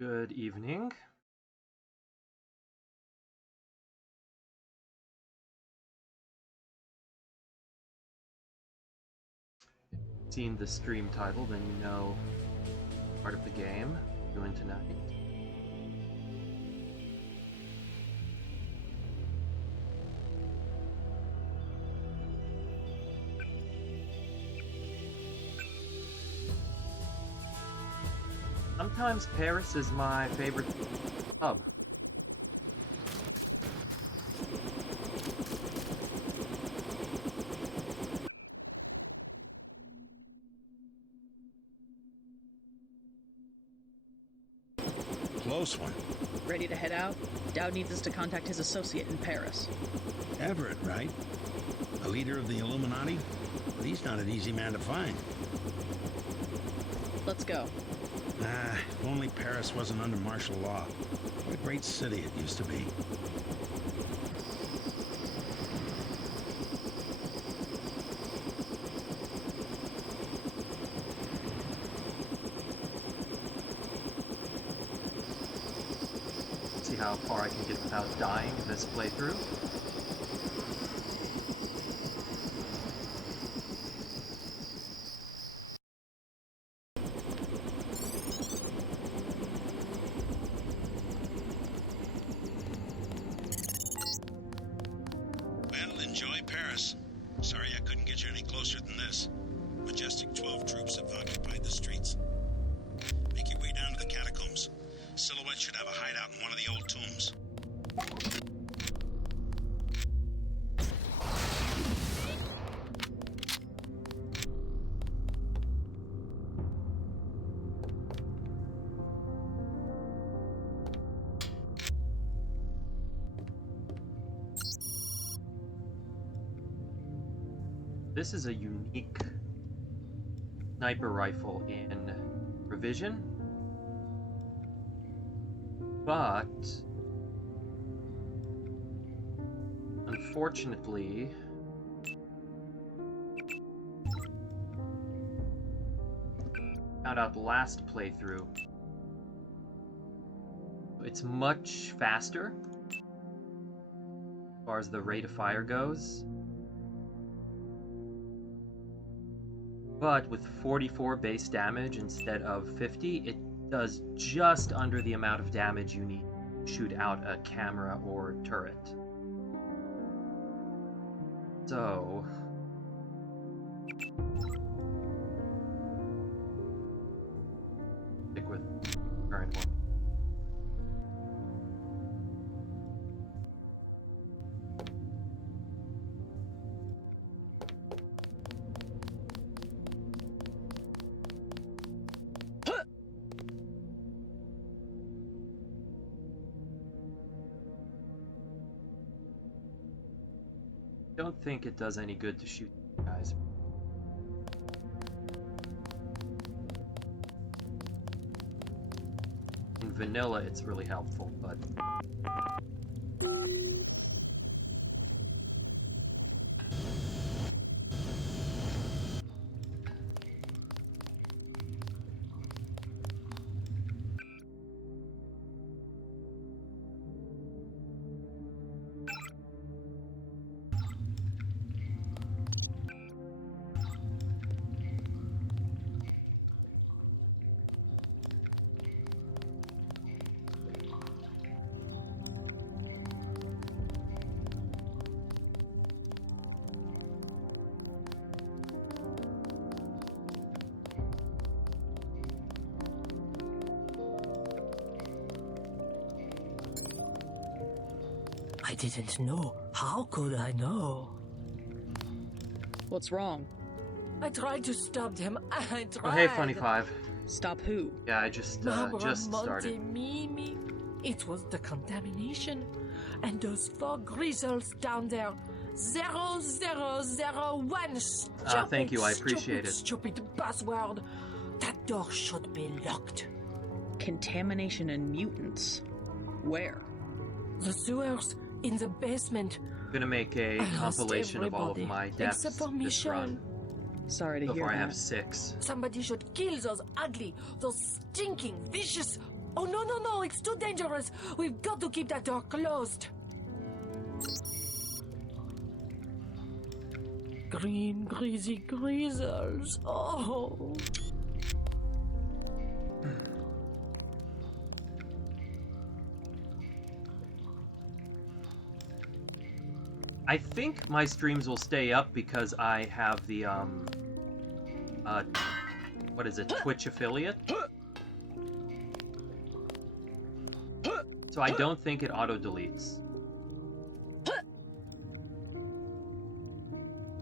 Good evening. Seen the stream title, then you know part of the game doing tonight. Sometimes Paris is my favorite pub. Close one. Ready to head out? Dowd needs us to contact his associate in Paris. Everett, right? The leader of the Illuminati? But he's not an easy man to find. Let's go. If only Paris wasn't under martial law. What a great city it used to be. See how far I can get without dying in this playthrough. Well, enjoy Paris. Sorry I couldn't get you any closer than this. Majestic 12 troops have occupied the streets. Make your way down to the catacombs. Silhouette should have a hideout in one of the old tombs. This is a unique sniper rifle in revision, but unfortunately found out the last playthrough it's much faster as far as the rate of fire goes. But with 44 base damage instead of 50, it does just under the amount of damage you need to shoot out a camera or turret. So stick with current one. Don't think it does any good to shoot these guys. In vanilla, it's really helpful, but I didn't know. How could I know? What's wrong? I tried to stop them. I tried. oh hey, Funny Five. Stop who? Yeah, I just started. Mimi. It was the contamination. And those 4 grizzles down there. 0001. Stupid, thank you, I appreciate it. Stupid password. That door should be locked. Contamination and mutants. Where? The sewers in the basement. I'm gonna make a compilation of all of my deaths except for this run. Michelle. Sorry to So hear far I that. have 6. Somebody should kill those ugly, those stinking, vicious, Oh, no, no, no, it's too dangerous. We've got to keep that door closed. Green, greasy greasels. Oh. I think my streams will stay up because I have the, what is it, Twitch affiliate? So I don't think it auto-deletes.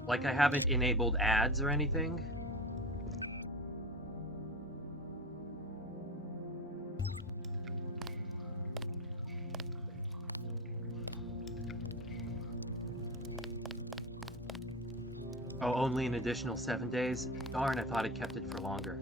Like, I haven't enabled ads or anything. Oh, only an additional 7 days? Darn, I thought it kept it for longer.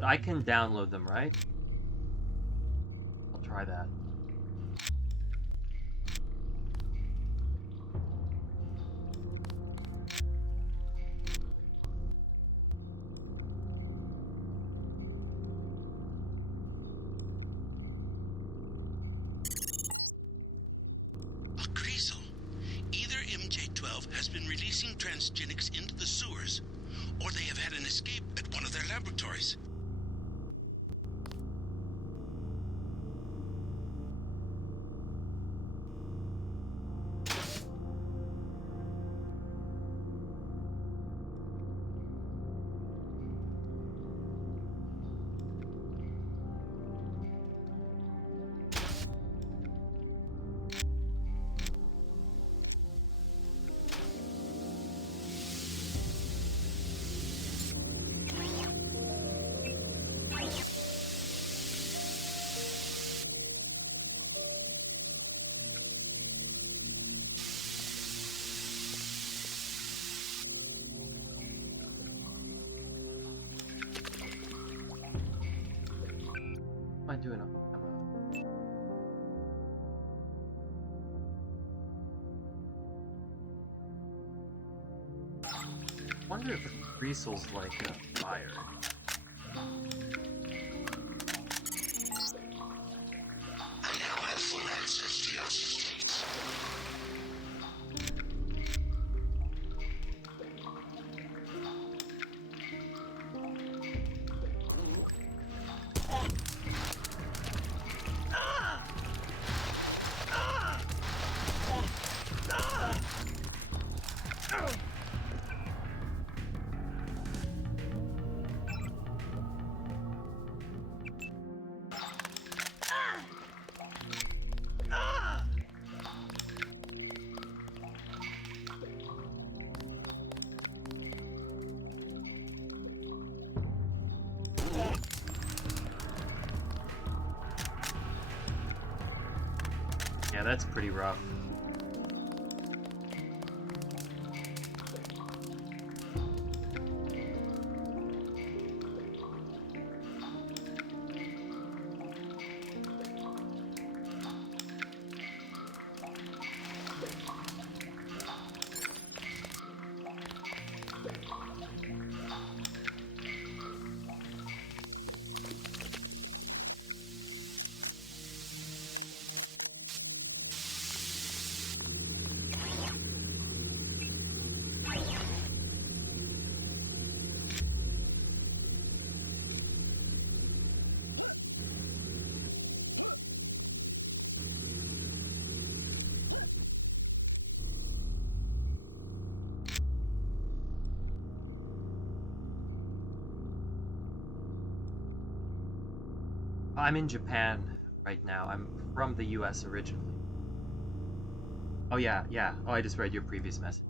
I can download them, right? I'll try that. A Greasel. Either MJ-12 has been releasing transgenics into the sewers, or they have had an escape at one of their laboratories. What am I doing? I wonder if a Greasel's like a fire. I now have full access to your systems. Yeah, that's pretty rough. I'm in Japan right now. I'm from the US originally. Oh yeah, yeah. Oh, I just read your previous message.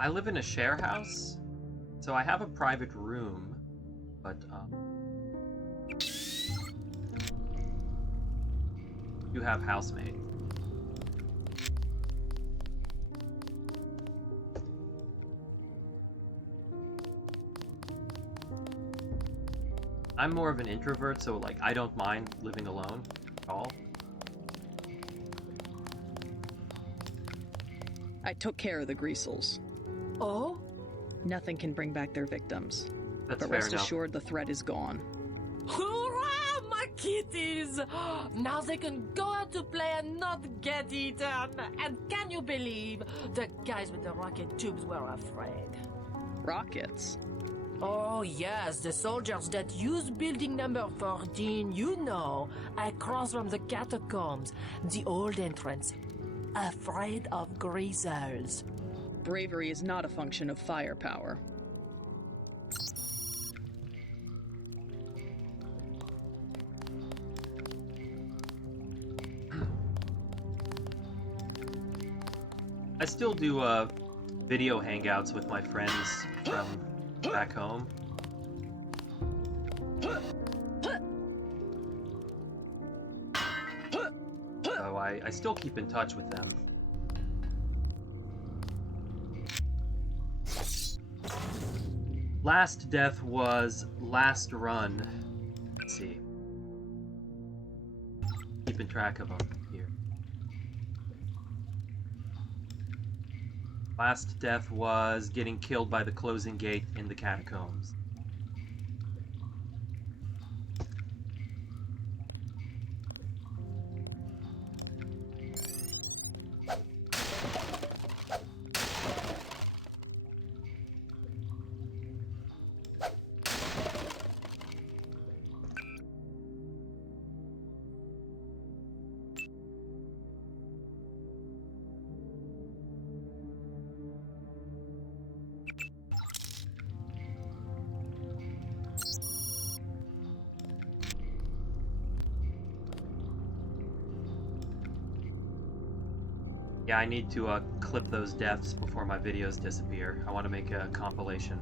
I live in a share house, so I have a private room, but you have housemaid. I'm more of an introvert, so like I don't mind living alone at all. I took care of the Greasels. Oh? Nothing can bring back their victims. That's But fair rest enough. assured, the threat is gone. Hurrah, my kitties! Now they can go out to play and not get eaten. And can you believe the guys with the rocket tubes were afraid? Rockets. Oh, yes, the soldiers that use building number 14, you know, across from the catacombs, the old entrance. Afraid of Greasels. Bravery is not a function of firepower. I still do video hangouts with my friends from back home. So I still keep in touch with them. Last death was last run. Let's see. Keeping track of them here. Last death was getting killed by the closing gate in the catacombs. Yeah, I need to clip those deaths before my videos disappear. I want to make a compilation.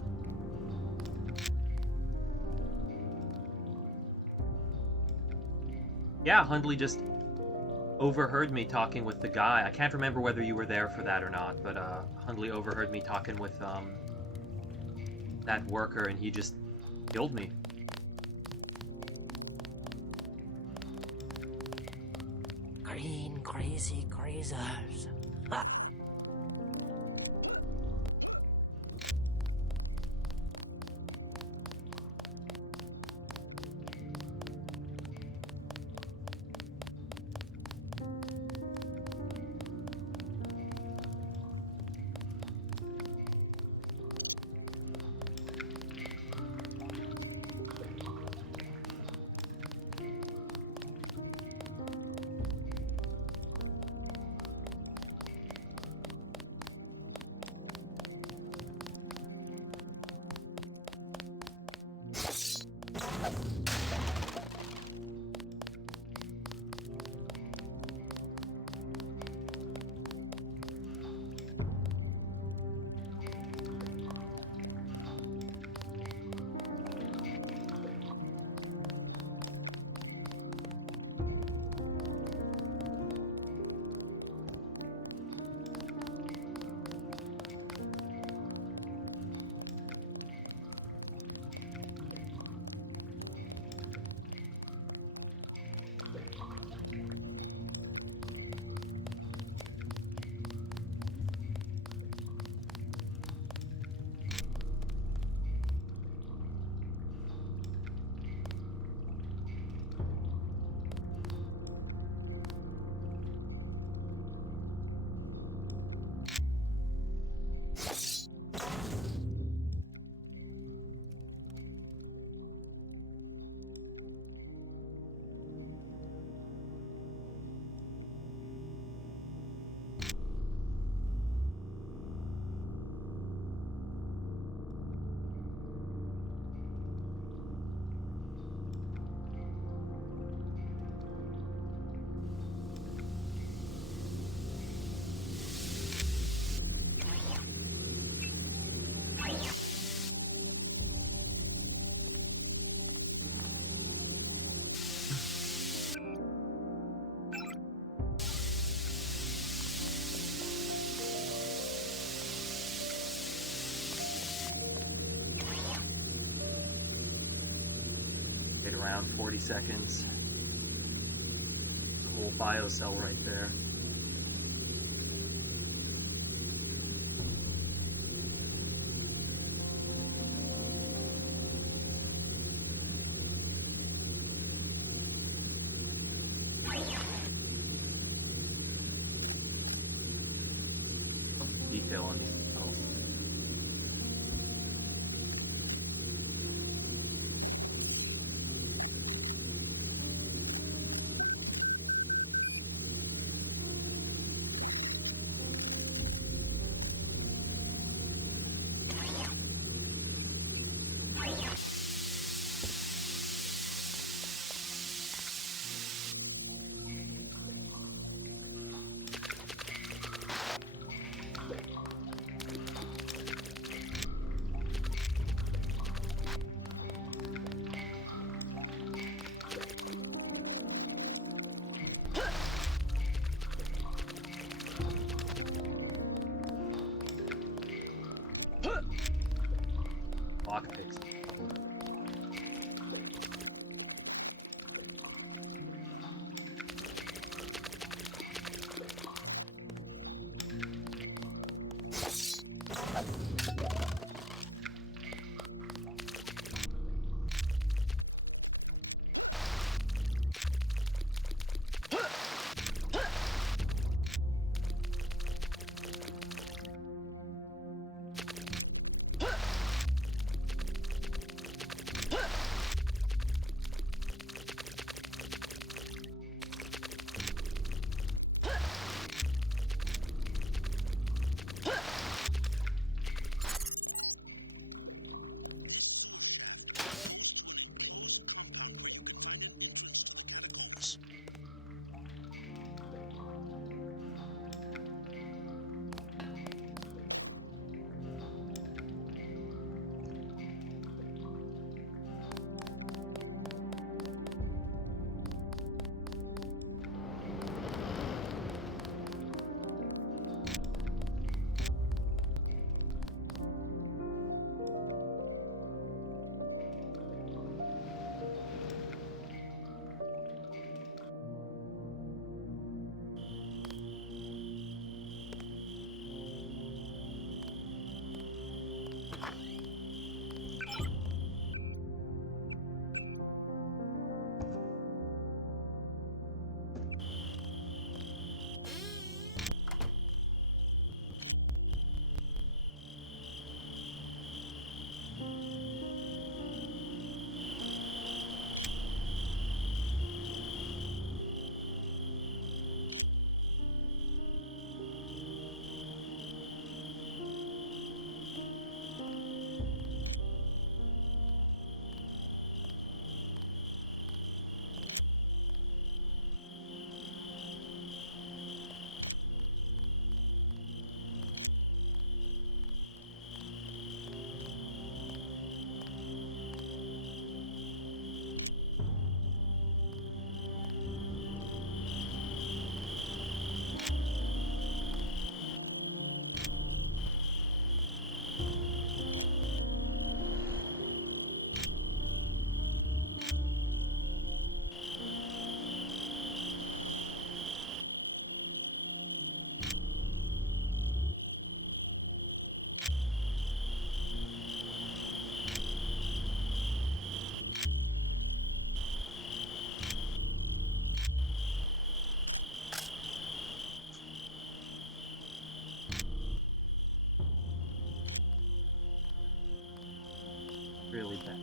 Yeah, Hundley just overheard me talking with the guy. I can't remember whether you were there for that or not, but Hundley overheard me talking with that worker, and he just killed me. Green crazy Greasels. Ah. Wait around 40 seconds. It's a whole biocell right there. Detail on these cells. Lockpicks. Really bad.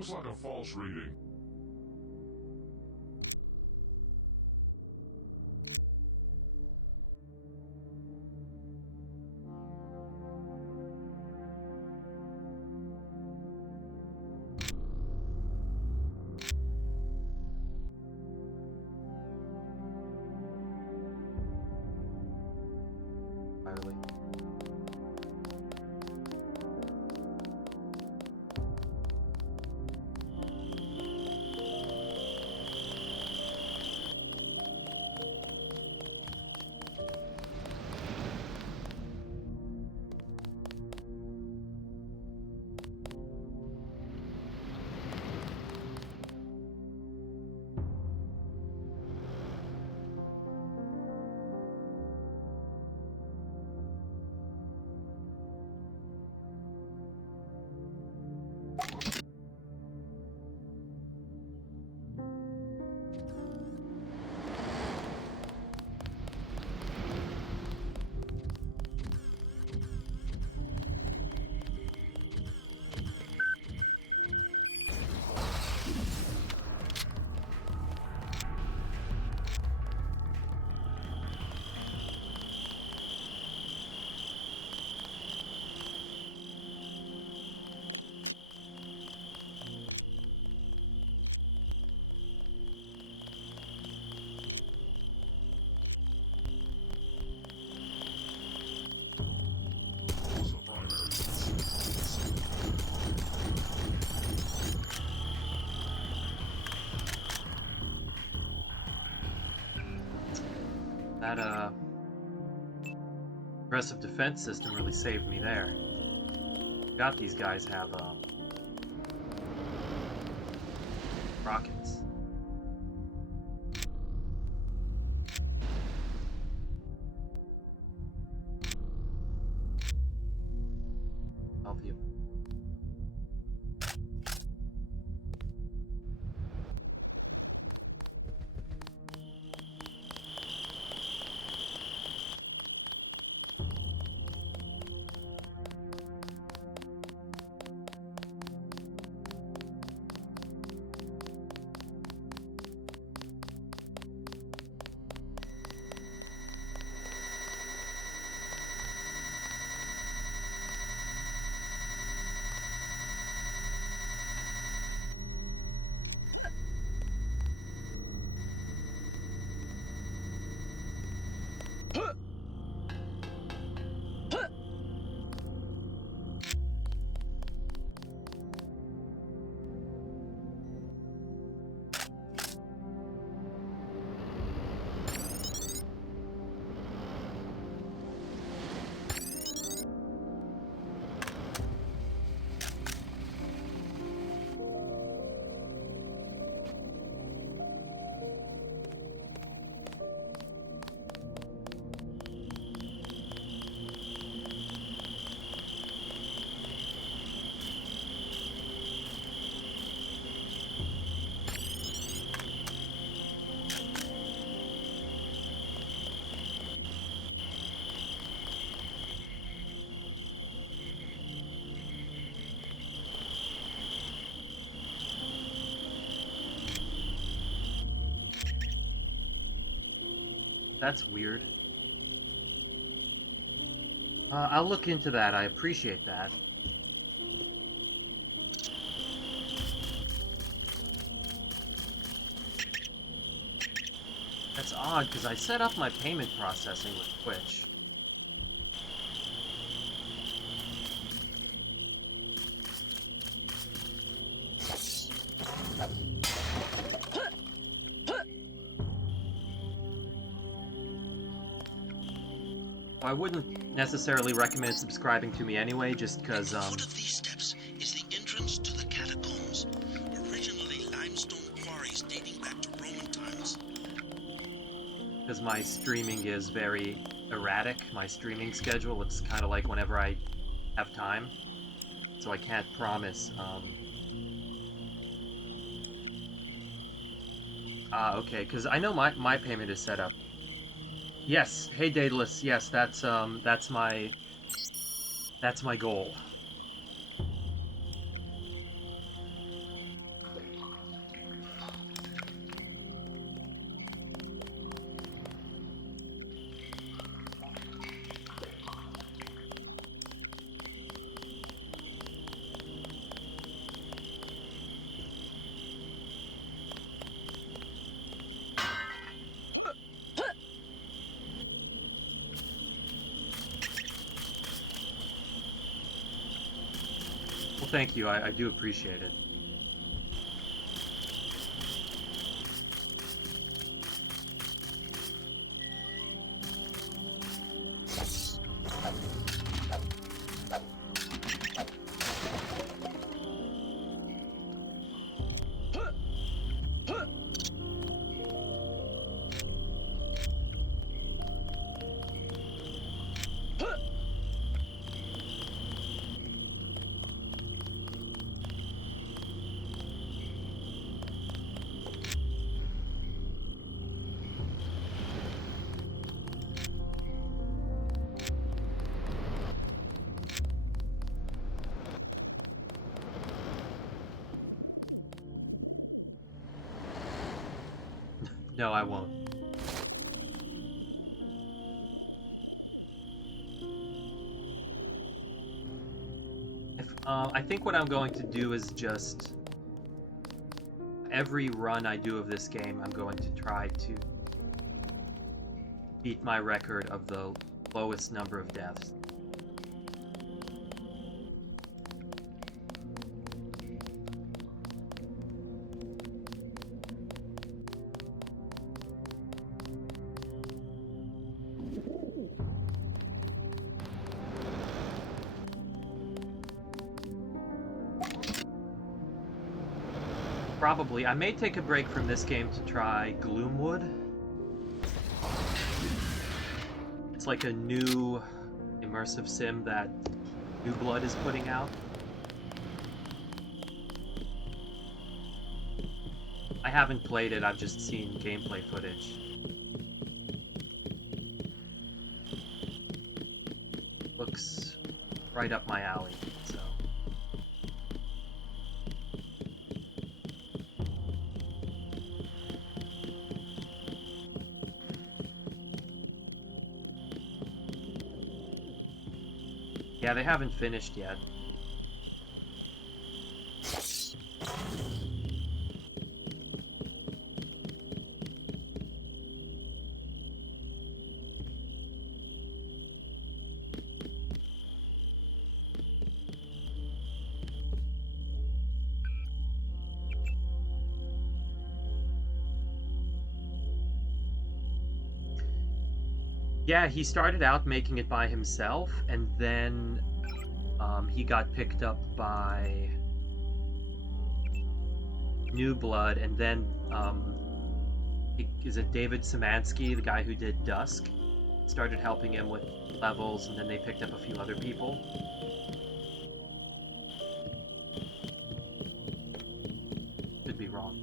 Looks like a false reading. Entirely. That aggressive defense system really saved me there. Forgot these guys have rockets. Help you. That's weird. I'll look into that. I appreciate that. That's odd, because I set up my payment processing with Twitch. I wouldn't necessarily recommend subscribing to me anyway, just because, At the foot of these steps is the entrance to the catacombs, originally limestone quarries dating back to Roman times. because my streaming is very erratic, my streaming schedule. It's kind of like whenever I have time, so I can't promise. Okay, because I know my payment is set up. Yes, hey Daedalus, yes, that's my goal. thank you. I do appreciate it. No, I won't. I think what I'm going to do is just... Every run I do of this game, I'm going to try to beat my record of the lowest number of deaths. Probably. I may take a break from this game to try Gloomwood. It's like a new immersive sim that New Blood is putting out. I haven't played it, I've just seen gameplay footage. Looks right up my alley, so... Yeah, they haven't finished yet. Yeah, he started out making it by himself, and then he got picked up by New Blood, and then is it David Szymanski, the guy who did Dusk, started helping him with levels, and then they picked up a few other people. Could be wrong.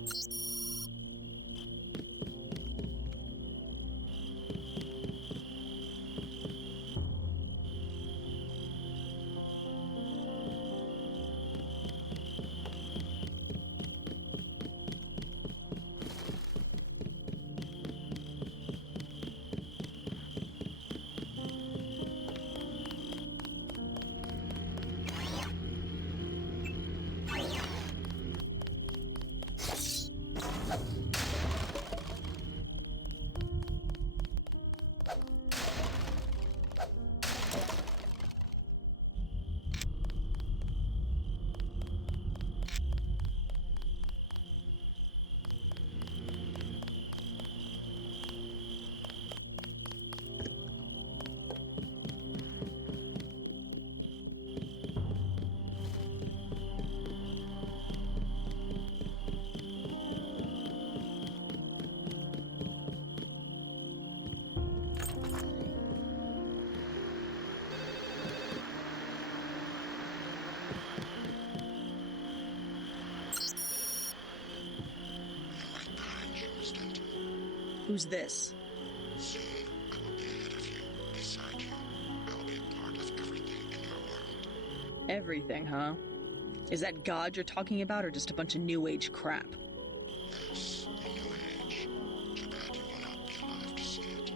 Who's this? Soon, I will be ahead of you, beside you. I will be a part of everything in your world. Everything, huh? Is that God you're talking about, or just a bunch of New Age crap? Yes, a new age. Too bad you will not be alive to see it.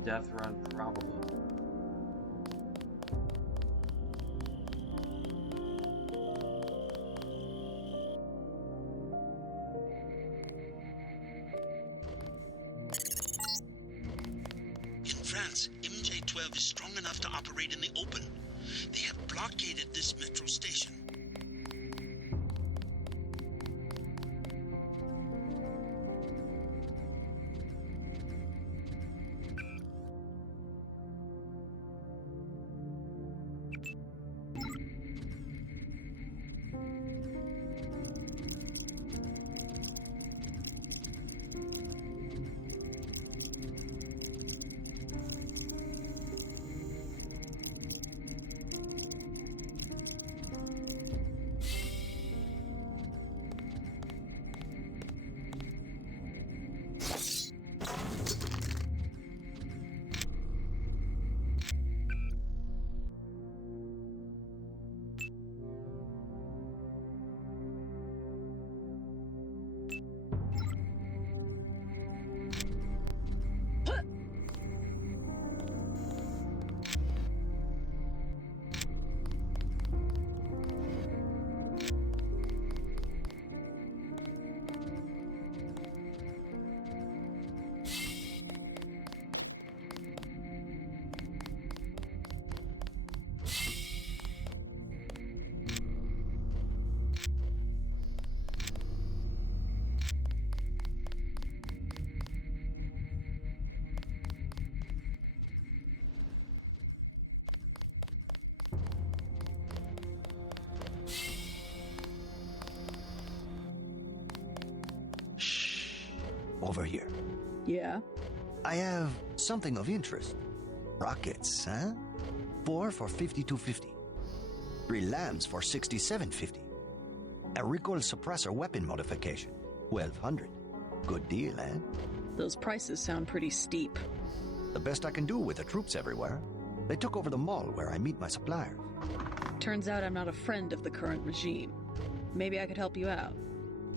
a death run, probably. In France, MJ-12 is strong enough to operate in the open. They have blockaded this metro station. Over here. Yeah? I have something of interest. Rockets, huh? 4 for 5250. 3 lambs for 6750. A recoil suppressor weapon modification, 1200. Good deal, eh? Those prices sound pretty steep. The best I can do with the troops everywhere. They took over the mall where I meet my suppliers. Turns out I'm not a friend of the current regime. Maybe I could help you out.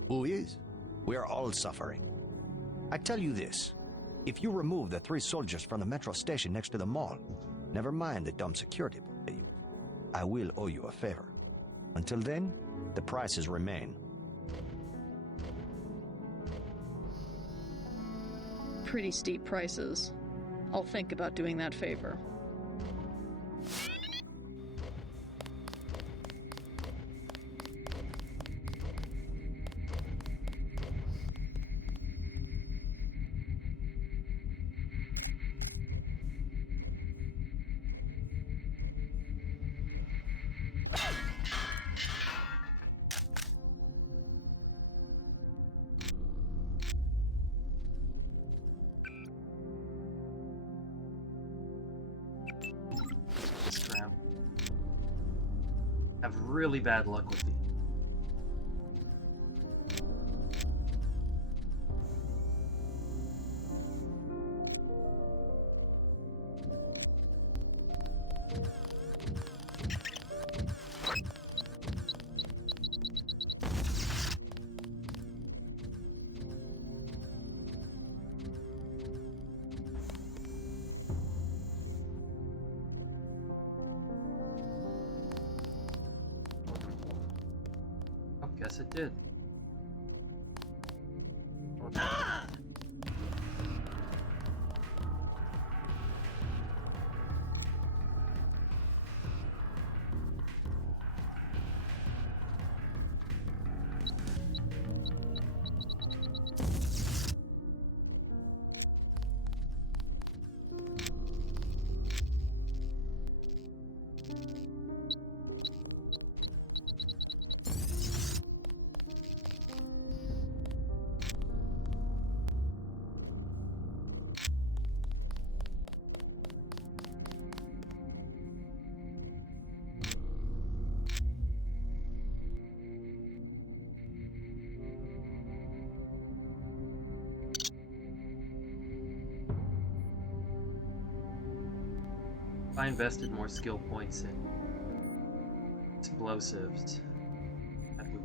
Who is? We're all suffering. I tell you this. If you remove the 3 soldiers from the metro station next to the mall, never mind the dumb security bot they use, I will owe you a favor. Until then, the prices remain. Pretty steep prices. I'll think about doing that favor. Have really bad luck with these. Guess it did. If I invested more skill points in explosives, that would...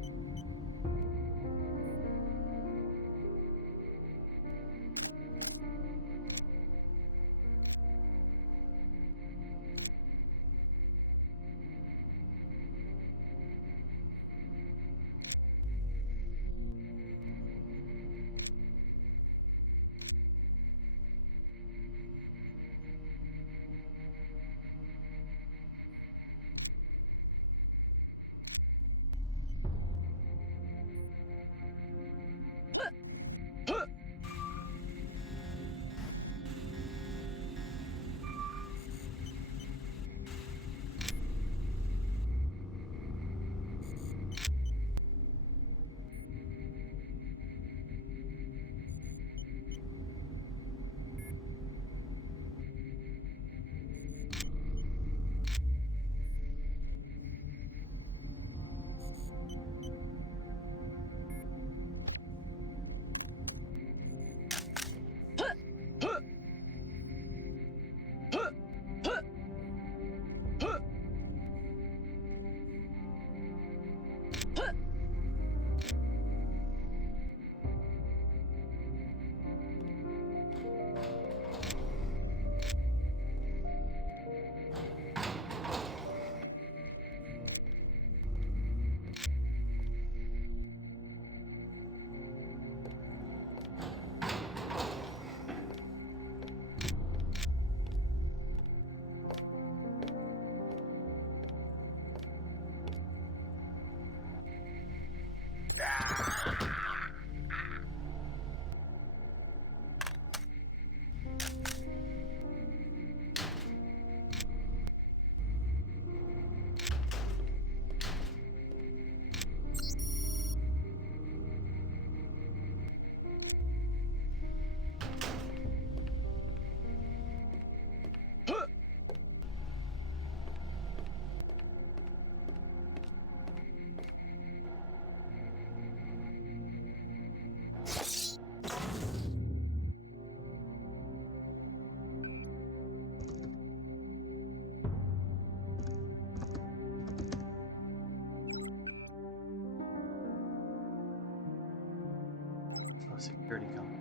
security company.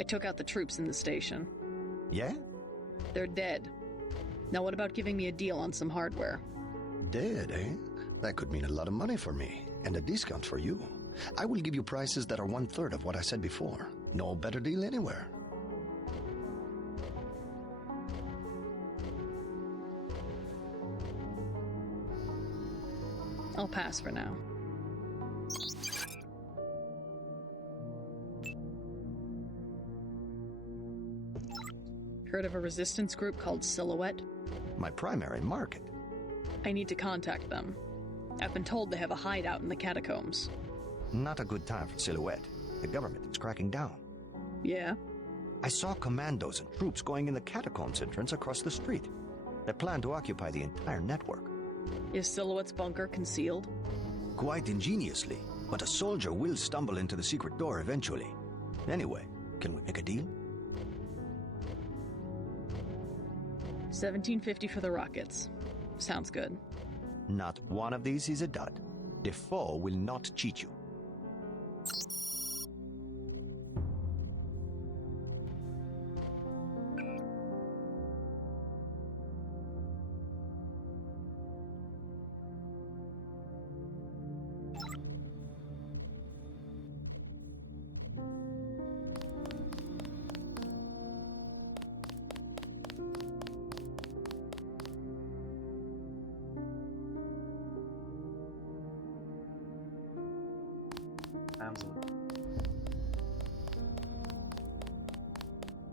I took out the troops in the station. Yeah? They're dead. Now what about giving me a deal on some hardware? Dead, eh? That could mean a lot of money for me, and a discount for you. I will give you prices that are 1/3 of what I said before. No better deal anywhere. I'll pass for now. Heard of a resistance group called Silhouette? My primary market. I need to contact them. I've been told they have a hideout in the catacombs. Not a good time for Silhouette. The government is cracking down. Yeah? I saw commandos and troops going in the catacombs entrance across the street. They plan to occupy the entire network. Is Silhouette's bunker concealed? Quite ingeniously, but a soldier will stumble into the secret door eventually. Anyway, can we make a deal? $17.50 for the rockets. Sounds good. Not one of these is a dud. Defoe will not cheat you.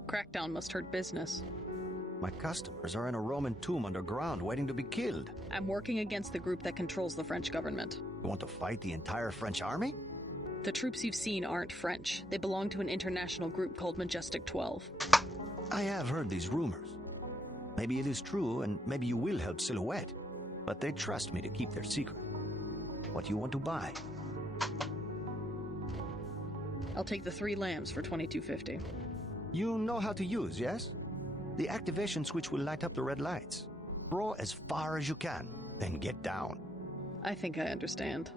Crackdown must hurt business. My customers are in a Roman tomb underground waiting to be killed. I'm working against the group that controls the French government. You want to fight the entire French army? The troops you've seen aren't French. They belong to an international group called Majestic 12. I have heard these rumors. Maybe it is true, and maybe you will help Silhouette. But they trust me to keep their secret. What do you want to buy? I'll take the 3 lambs for $22.50. You know how to use, yes? The activation switch will light up the red lights. Throw as far as you can, then get down. I think I understand.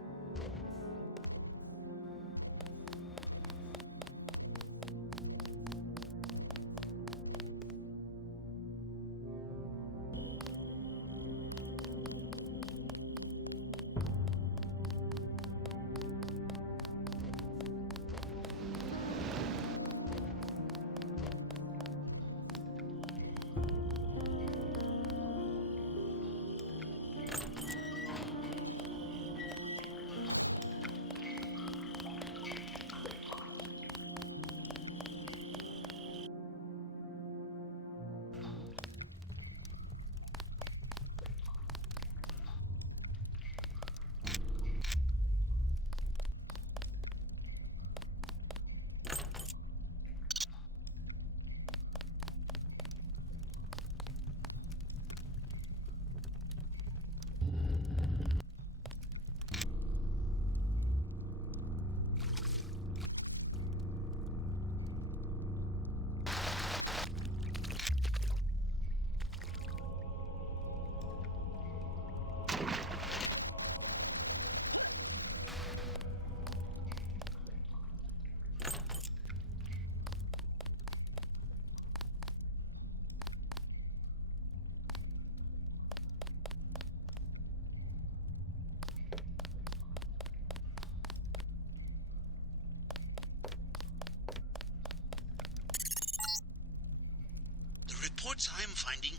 Reports I am finding: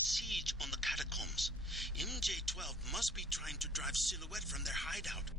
siege on the catacombs. MJ-12 must be trying to drive Silhouette from their hideout.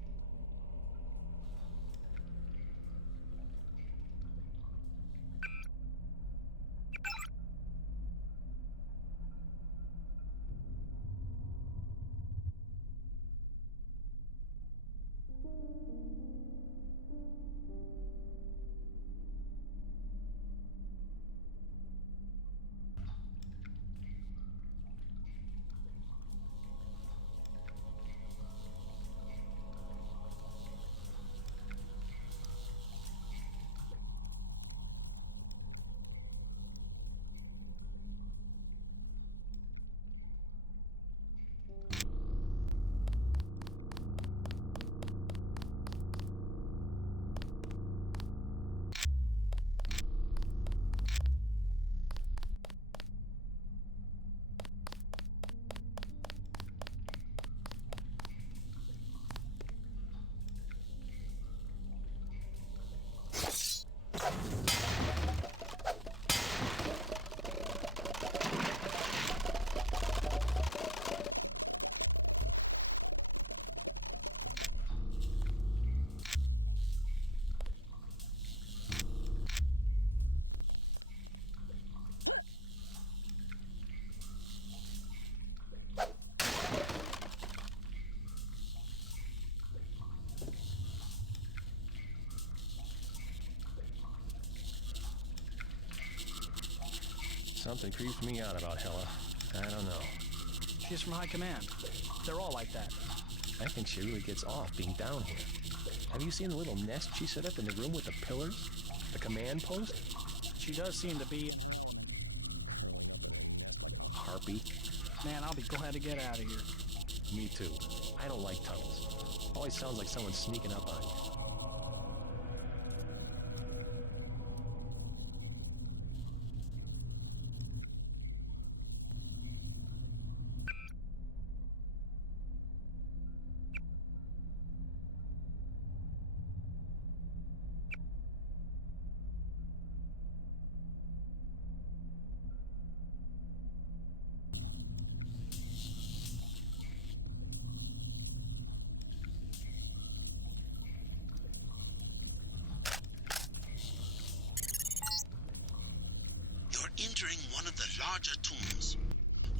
Something creeps me out about Hella. I don't know. She's from High Command. They're all like that. I think she really gets off being down here. Have you seen the little nest she set up in the room with the pillars? The command post? She does seem to be... harpy. Man, I'll be glad to get out of here. Me too. I don't like tunnels. Always sounds like someone's sneaking up on you. You're entering one of the larger tombs.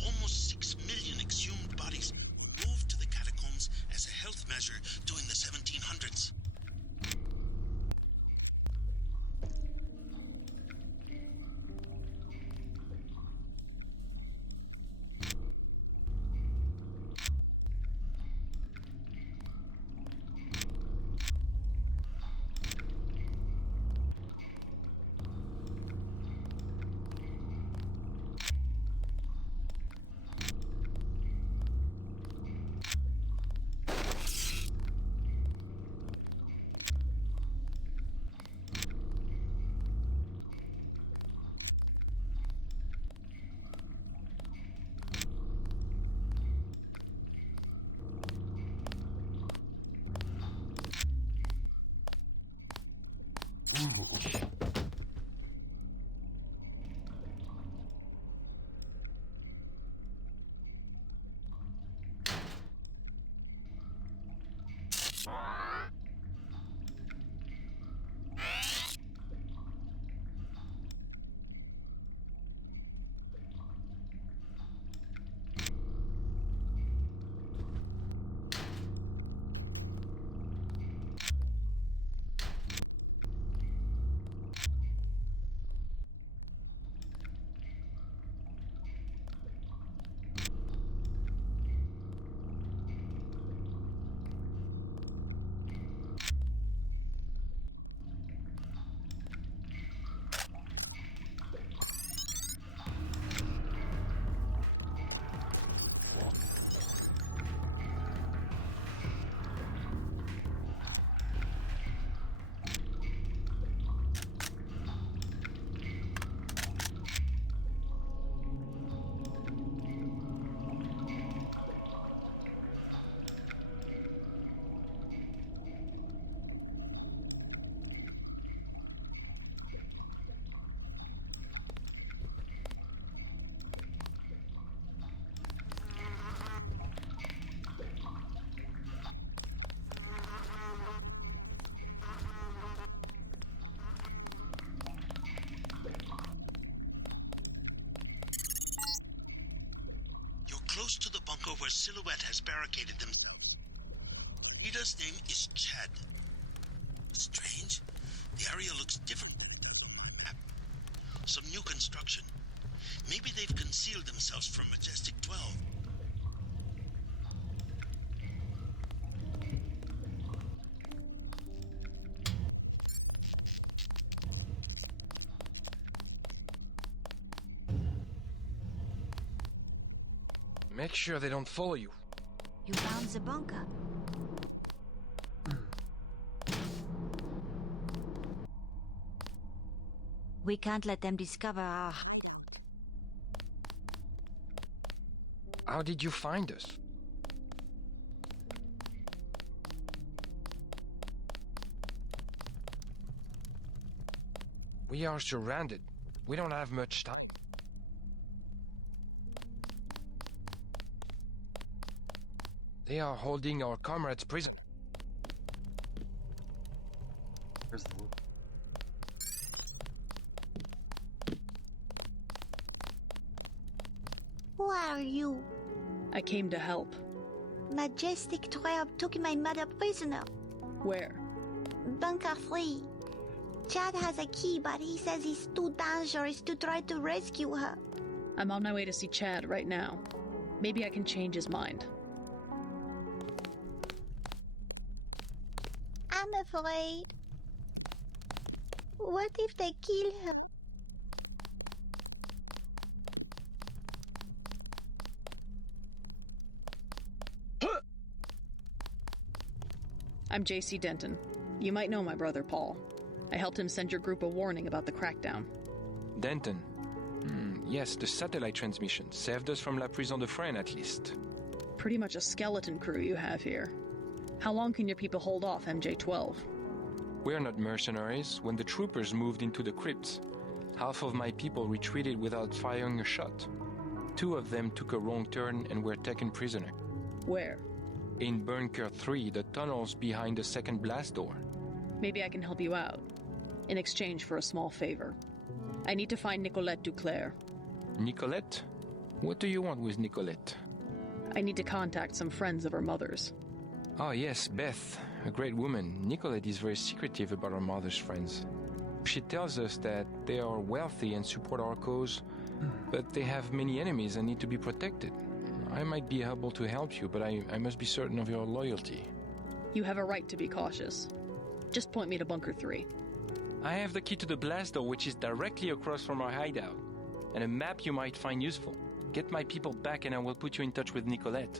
Almost 6 million exhumed bodies moved to the catacombs as a health measure during the 1700s. Close to the bunker where Silhouette has barricaded them. Leader's name is Chad. Strange. The area looks different. Some new construction. Maybe they've concealed themselves from Majestic 12. Make sure they don't follow you. You found the bunker. We can't let them discover our... How did you find us? We are surrounded. We don't have much time. They are holding our comrades prisoner. Where's the loop? Who are you? I came to help. Majestic 12 took my mother prisoner. Where? Bunker 3. Chad has a key, but he says it's too dangerous to try to rescue her. I'm on my way to see Chad right now. Maybe I can change his mind. I'm afraid. What if they kill her? I'm J.C. Denton. You might know my brother, Paul. I helped him send your group a warning about the crackdown. Denton. Yes, the satellite transmission saved us from La Prison de Fresnes, at least. Pretty much a skeleton crew you have here. How long can your people hold off MJ-12? We're not mercenaries. When the troopers moved into the crypts, half of my people retreated without firing a shot. 2 of them took a wrong turn and were taken prisoner. Where? In Bunker 3, the tunnels behind the second blast door. Maybe I can help you out. In exchange for a small favor. I need to find Nicolette Duclair. Nicolette? What do you want with Nicolette? I need to contact some friends of her mother's. Oh yes, Beth. A great woman. Nicolette is very secretive about her mother's friends. She tells us that they are wealthy and support our cause, but they have many enemies and need to be protected. I might be able to help you, but I must be certain of your loyalty. You have a right to be cautious. Just point me to Bunker 3. I have the key to the blast door, which is directly across from our hideout, and a map you might find useful. Get my people back and I will put you in touch with Nicolette.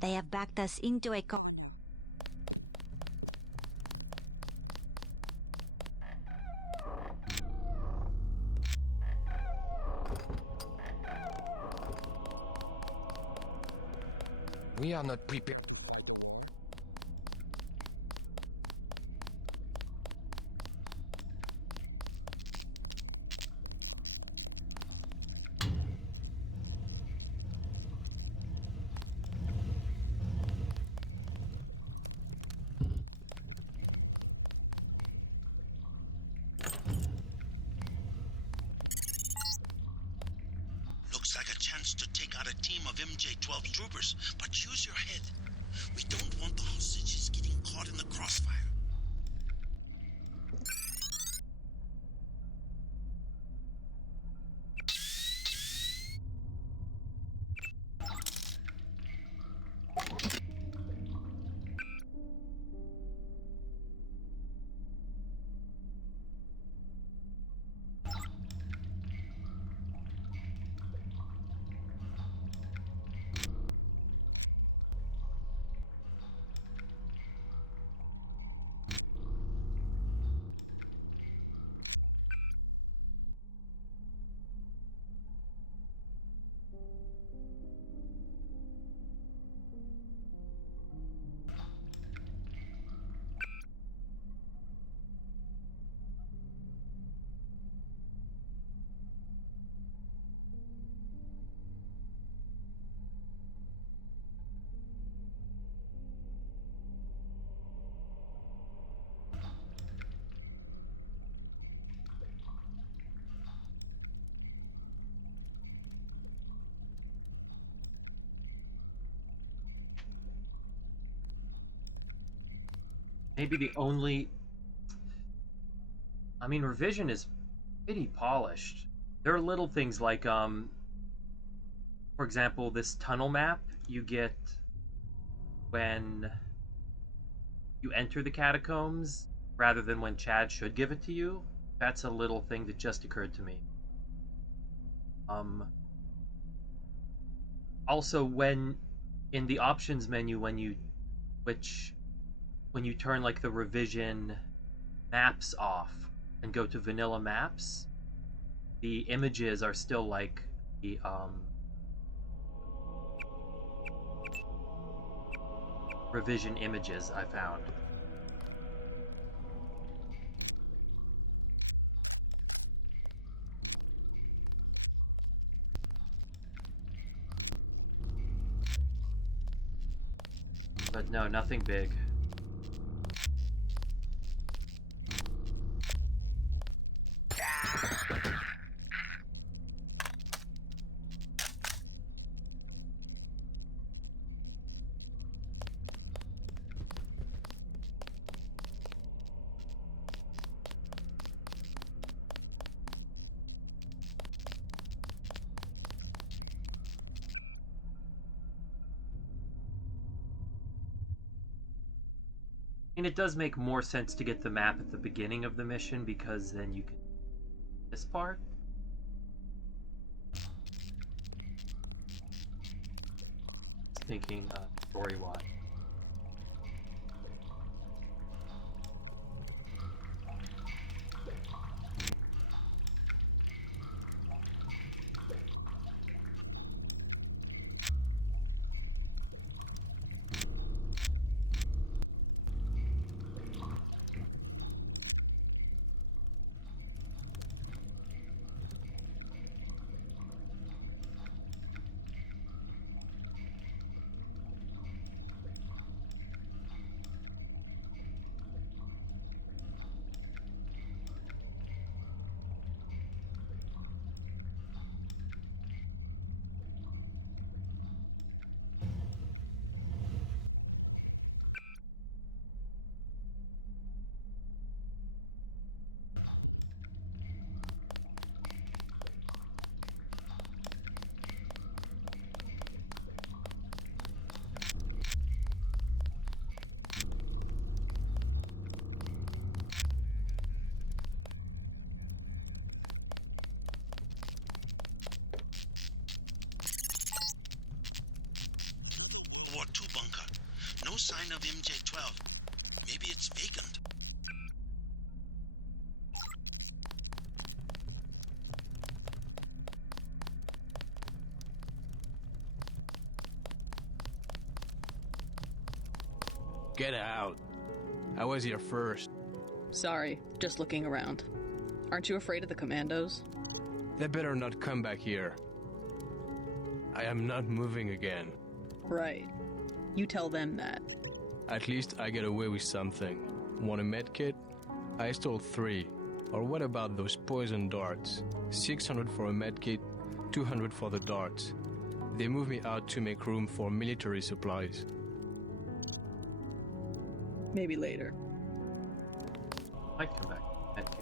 They have backed us into a We are not prepared. Looks like a chance to take out a team of MJ-12 troopers, but use your head. We don't want the hostages getting caught in the crossfire. Maybe the only... I mean, Revision is pretty polished. There are little things like, for example, this tunnel map you get when you enter the catacombs, rather than when Chad should give it to you. That's a little thing that just occurred to me. Also, when in the options menu, when you turn like the Revision maps off and go to vanilla maps, the images are still like the Revision images I found. But no, nothing big. And it does make more sense to get the map at the beginning of the mission, because then you can... This part? Thinking story-wise. Ward 2 bunker. No sign of MJ-12. Maybe it's vacant. Get out. I was here first. Sorry, just looking around. Aren't you afraid of the commandos? They better not come back here. I am not moving again. Right. You tell them that. At least I get away with something. Want a med kit? I stole 3. Or what about those poison darts? 600 for a med kit, 200 for the darts. They moved me out to make room for military supplies. Maybe later. Might come back. Med kit.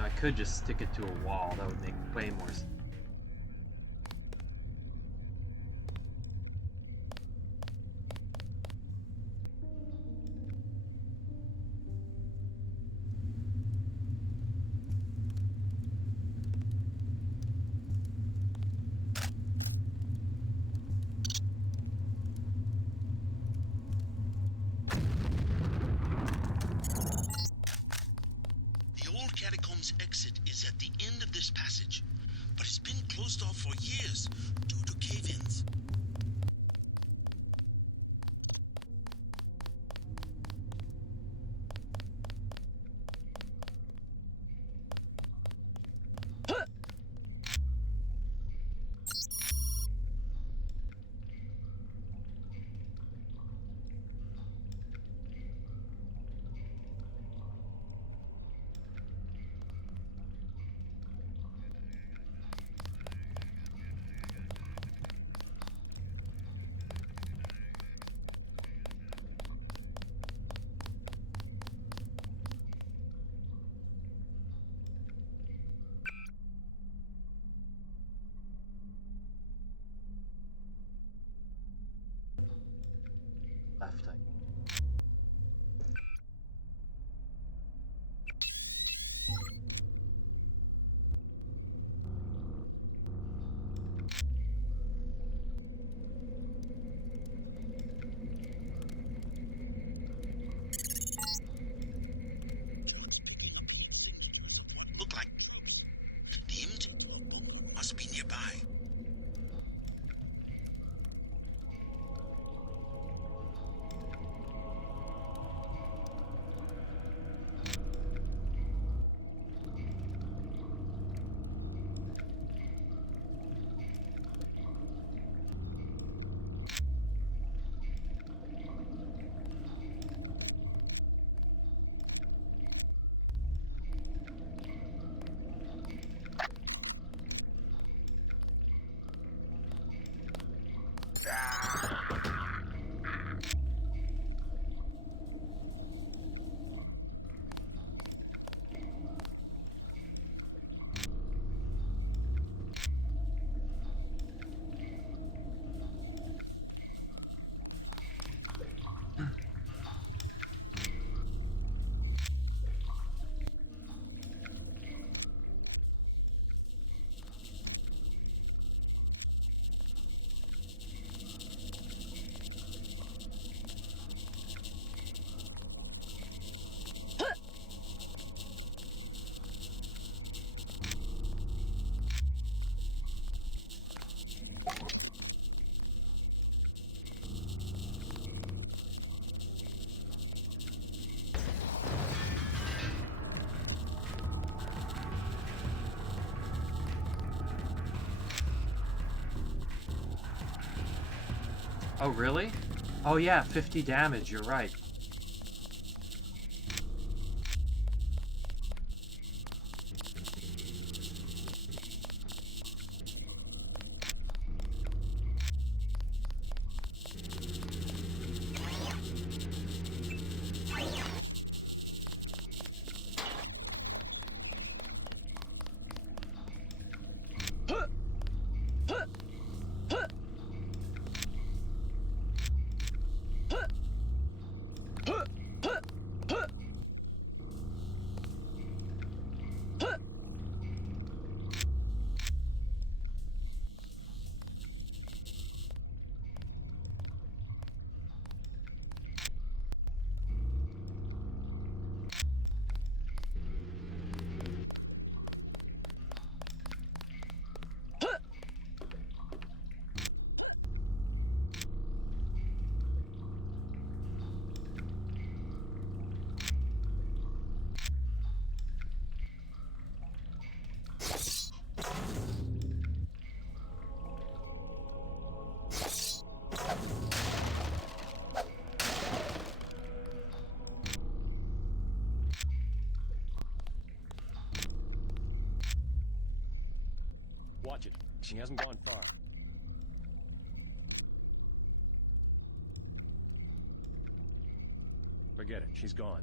I could just stick it to a wall. That would make way more sense. The old catacombs exit is at the end of this passage, but it's Oh, really? Oh, yeah, 50 damage, you're right. Watch it. She hasn't gone far. Forget it. She's gone.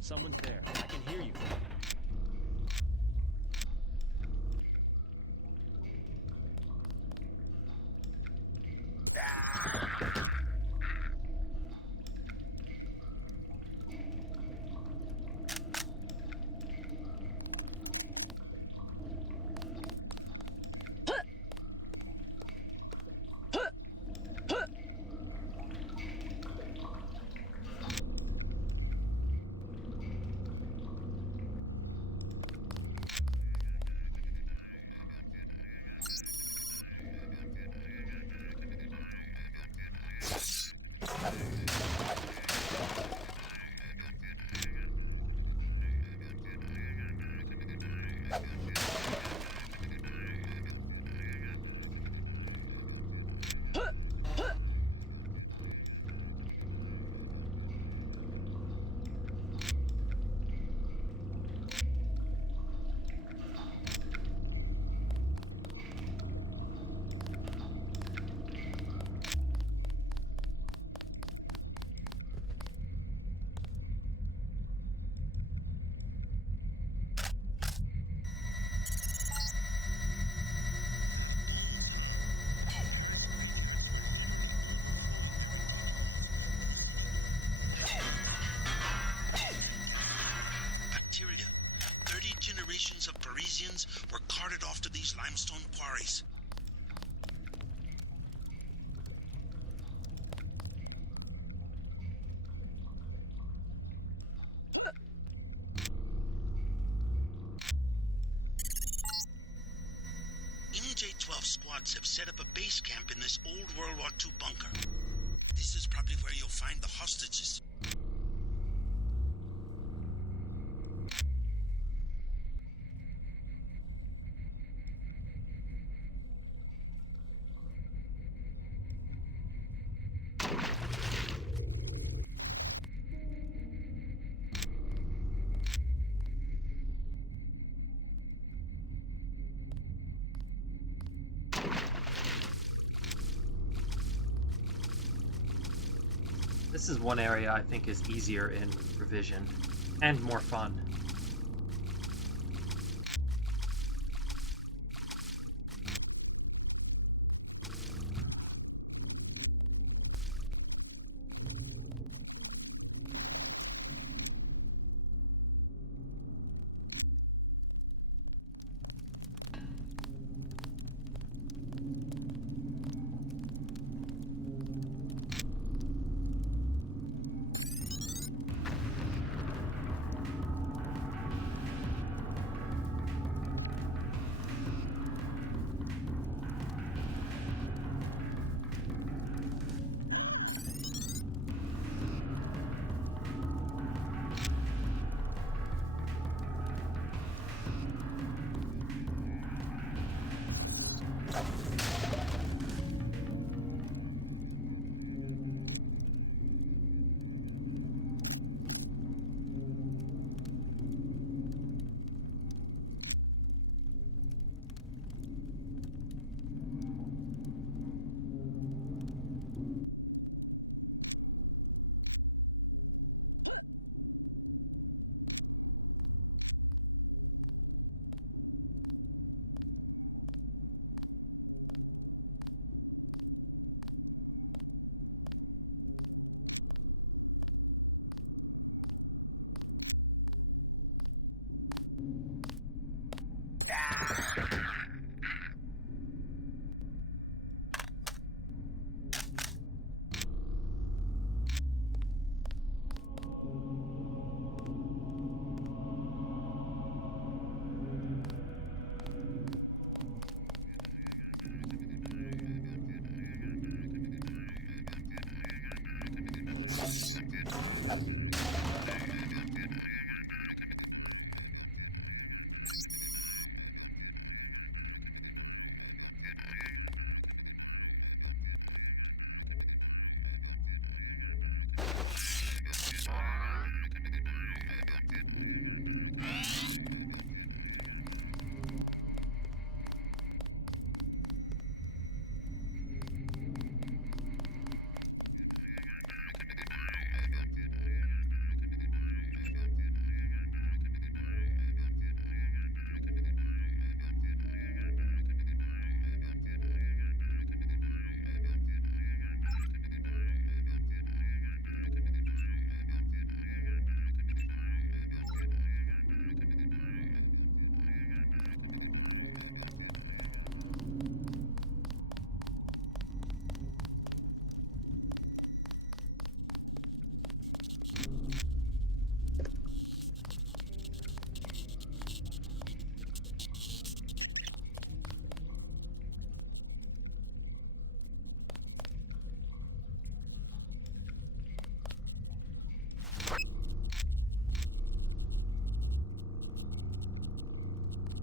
Someone's there. I can hear you. Bacteria. 30 generations of Parisians were carted off to these limestone quarries. NJ-12 squads have set up a base camp in this old World War II bunker. This is probably where you'll find the hostages. This is one area I think is easier in revision and more fun.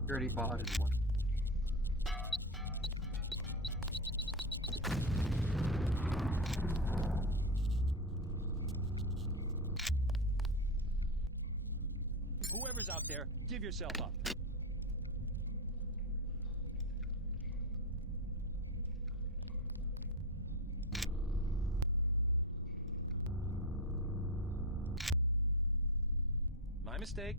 Security bot and one. Whoever's out there, give yourself up. My mistake.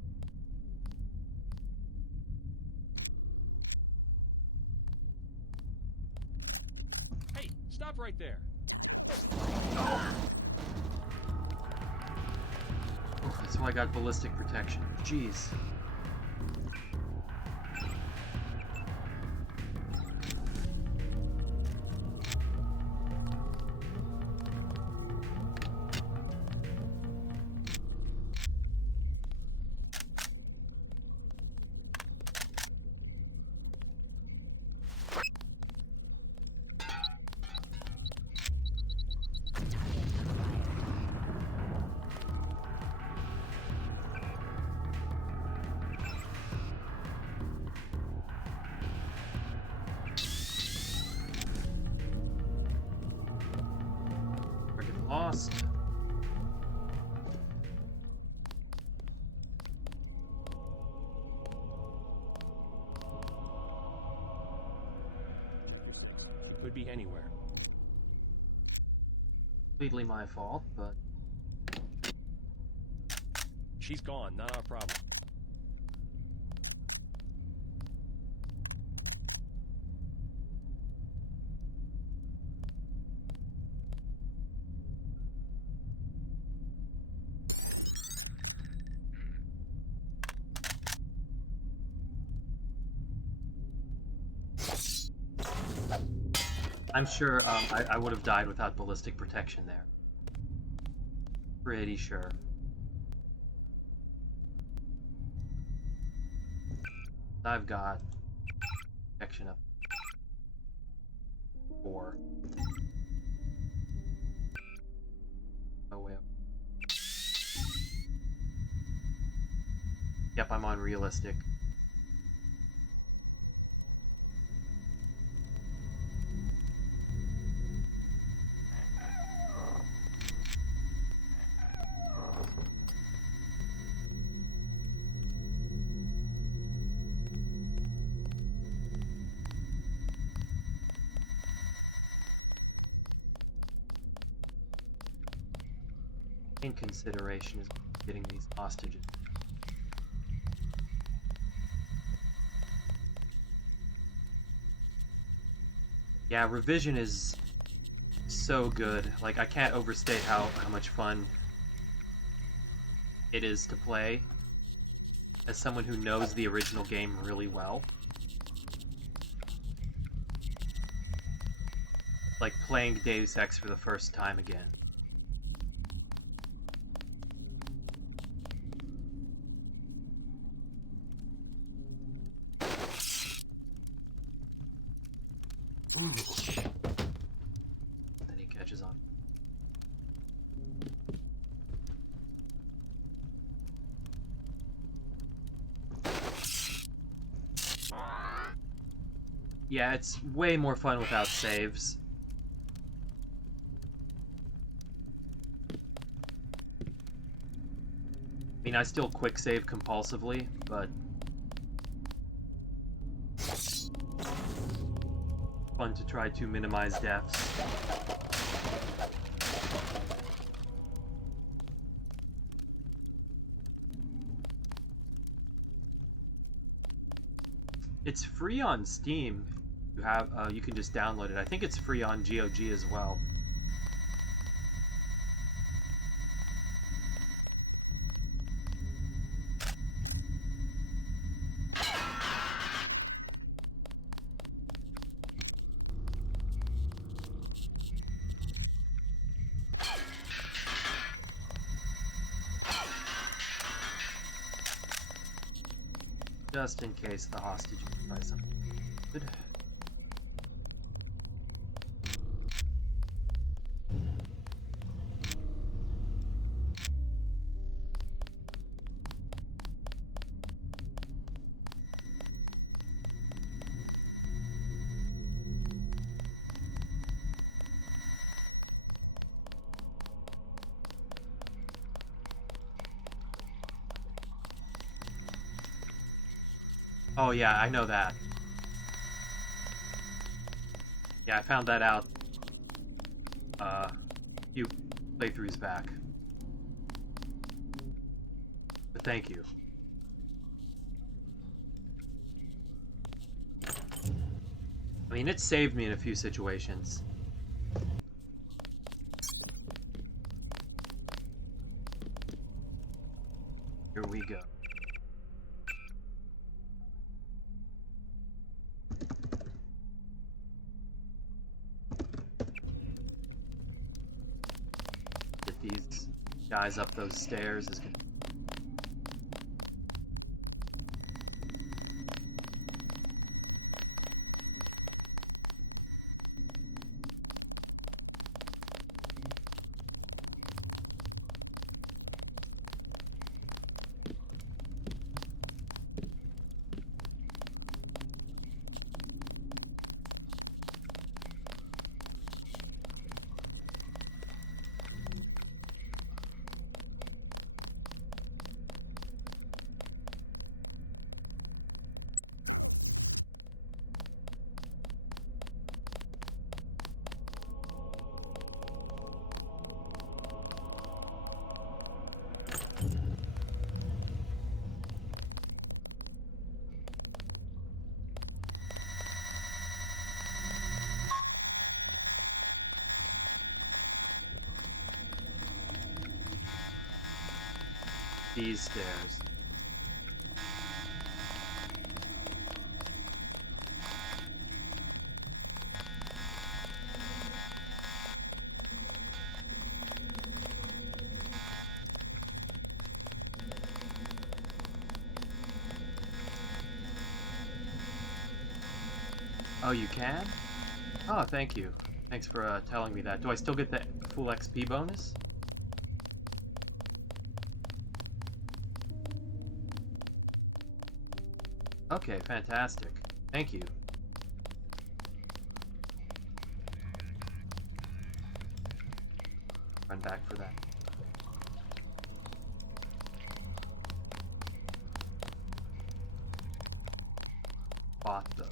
Hey, stop right there. That's why I got ballistic protection. Jeez. Lost. Could be anywhere. Completely my fault, but She's gone, not our problem. I'm sure I would have died without ballistic protection there. Pretty sure. I've got protection up 4. Oh, way up. Yep, I'm on realistic. In consideration is getting these hostages. Yeah, revision is so good. Like, I can't overstate how much fun it is to play. as someone who knows the original game really well. Like playing Deus Ex for the first time again. Ooh. Then he catches on. Yeah, it's way more fun without saves. I mean, I still quick save compulsively, but fun to try to minimize deaths. It's free on Steam. You can just download it. I think it's free on GOG as well. Just in case the hostage tries something good. Oh yeah, I know that. Yeah, I found that out a few playthroughs back. But thank you. I mean, it saved me in a few situations. Here we go. Get these guys up those stairs is good. These stairs. Oh, you can? Oh, thank you. Thanks for telling me that. Do I still get the full XP bonus? Okay, fantastic. Thank you. Run back for that. Bought though.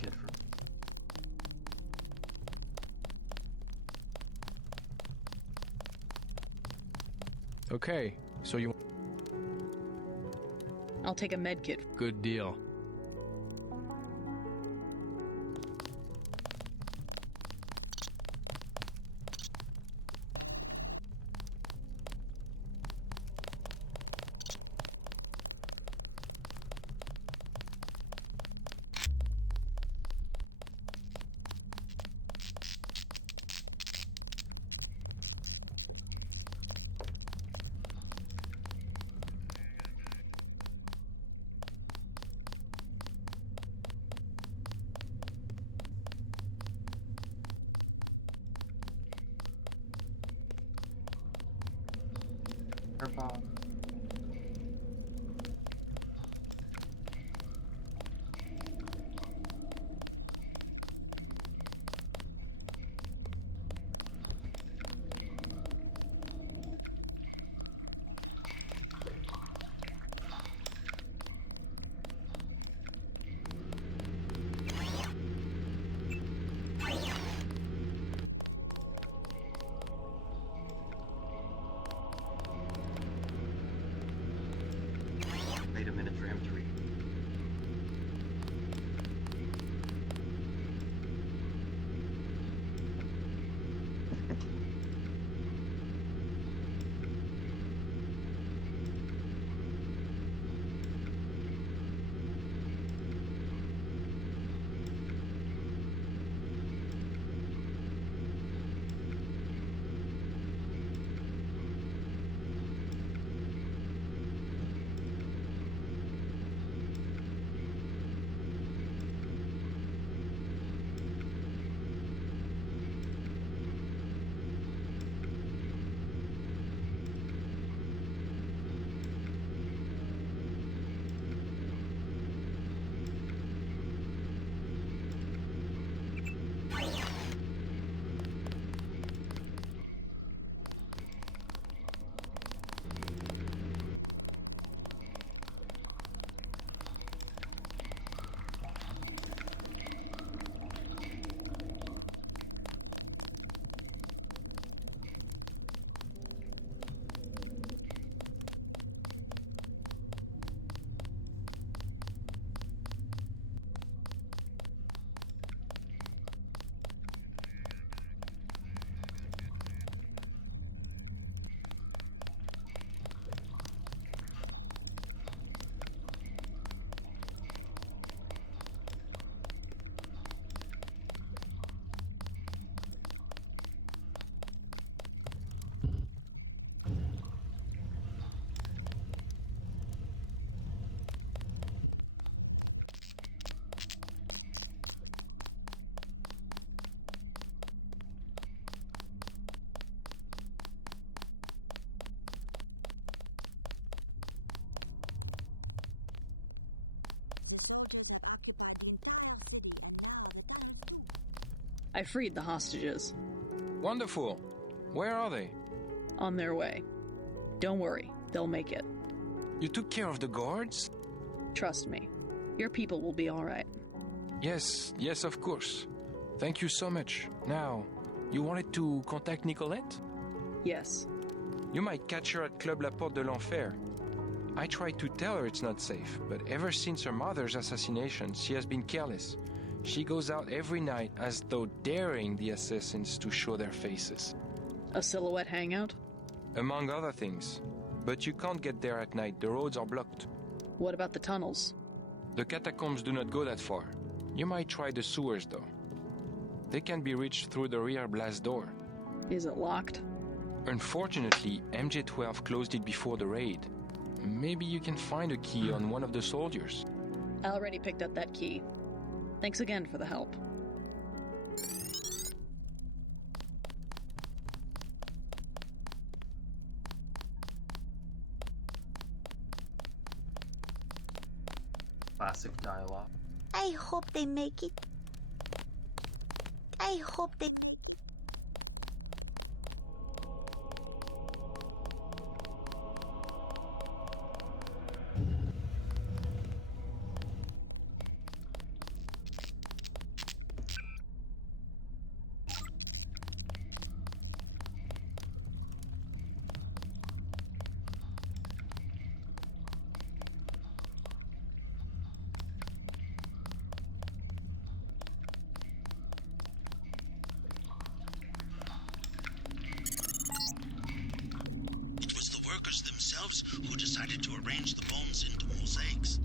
Get for Okay, so you... I'll take a med kit. Good deal. Fireball. Wait a minute for him to read. I freed the hostages. Wonderful. Where are they? On their way. Don't worry, they'll make it. You took care of the guards? Trust me. Your people will be all right. Yes, of course. Thank you so much. Now, you wanted to contact Nicolette? Yes. You might catch her at Club La Porte de l'Enfer. I tried to tell her it's not safe, but ever since her mother's assassination, she has been careless. She goes out every night as though daring the assassins to show their faces. A silhouette hangout? Among other things. But you can't get there at night, the roads are blocked. What about the tunnels? The catacombs do not go that far. You might try the sewers, though. They can be reached through the rear blast door. Is it locked? Unfortunately, MJ-12 closed it before the raid. Maybe you can find a key on one of the soldiers. I already picked up that key. Thanks again for the help. Classic dialogue. I hope they make it. I hope they... themselves who decided to arrange the bones into mosaics.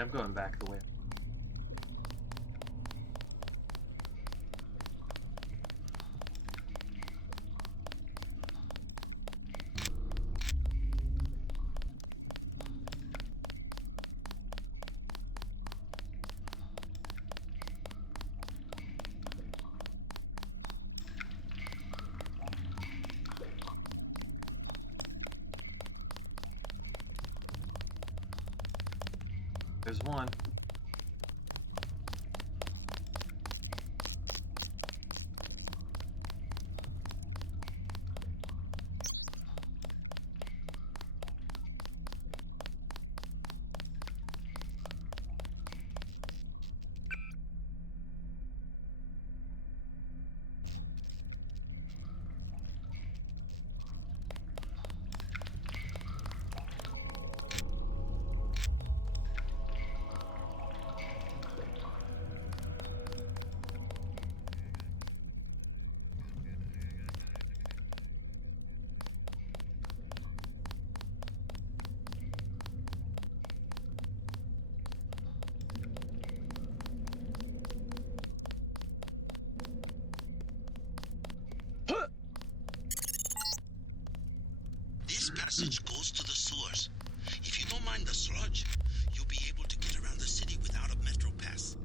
Alright, I'm going back the way. There's one. This passage goes to the sewers. If you don't mind the sludge, you'll be able to get around the city without a metro pass.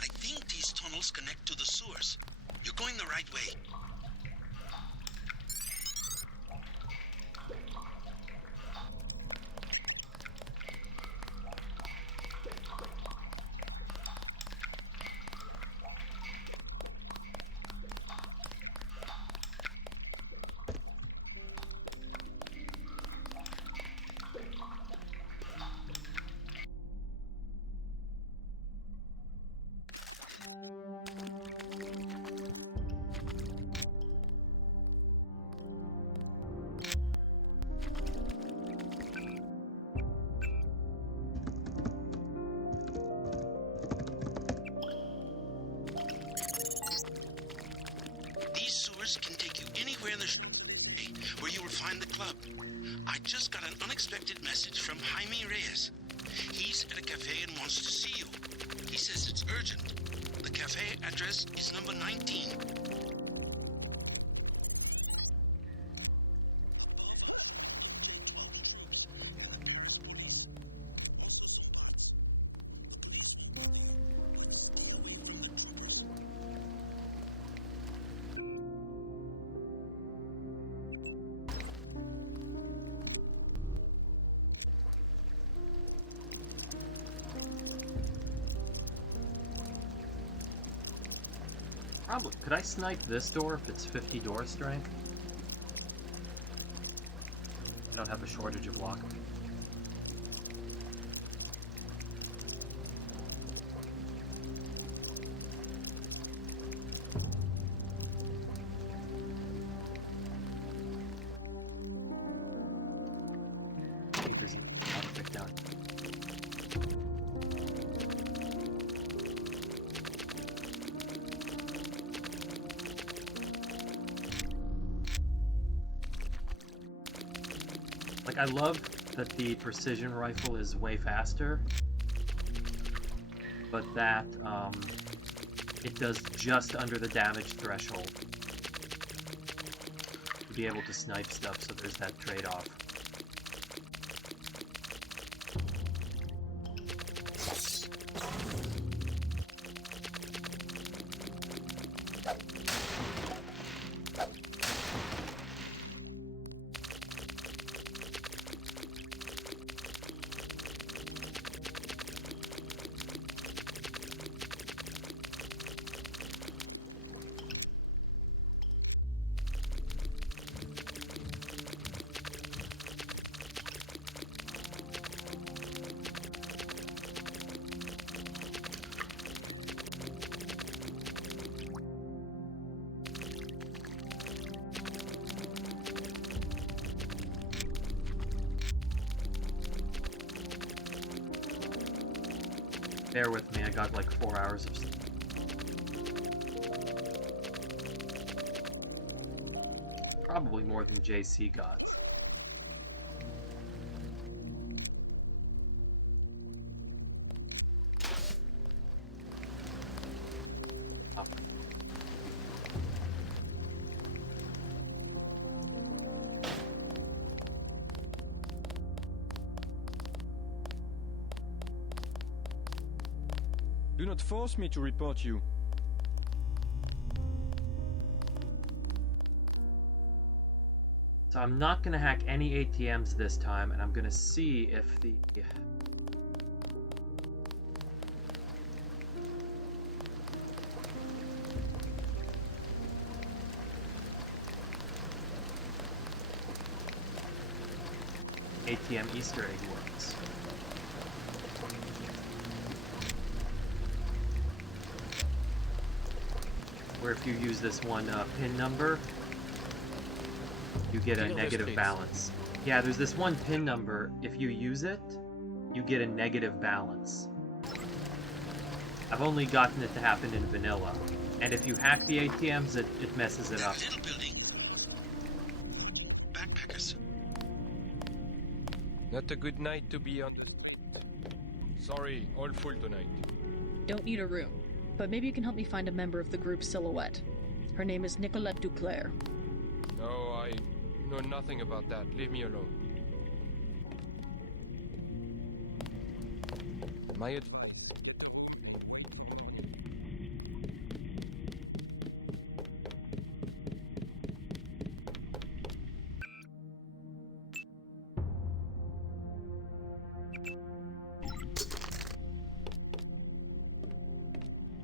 I think these tunnels connect to the sewers. You're going the right way. These sewers can take you anywhere in the where you will find the club. I just got an unexpected message from Jaime Reyes. He's at a cafe and wants to see you. He says it's urgent. The cafe address is number 19. Probably. Could I snipe this door if it's 50 door strength? I don't have a shortage of lock. Keep this pick down. Like, I love that the precision rifle is way faster, but that it does just under the damage threshold to be able to snipe stuff, so there's that trade-off. Bear with me, I got like 4 hours of sleep. Probably more than JC got. Up. Do not force me to report you. So I'm not going to hack any ATMs this time, and I'm going to see if the... ATM Easter egg works. Where if you use this one PIN number, you get a negative balance. Yeah, there's this one PIN number. If you use it, you get a negative balance. I've only gotten it to happen in vanilla. And if you hack the ATMs, it messes it up. Little building. Backpackers. Not a good night to be on. Sorry, all full tonight. Don't need a room, but maybe you can help me find a member of the group Silhouette. Her name is Nicolette Duclair. No, I know nothing about that. Leave me alone. My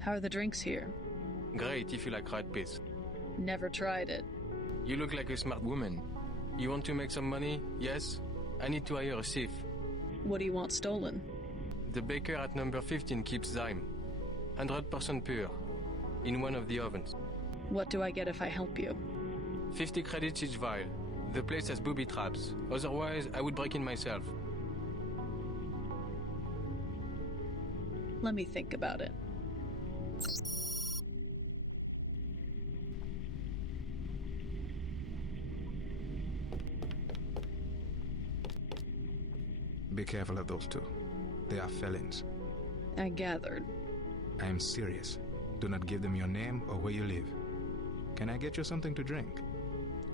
How are the drinks here? Great if you like rat piss. Never tried it. You look like a smart woman. You want to make some money? Yes? I need to hire a thief. What do you want stolen? The baker at number 15 keeps Zyme. 100% pure. In one of the ovens. What do I get if I help you? 50 credits each vial. The place has booby traps. Otherwise, I would break in myself. Let me think about it. Be careful of those two. They are felons. I gathered. I am serious. Do not give them your name or where you live. Can I get you something to drink?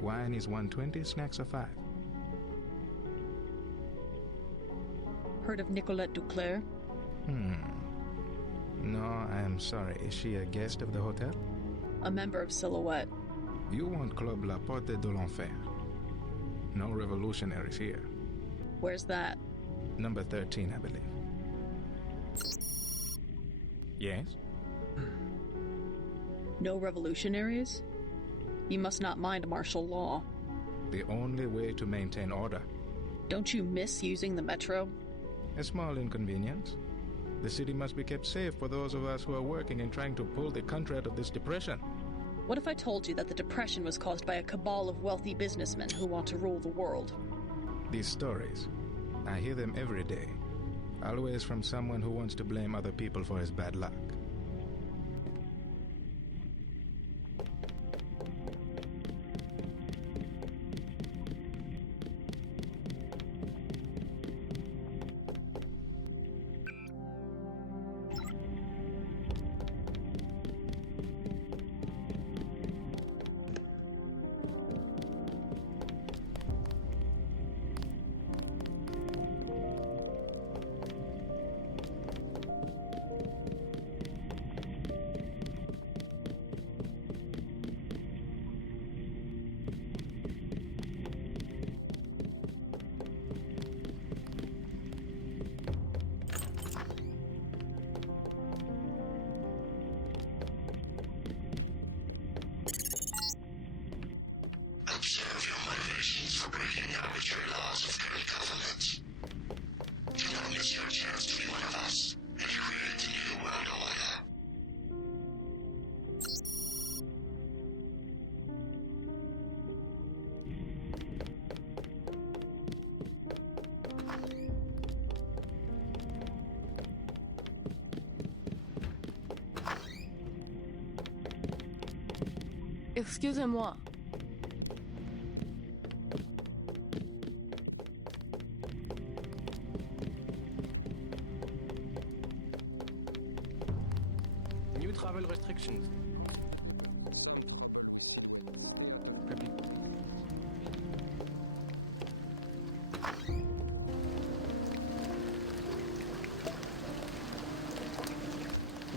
Wine is 120, snacks are 5. Heard of Nicolette Duclair? No, I am sorry. Is she a guest of the hotel? A member of Silhouette. You want Club La Porte de l'Enfer. No revolutionaries here. Where's that? Number 13, I believe. Yes? No revolutionaries? You must not mind martial law. The only way to maintain order. Don't you miss using the metro? A small inconvenience. The city must be kept safe for those of us who are working and trying to pull the country out of this depression. What if I told you that the depression was caused by a cabal of wealthy businessmen who want to rule the world? These stories, I hear them every day. Always from someone who wants to blame other people for his bad luck. Observe your motivations for breaking the arbitrary laws of current government. Do not miss your chance to be one of us and create the new world order. Excusez-moi. New travel restrictions.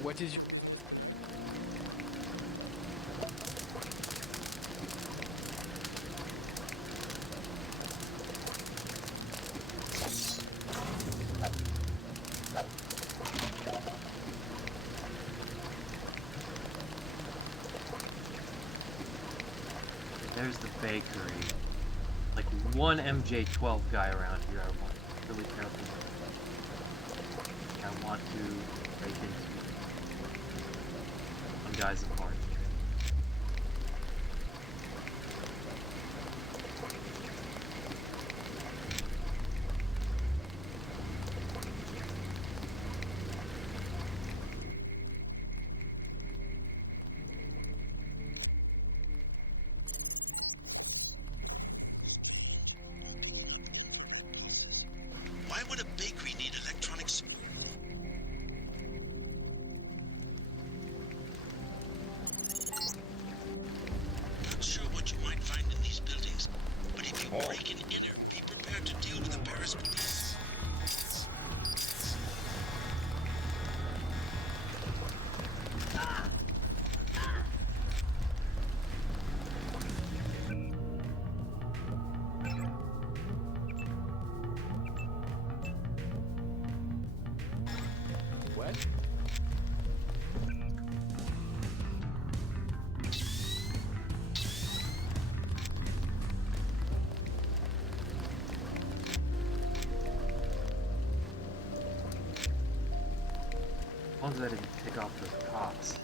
What is your... There's the bakery. Like one MJ12 guy around here I want to be really careful with. I want to break into one guy's apartment. Why would a bakery need electronics? Not sure what you might find in these buildings, but if you break and enter, be prepared to deal with the Paris police. What? As long as I didn't pick off those cops.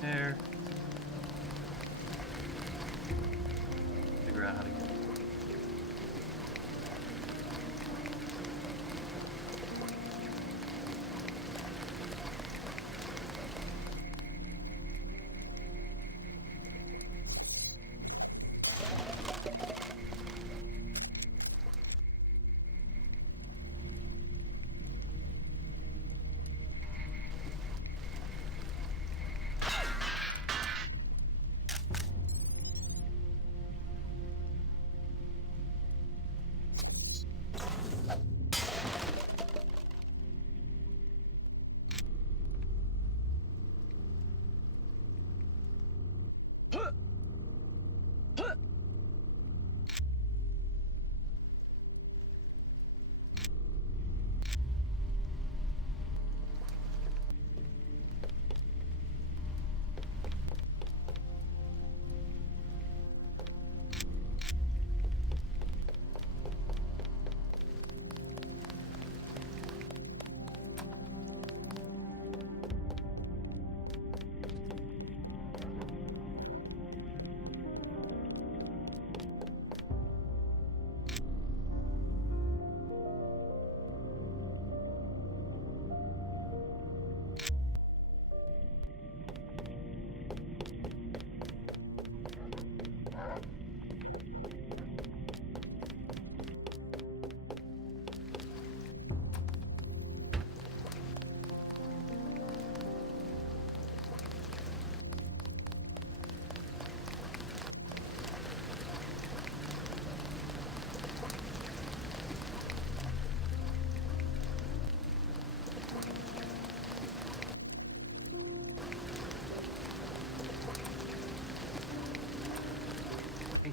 There. Figure out how to get.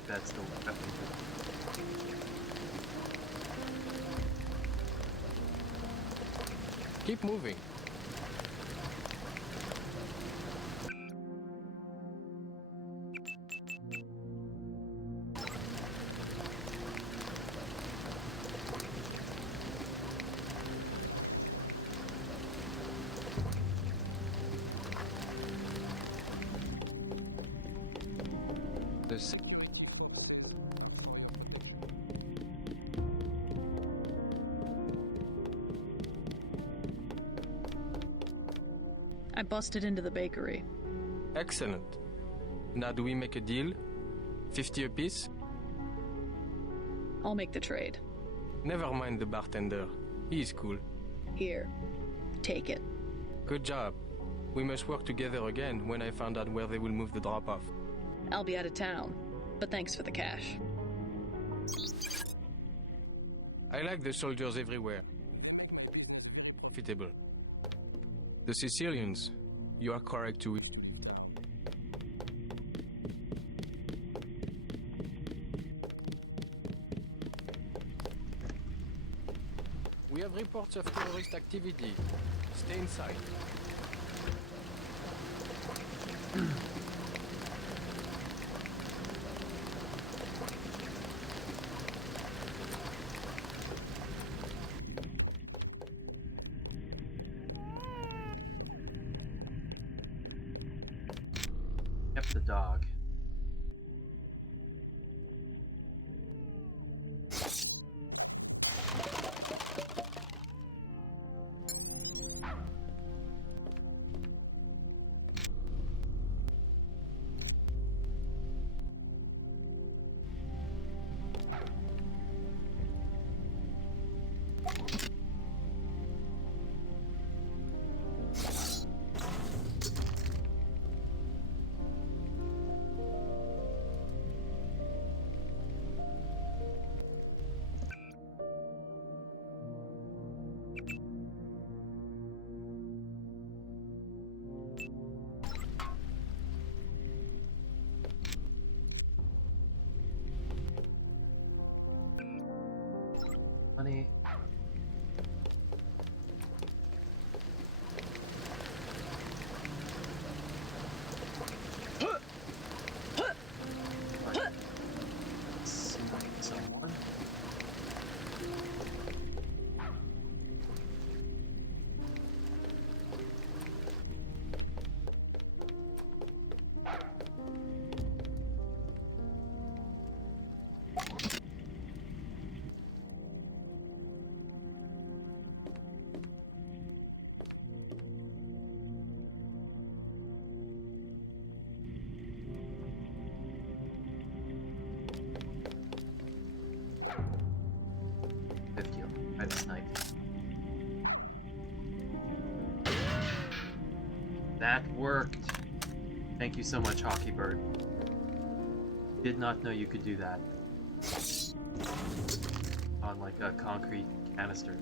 think that's the weapon. Keep moving. This. I busted into the bakery. Excellent. Now do we make a deal? 50 apiece? I'll make the trade. Never mind the bartender. He's cool. Here. Take it. Good job. We must work together again when I find out where they will move the drop-off. I'll be out of town, but thanks for the cash. I like the soldiers everywhere. Profitable. The Sicilians, you are correct to. We have reports of terrorist activity. Stay inside. Kept the dog. Money. Snipe someone. I've sniped. That worked. Thank you so much, Hockey Bird. Did not know you could do that. On like a concrete canister.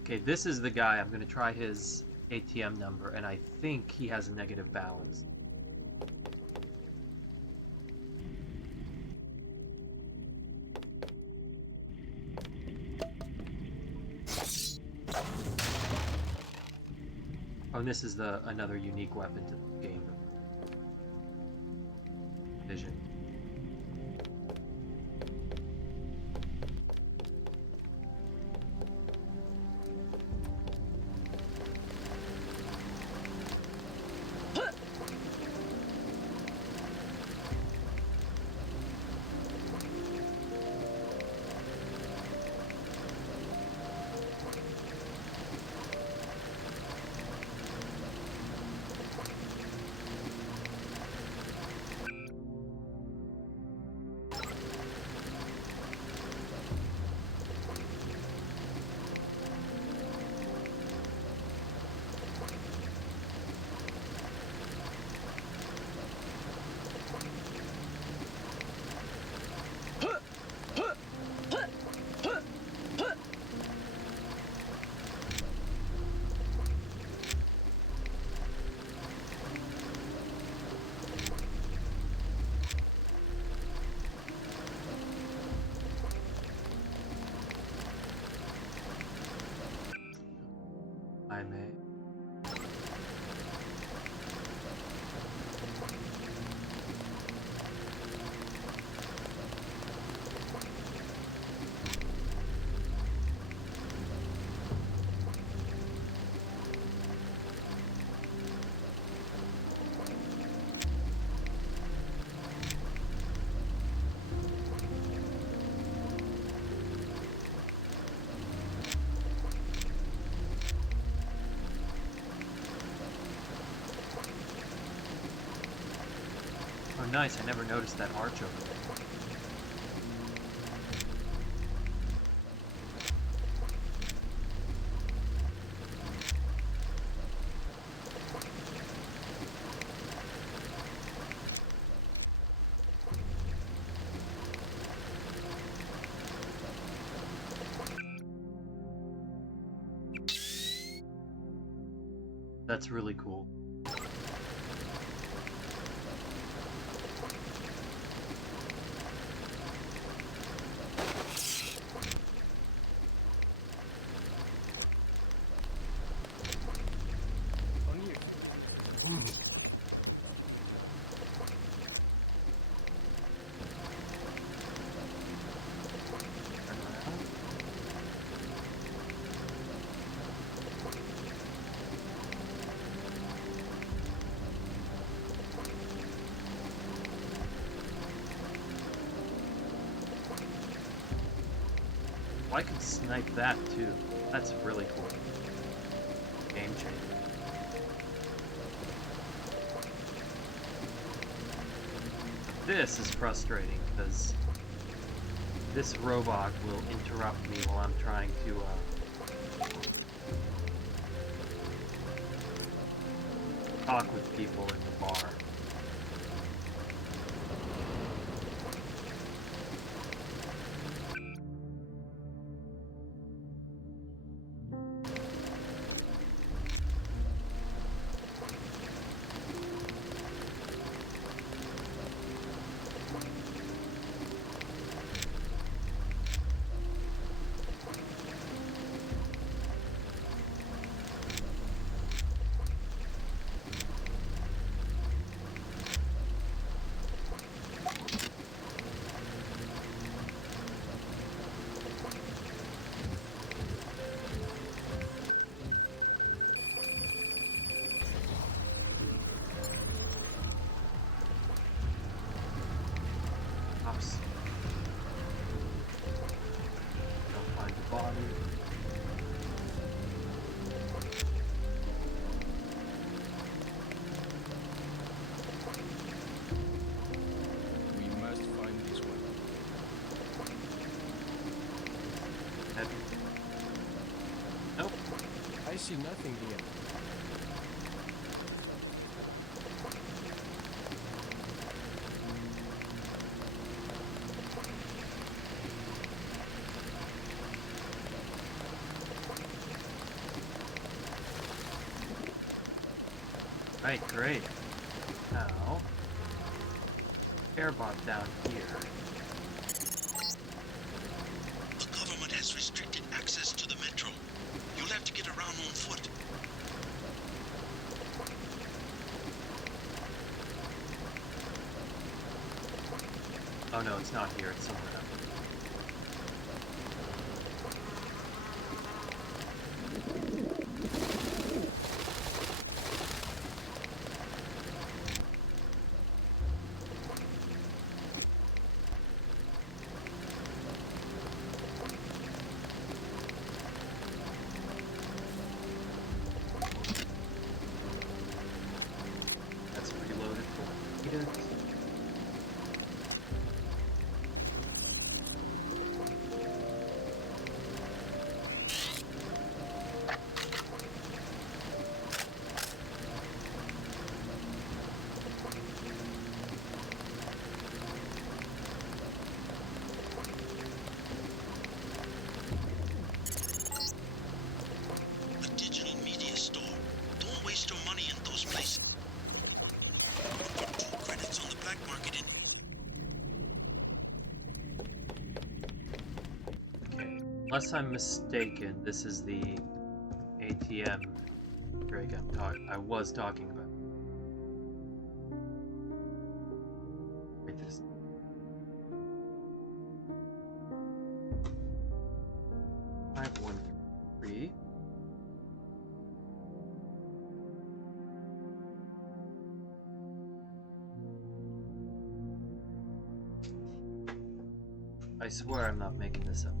Okay, this is the guy. I'm going to try his ATM number, and I think he has a negative balance. Oh, and this is another unique weapon to the game. Vision. nice. I never noticed that arch over there. That's really cool. On you. I could snipe that too. That's really cool. Game changer. This is frustrating because this robot will interrupt me while I'm trying to talk with people in the bar. Don't find the body. We must find this one. Nope. I see nothing here. Right, great. Now, airbot down here. The government has restricted access to the metro. You'll have to get around on foot. Oh no, it's not here, it's somewhere else. That's reloaded for Edith. A digital media store. Don't waste your money in those places. Put 2 credits on the black market. Okay, unless I'm mistaken, this is the ATM rig I was talking about. Wait, this. 513. I swear I'm not making this up.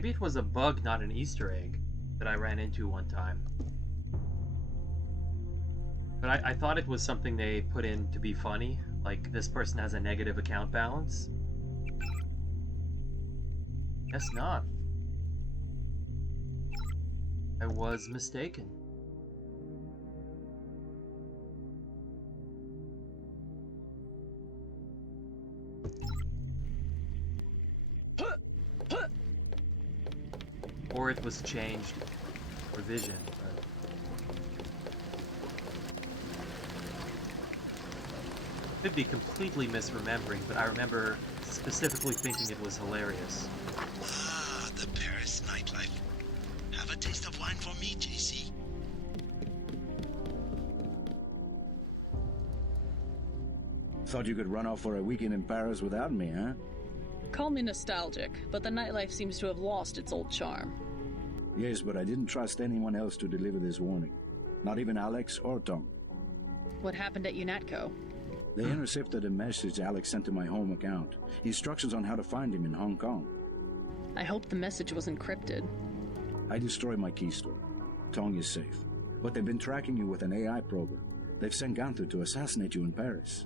Maybe it was a bug, not an Easter egg, that I ran into one time. But I thought it was something they put in to be funny, like this person has a negative account balance. Guess not. I was mistaken. Or it was changed for vision, but... Could be completely misremembering, but I remember specifically thinking it was hilarious. Ah, the Paris nightlife. Have a taste of wine for me, JC. Thought you could run off for a weekend in Paris without me, huh? Call me nostalgic, but the nightlife seems to have lost its old charm. Yes, but I didn't trust anyone else to deliver this warning. Not even Alex or Tom. What happened at UNATCO? They intercepted a message Alex sent to my home account. Instructions on how to find him in Hong Kong. I hope the message was encrypted. I destroyed my key store. Tong is safe. But they've been tracking you with an AI program. They've sent Gunther to assassinate you in Paris.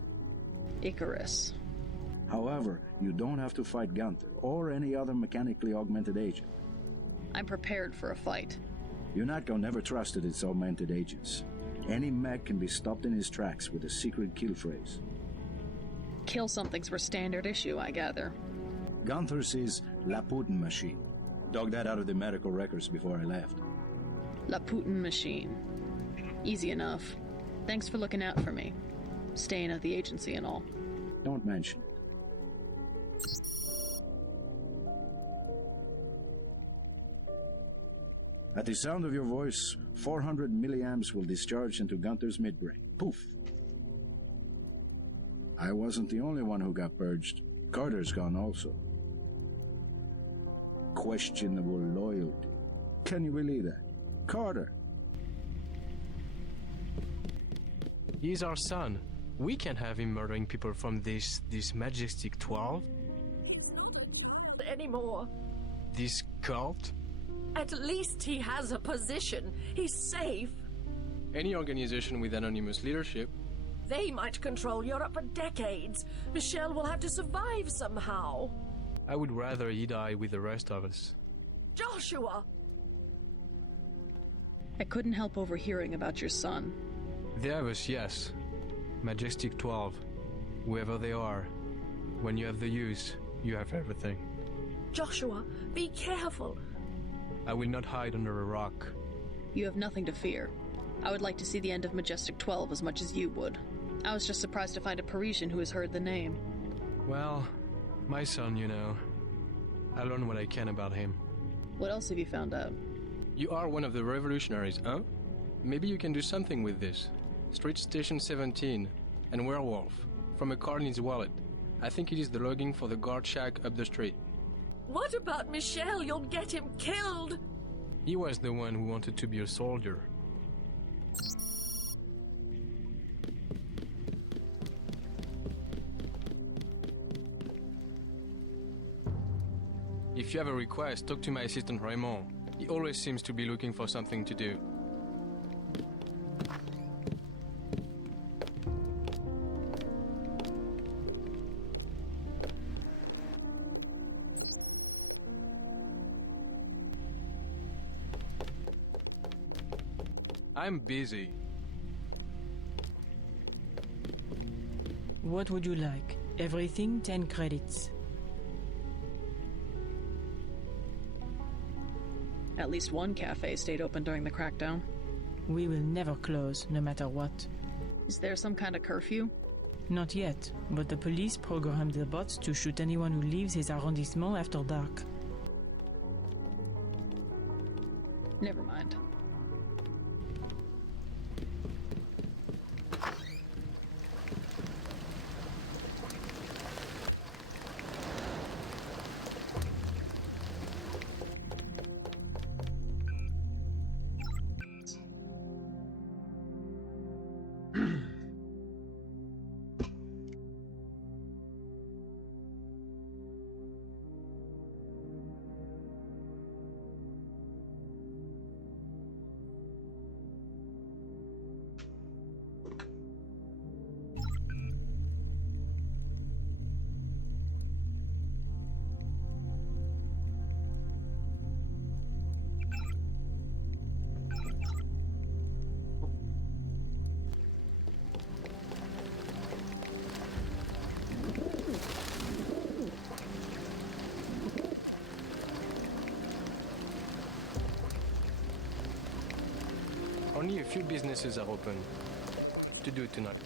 Icarus. However, you don't have to fight Gunther or any other mechanically augmented agent. I'm prepared for a fight. UNATCO never trusted its augmented agents. Any mech can be stopped in his tracks with a secret kill phrase. Kill somethings were standard issue, I gather. Gunther's is La Putin machine. Dug that out of the medical records before I left. La Putin machine. Easy enough. Thanks for looking out for me. Staying at the agency and all. Don't mention it. At the sound of your voice, 400 milliamps will discharge into Gunther's midbrain. Poof! I wasn't the only one who got purged. Carter's gone also. Questionable loyalty. Can you believe that? Carter! He's our son. We can't have him murdering people from this Majestic 12. Anymore. This cult? At least he has a position. He's safe. Any organization with anonymous leadership. They might control Europe for decades. Michelle will have to survive somehow. I would rather he die with the rest of us. Joshua! I couldn't help overhearing about your son. They have us, yes. Majestic 12. Whoever they are. When you have the use, you have everything. Joshua, be careful. I will not hide under a rock. You have nothing to fear. I would like to see the end of Majestic 12 as much as you would. I was just surprised to find a Parisian who has heard the name. Well, my son, you know. I learned what I can about him. What else have you found out? You are one of the revolutionaries, huh? Maybe you can do something with this. Street Station 17 and Werewolf from a card in his wallet. I think it is the logging for the guard shack up the street. What about Michelle? You'll get him killed! He was the one who wanted to be a soldier. If you have a request, talk to my assistant Raymond. He always seems to be looking for something to do. I'm busy. What would you like? Everything 10 credits. At least one cafe stayed open during the crackdown. We will never close, no matter what. Is there some kind of curfew? Not yet, but the police programmed the bots to shoot anyone who leaves his arrondissement after dark. Never mind. Only a few businesses are open to do tonight.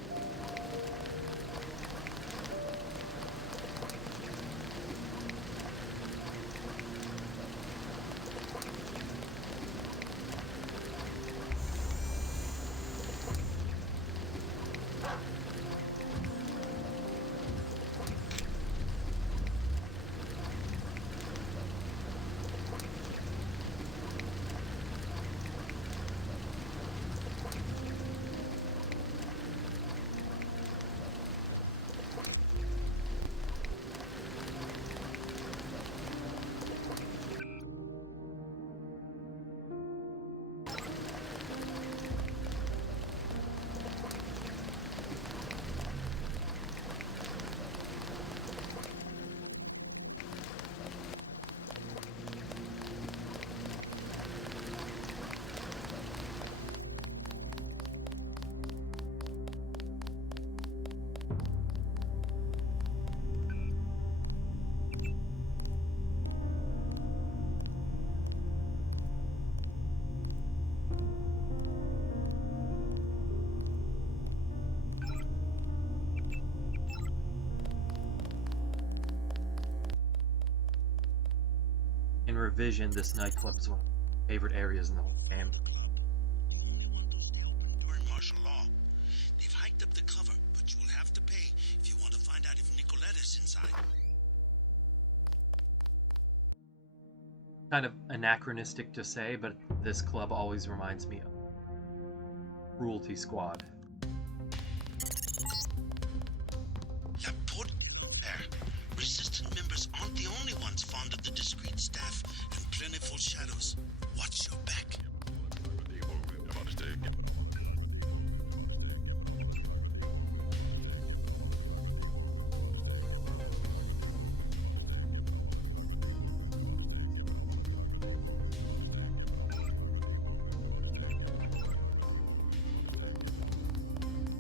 In revision, this nightclub is one of my favorite areas in the whole game. We're in martial law. They've hiked up the cover, but you will have to pay if you want to find out if Nicolette is inside. Kind of anachronistic to say, but this club always reminds me of Cruelty Squad. La porte there. Resistant members aren't the only ones fond of the discreet staff and plentiful shadows. Watch your back.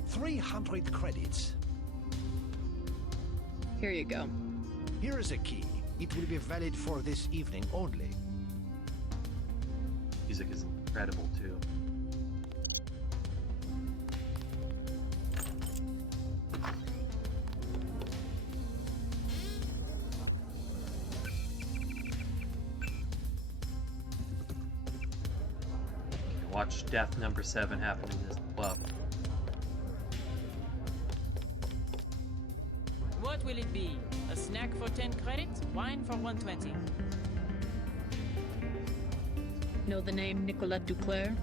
300 credits. Here you go. Here is a key. It will be valid for this evening only. Music is incredible too. Watch death number 7 happen in this club. What will it be? A snack for 10 credits? Wine for 120. Know the name Nicolette Duclair?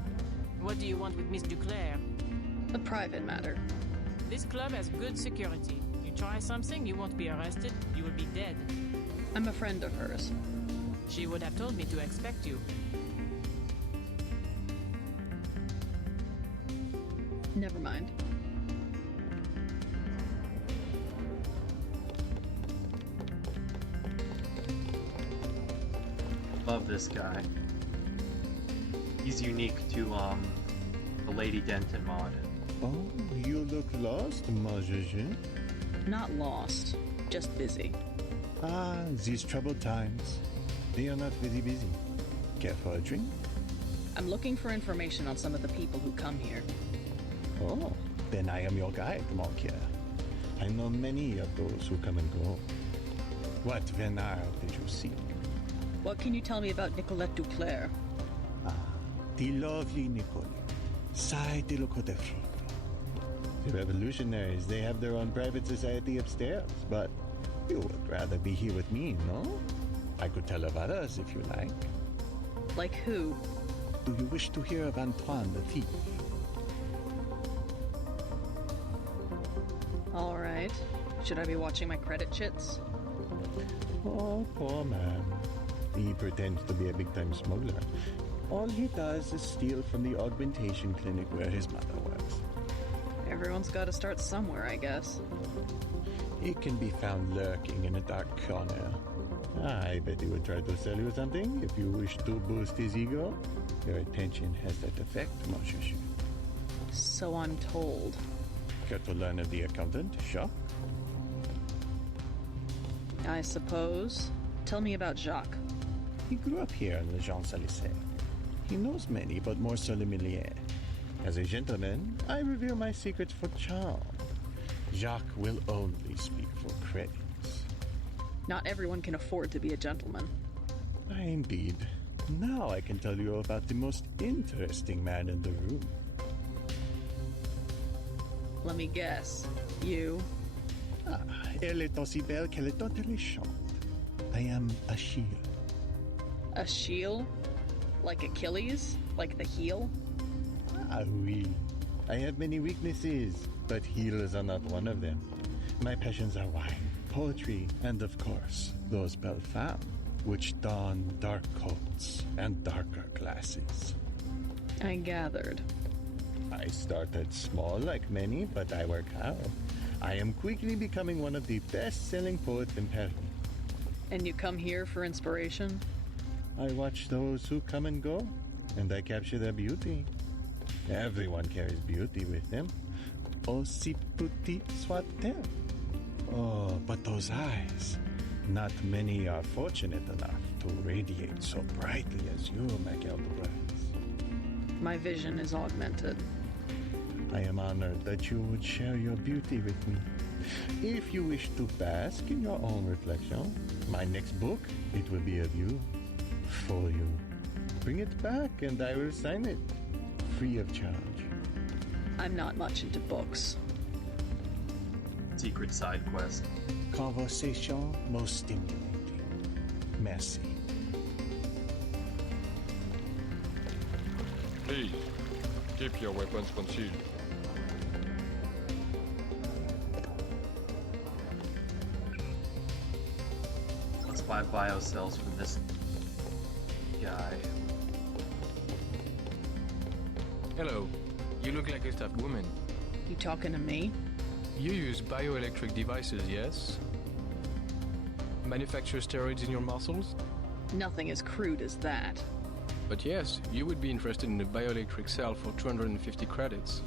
What do you want with Miss Duclair? A private matter. This club has good security. You try something, you won't be arrested, you will be dead. I'm a friend of hers. She would have told me to expect you. Never mind. Love this guy. He's unique to the Lay D Denton mod. Oh, you look lost, ma Juju. Not lost, just busy. Ah, these troubled times. They are not very busy. Care for a drink? I'm looking for information on some of the people who come here. Oh, then I am your guide, mon cœur. I know many of those who come and go. What veneer did you see? What can you tell me about Nicolette Duclair? Ah, the lovely Nicolette. Sai de lo Côte d'Afrique. The revolutionaries, they have their own private society upstairs, but you would rather be here with me, no? I could tell of others if you like. Like who? Do you wish to hear of Antoine the thief? All right. Should I be watching my credit chits? Oh, poor man. He pretends to be a big-time smuggler. All he does is steal from the augmentation clinic where his mother works. Everyone's got to start somewhere, I guess. He can be found lurking in a dark corner. I bet he would try to sell you something if you wish to boost his ego. Your attention has that effect, mon chouchou. So I'm told. Care to learn of the accountant, Jacques? I suppose. Tell me about Jacques. He grew up here in the Champs-Élysées. He knows many, but more so le millier. As a gentleman, I reveal my secrets for charm. Jacques will only speak for credits. Not everyone can afford to be a gentleman. Indeed. Now I can tell you about the most interesting man in the room. Let me guess. You? Elle est aussi belle qu'elle est intelligente. I am Achille. Achille? Like Achilles? Like the heel? Ah, oui. I have many weaknesses, but heels are not one of them. My passions are wine, poetry, and of course, those belles femmes, which don dark coats and darker glasses. I gathered. I started small like many, but I work hard. I am quickly becoming one of the best-selling poets in Paris. And you come here for inspiration? I watch those who come and go, and I capture their beauty. Everyone carries beauty with them. Aussi petit soit-elle. Oh, but those eyes. Not many are fortunate enough to radiate so brightly as you, ma Carte Blanche. My vision is augmented. I am honored that you would share your beauty with me. If you wish to bask in your own reflection, my next book, it will be of you, for you. Bring it back and I will sign it, free of charge. I'm not much into books. Secret side quest. Conversation most stimulating. Merci. Please, keep your weapons concealed. Let's buy biocells from this guy. Hello. You look like a stuffed woman. You talking to me? You use bioelectric devices, yes? Manufacture steroids in your muscles? Nothing as crude as that. But yes, you would be interested in a bioelectric cell for 250 credits.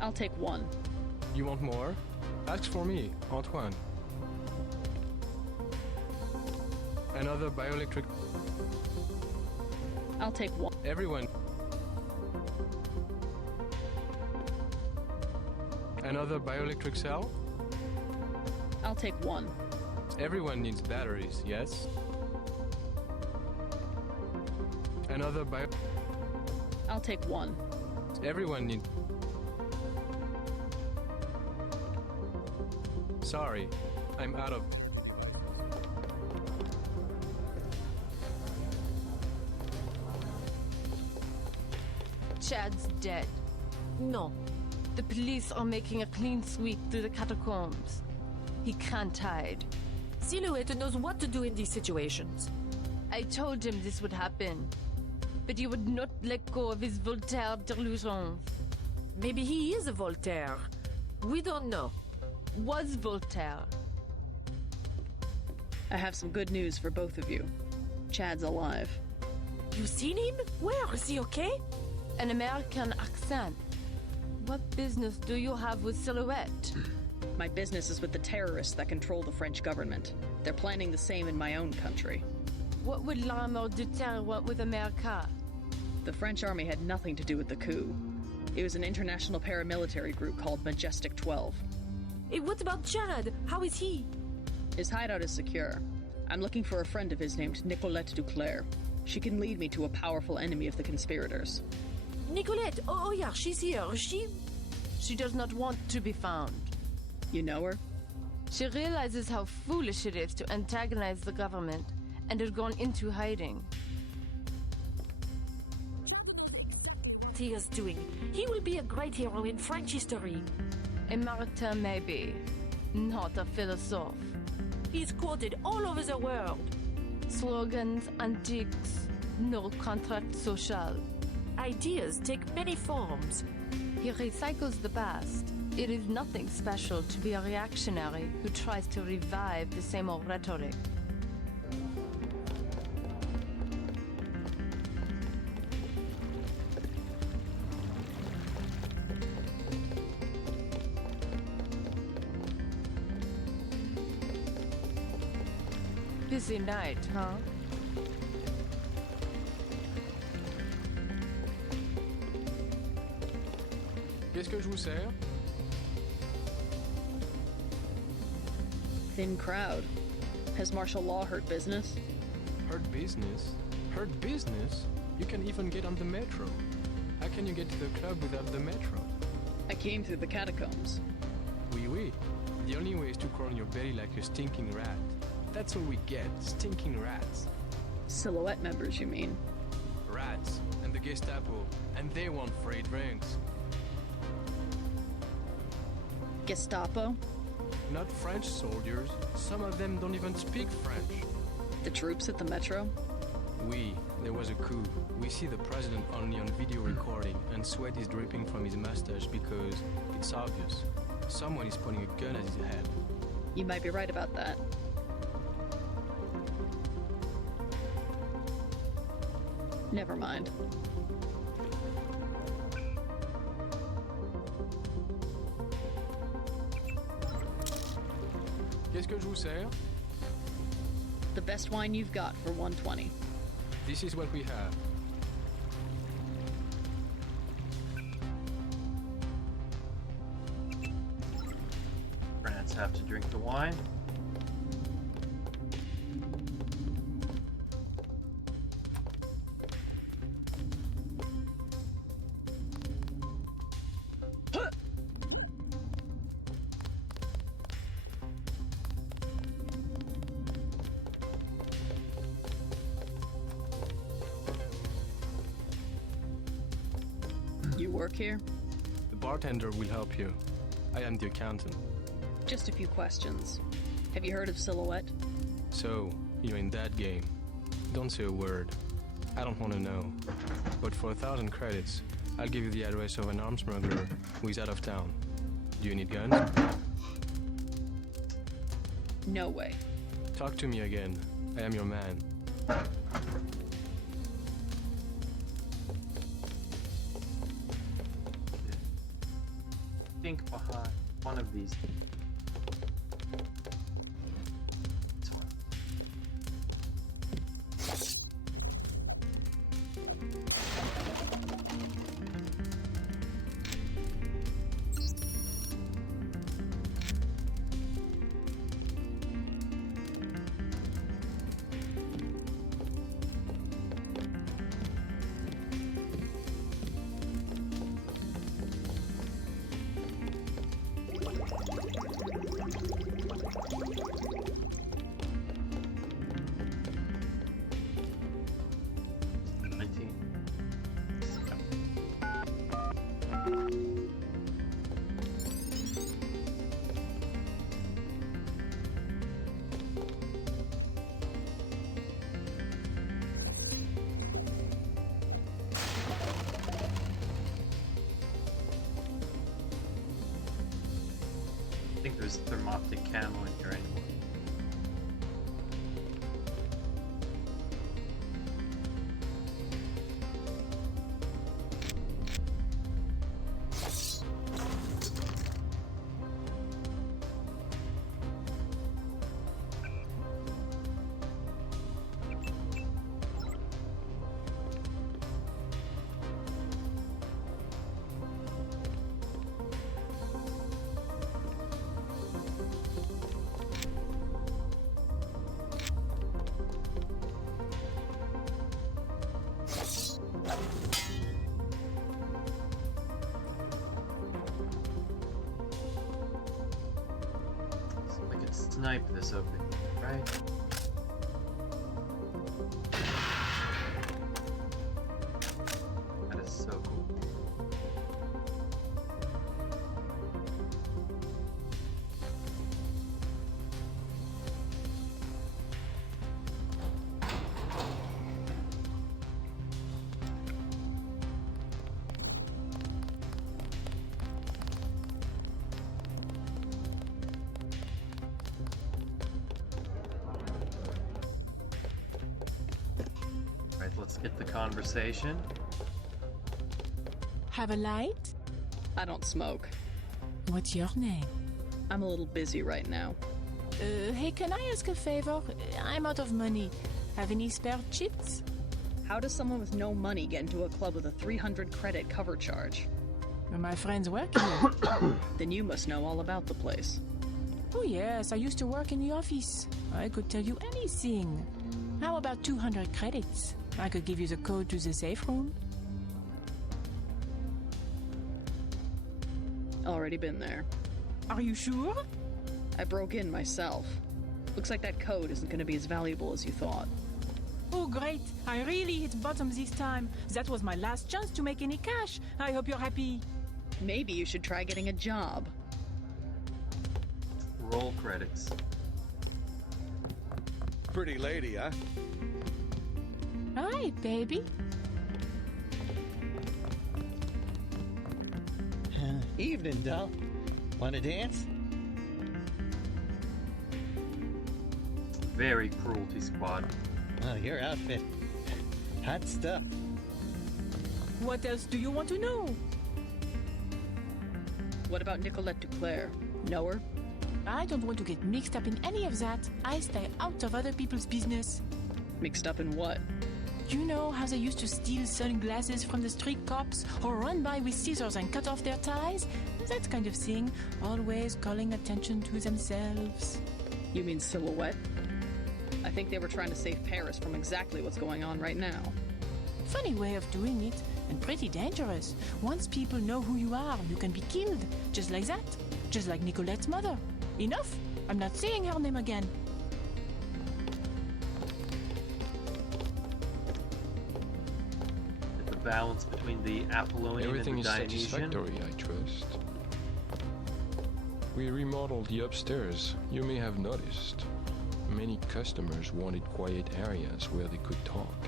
I'll take one. You want more? Ask for me, Antoine. Another bioelectric... I'll take one. Everyone... Another bioelectric cell? I'll take one. Everyone needs batteries, yes? Another bio... I'll take one. Everyone needs... Sorry, I'm out of... Chad's dead. No. The police are making a clean sweep through the catacombs. He can't hide. Silhouette knows what to do in these situations. I told him this would happen, but he would not let go of his Voltaire delusions. Maybe he is a Voltaire. We don't know. Was Voltaire. I have some good news for both of you. Chad's alive. You seen him? Where? Is he okay? An American accent. What business do you have with Silhouette? My business is with the terrorists that control the French government. They're planning the same in my own country. What would L'armée de Terre want with America? The French army had nothing to do with the coup. It was an international paramilitary group called Majestic 12. Hey, what about Chad? How is he? His hideout is secure. I'm looking for a friend of his named Nicolette Duclair. She can lead me to a powerful enemy of the conspirators. Nicolette! Oh yeah, she's here. She does not want to be found. You know her? She realizes how foolish it is to antagonize the government and has gone into hiding. He is doing. He will be a great hero in French history. A Martin maybe, not a philosophe. He's quoted all over the world. Slogans, antiques, no contract social. Ideas take many forms. He recycles the past. It is nothing special to be a reactionary who tries to revive the same old rhetoric. Busy night, huh? Qu'est-ce que je vous sers? Thin crowd. Has martial law hurt business? Hurt business? Hurt business? You can even get on the metro. How can you get to the club without the metro? I came through the catacombs. Oui, oui. The only way is to crawl on your belly like a stinking rat. That's all we get, stinking rats. Silhouette members, you mean? Rats, and the Gestapo, and they want free drinks. Gestapo? Not French soldiers. Some of them don't even speak French. The troops at the metro? Oui, there was a coup. We see the president only on video recording, and sweat is dripping from his mustache because it's obvious. Someone is pointing a gun at his head. You might be right about that. Never mind. Qu'est-ce que je vous sers? The best wine you've got for 120. This is what we have. France have to drink the wine. You work here? The bartender will help you. I am the accountant. Just a few questions. Have you heard of Silhouette? So, you're in that game. Don't say a word. I don't want to know. But for 1,000 credits, I'll give you the address of an arms smuggler who is out of town. Do you need guns? No way. Talk to me again. I am your man. Think behind one of these. This one. I think there's thermoptic camo in here anyway. Snipe this open, right? That is so cool. Let's get the conversation. Have a light? I don't smoke. What's your name? I'm a little busy right now. Hey, can I ask a favor? I'm out of money. Have any spare chips? How does someone with no money get into a club with a 300 credit cover charge? My friends work here. Then you must know all about the place. Oh yes, I used to work in the office. I could tell you anything. How about 200 credits? I could give you the code to the safe room. Already been there. Are you sure? I broke in myself. Looks like that code isn't going to be as valuable as you thought. Oh great, I really hit bottom this time. That was my last chance to make any cash. I hope you're happy. Maybe you should try getting a job. Roll credits. Pretty lady, huh? Hi, baby. Evening, doll. Wanna dance? Very cruelty squad. Oh, your outfit. Hot stuff. What else do you want to know? What about Nicolette Duclair? Know her? I don't want to get mixed up in any of that. I stay out of other people's business. Mixed up in what? You know how they used to steal sunglasses from the street cops or run by with scissors and cut off their ties? That kind of thing, always calling attention to themselves. You mean Silhouette? I think they were trying to save Paris from exactly what's going on right now. Funny way of doing it, and pretty dangerous. Once people know who you are, you can be killed. Just like that. Just like Nicolette's mother. Enough! I'm not saying her name again. The balance between the Apollonian Everything and is the Dionysian. satisfactory, I trust. We remodeled the upstairs. You may have noticed. Many customers wanted quiet areas where they could talk.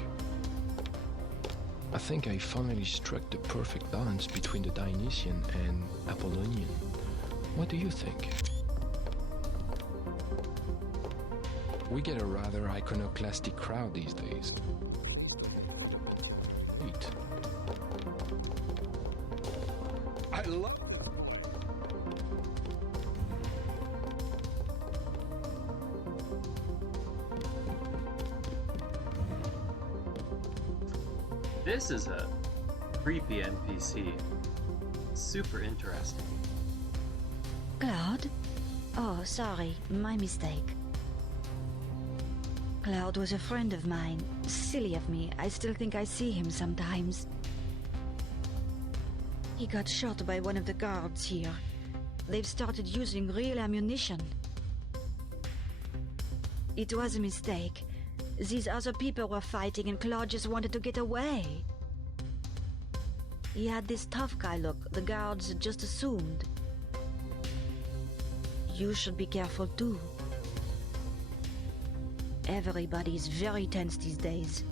I think I finally struck the perfect balance between the Dionysian and Apollonian. What do you think? We get a rather iconoclastic crowd these days. Wait. I love... This is a creepy NPC. Super interesting. Cloud? Oh, sorry, my mistake. Cloud was a friend of mine. Silly of me, I still think I see him sometimes. He got shot by one of the guards here. They've started using real ammunition. It was a mistake. These other people were fighting and Claude just wanted to get away. He had this tough guy look the guards just assumed. You should be careful too. Everybody's very tense these days.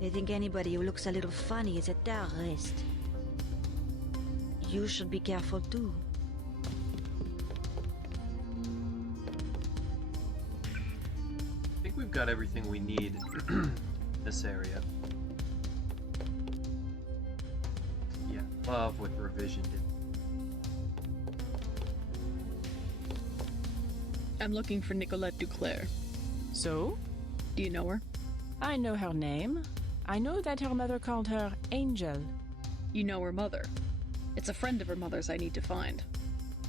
They think anybody who looks a little funny is a terrorist. You should be careful too. I think we've got everything we need in this area. Yeah, love what the revision did. I'm looking for Nicolette Duclair. So? Do you know her? I know her name. I know that her mother called her Angel. You know her mother. It's a friend of her mother's I need to find.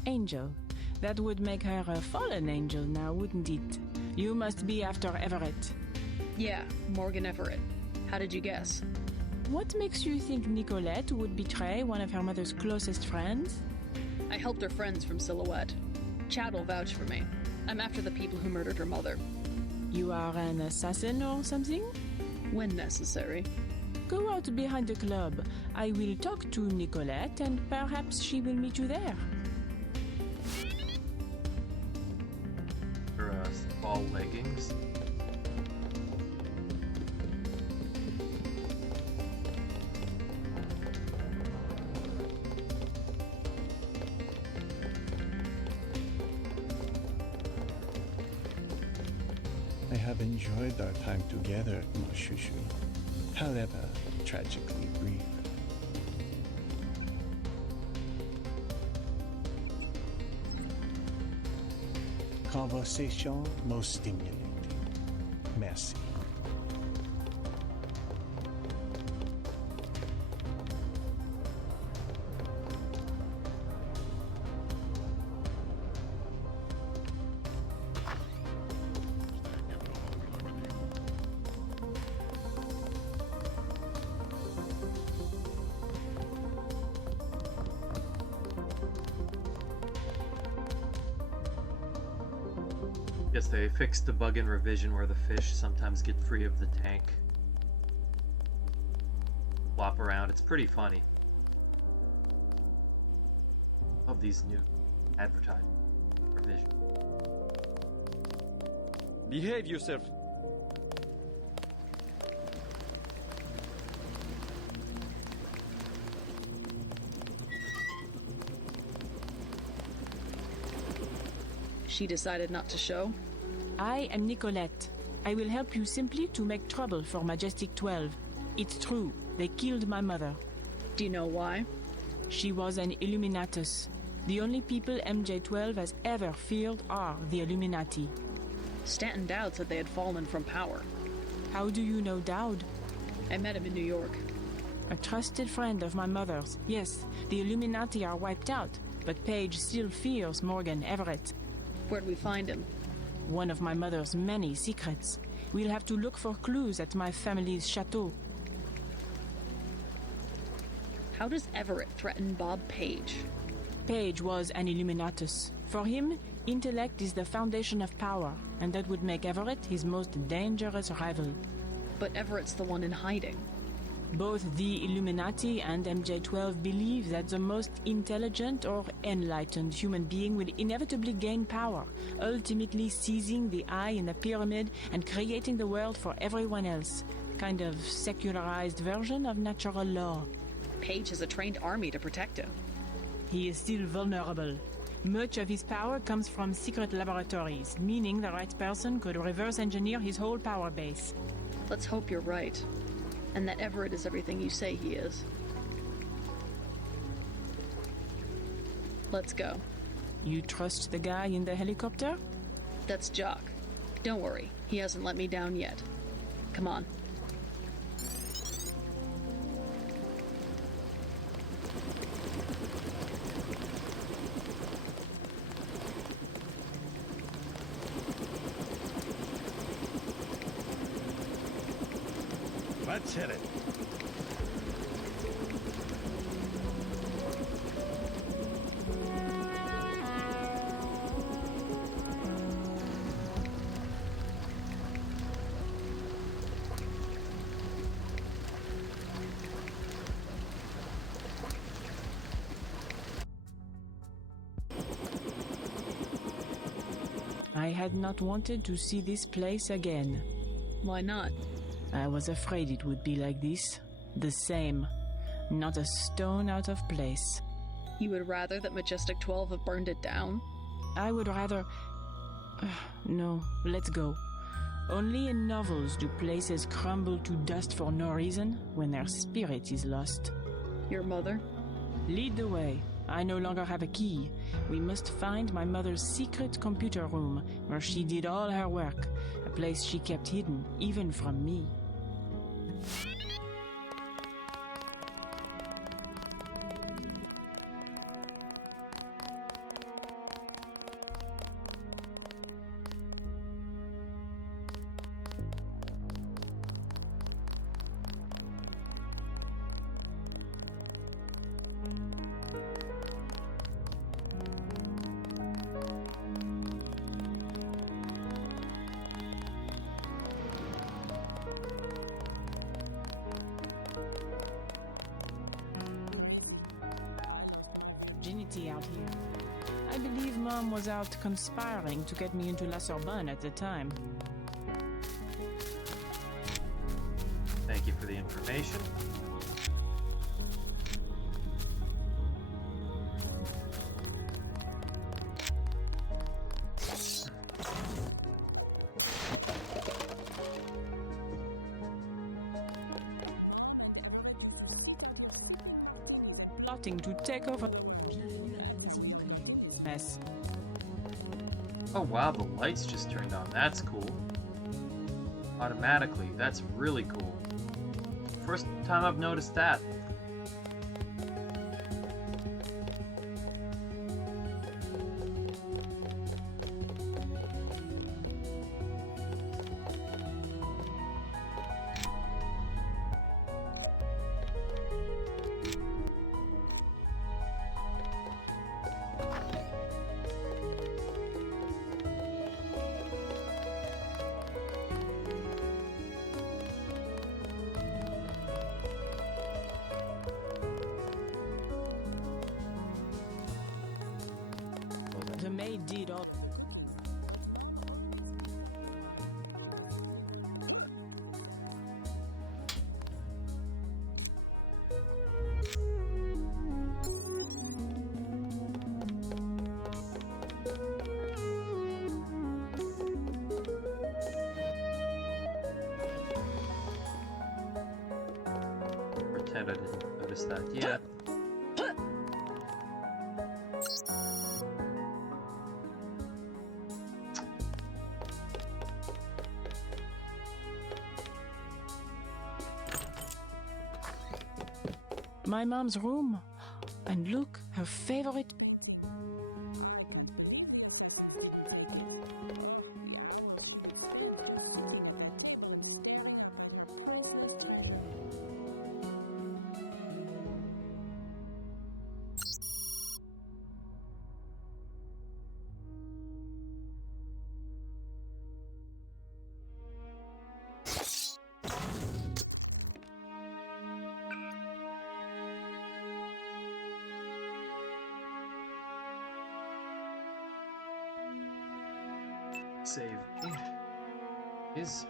Angel. That would make her a fallen angel now, wouldn't it? You must be after Everett. Yeah, Morgan Everett. How did you guess? What makes you think Nicolette would betray one of her mother's closest friends? I helped her friends from Silhouette. Chad will vouch for me. I'm after the people who murdered her mother. You are an assassin or something? When necessary. Go out behind the club. I will talk to Nicolette and perhaps she will meet you there. Her ball leggings. I have enjoyed our time together, my shushu. However, tragically brief. Conversation most stimulating. Merci. Guess they fixed the bug in revision where the fish sometimes get free of the tank. Flop around. It's pretty funny. Love these new advertising revision. Behave yourself. She decided not to show? I am Nicolette. I will help you simply to make trouble for Majestic 12. It's true, they killed my mother. Do you know why? She was an Illuminatus. The only people MJ12 has ever feared are the Illuminati. Stanton Dowd said they had fallen from power. How do you know Dowd? I met him in New York. A trusted friend of my mother's. Yes, the Illuminati are wiped out, but Paige still fears Morgan Everett. Where'd we find him? One of my mother's many secrets. We'll have to look for clues at my family's chateau. How does Everett threaten Bob Page? Page was an Illuminatus. For him, intellect is the foundation of power, and that would make Everett his most dangerous rival. But Everett's the one in hiding. Both the Illuminati and MJ12 believe that the most intelligent or enlightened human being will inevitably gain power, ultimately seizing the eye in the pyramid and creating the world for everyone else. Kind of secularized version of natural law. Page has a trained army to protect him. He is still vulnerable. Much of his power comes from secret laboratories, meaning the right person could reverse engineer his whole power base. Let's hope you're right. And that Everett is everything you say he is. Let's go. You trust the guy in the helicopter? That's Jock. Don't worry, he hasn't let me down yet. Come on. Let's hit it. I had not wanted to see this place again. Why not? I was afraid it would be like this. The same. Not a stone out of place. You would rather that Majestic 12 have burned it down? I would rather... No, let's go. Only in novels do places crumble to dust for no reason when their spirit is lost. Your mother? Lead the way. I no longer have a key. We must find my mother's secret computer room, where she did all her work, a place she kept hidden, even from me. Out here. I believe Mom was out conspiring to get me into La Sorbonne at the time. Thank you for the information. Starting to take over. Mess. Oh wow, the lights just turned on. That's cool. Automatically. That's really cool. First time I've noticed that. did all. Pretend I didn't notice that yet. My mom's room. And look, her favorite. Save is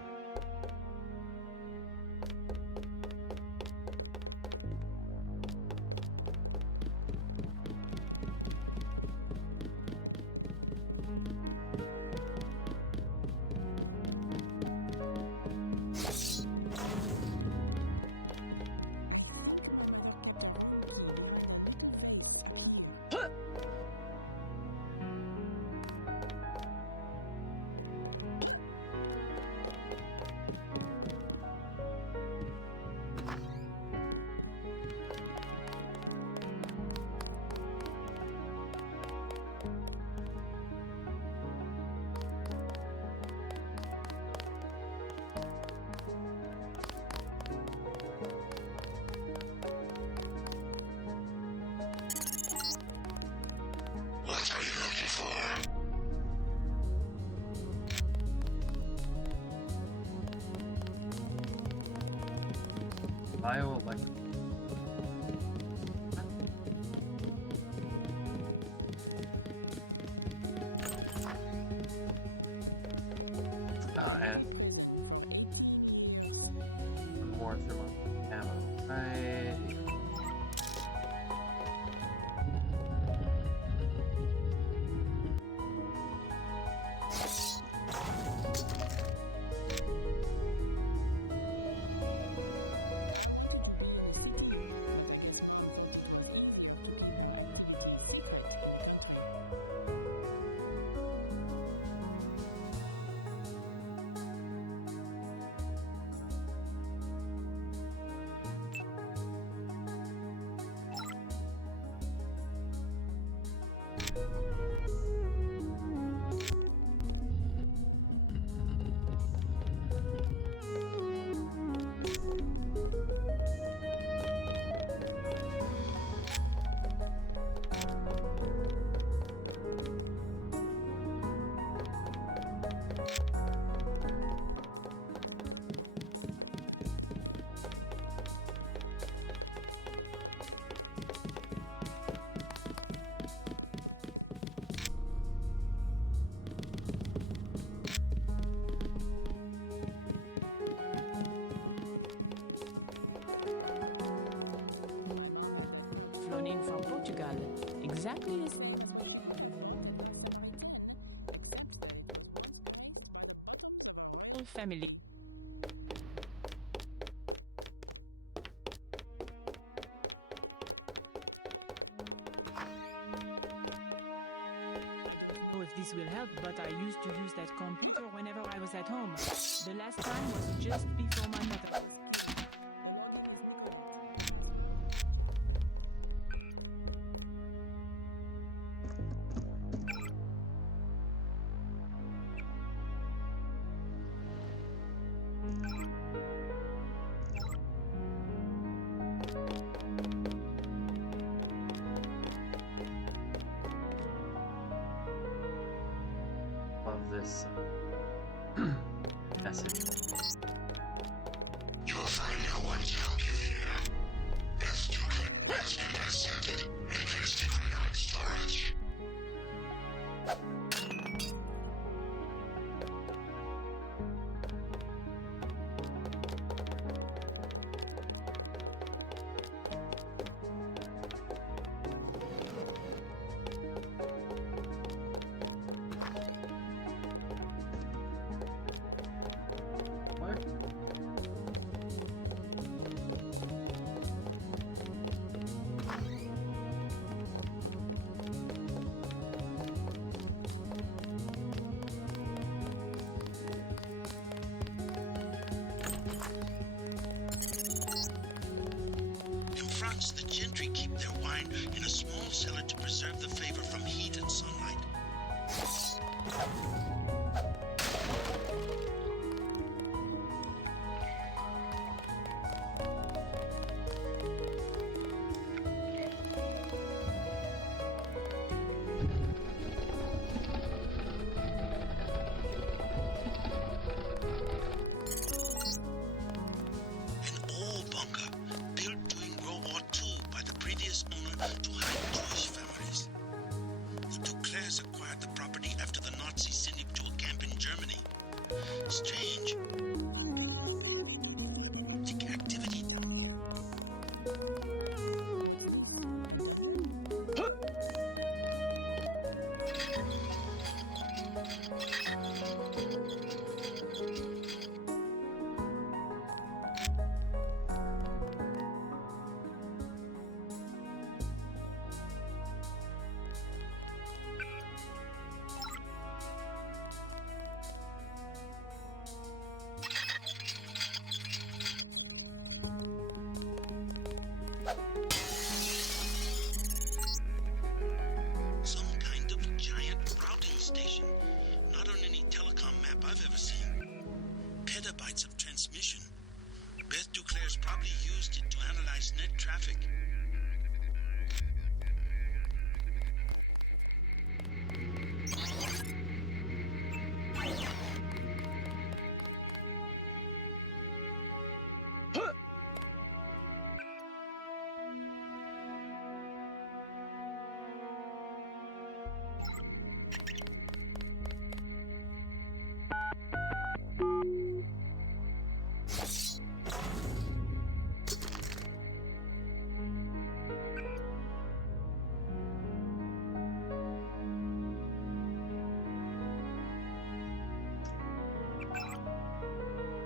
bioelectric. And one more thermal ammo. Right. Flown in from Portugal. Exactly as. Family. If this will help, but I used to use that computer whenever I was at home. The last time was just before my mother. This message. You will find no one to help you here. Best you could. Best and I sent it. In case you storage. means the gentry keep their wine in a small cellar to preserve the flavor from heat and sunlight.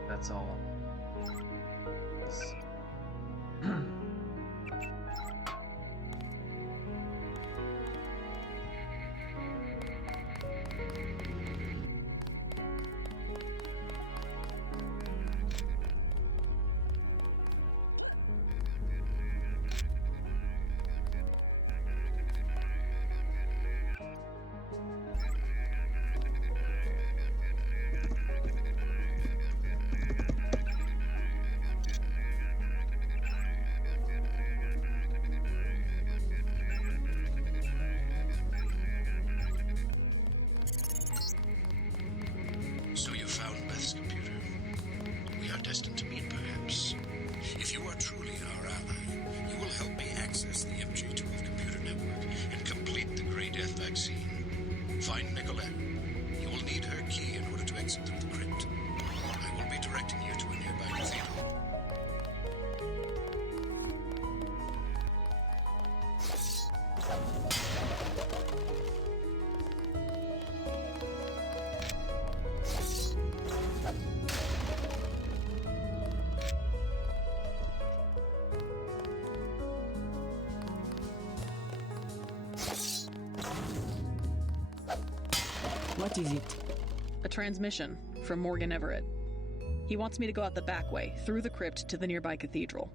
That's all. So you found Beth's computer. We are destined to meet, perhaps. If you are truly our ally, you will help me access the MJ12 computer network and complete the Grey Death vaccine. Find Nicolette. You will need her key in order to exit through the crypt. I will be directing you to a nearby cathedral. What is it? A transmission from Morgan Everett. He wants me to go out the back way, through the crypt to the nearby cathedral.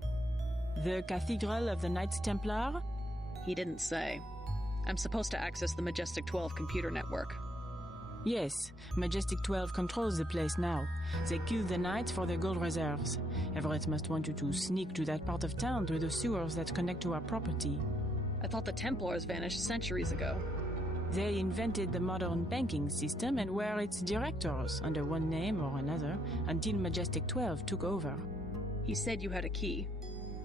The Cathedral of the Knights Templar? He didn't say. I'm supposed to access the Majestic 12 computer network. Yes, Majestic 12 controls the place now. They killed the Knights for their gold reserves. Everett must want you to sneak to that part of town through the sewers that connect to our property. I thought the Templars vanished centuries ago. They invented the modern banking system and were its directors under one name or another until Majestic 12 took over. He said you had a key.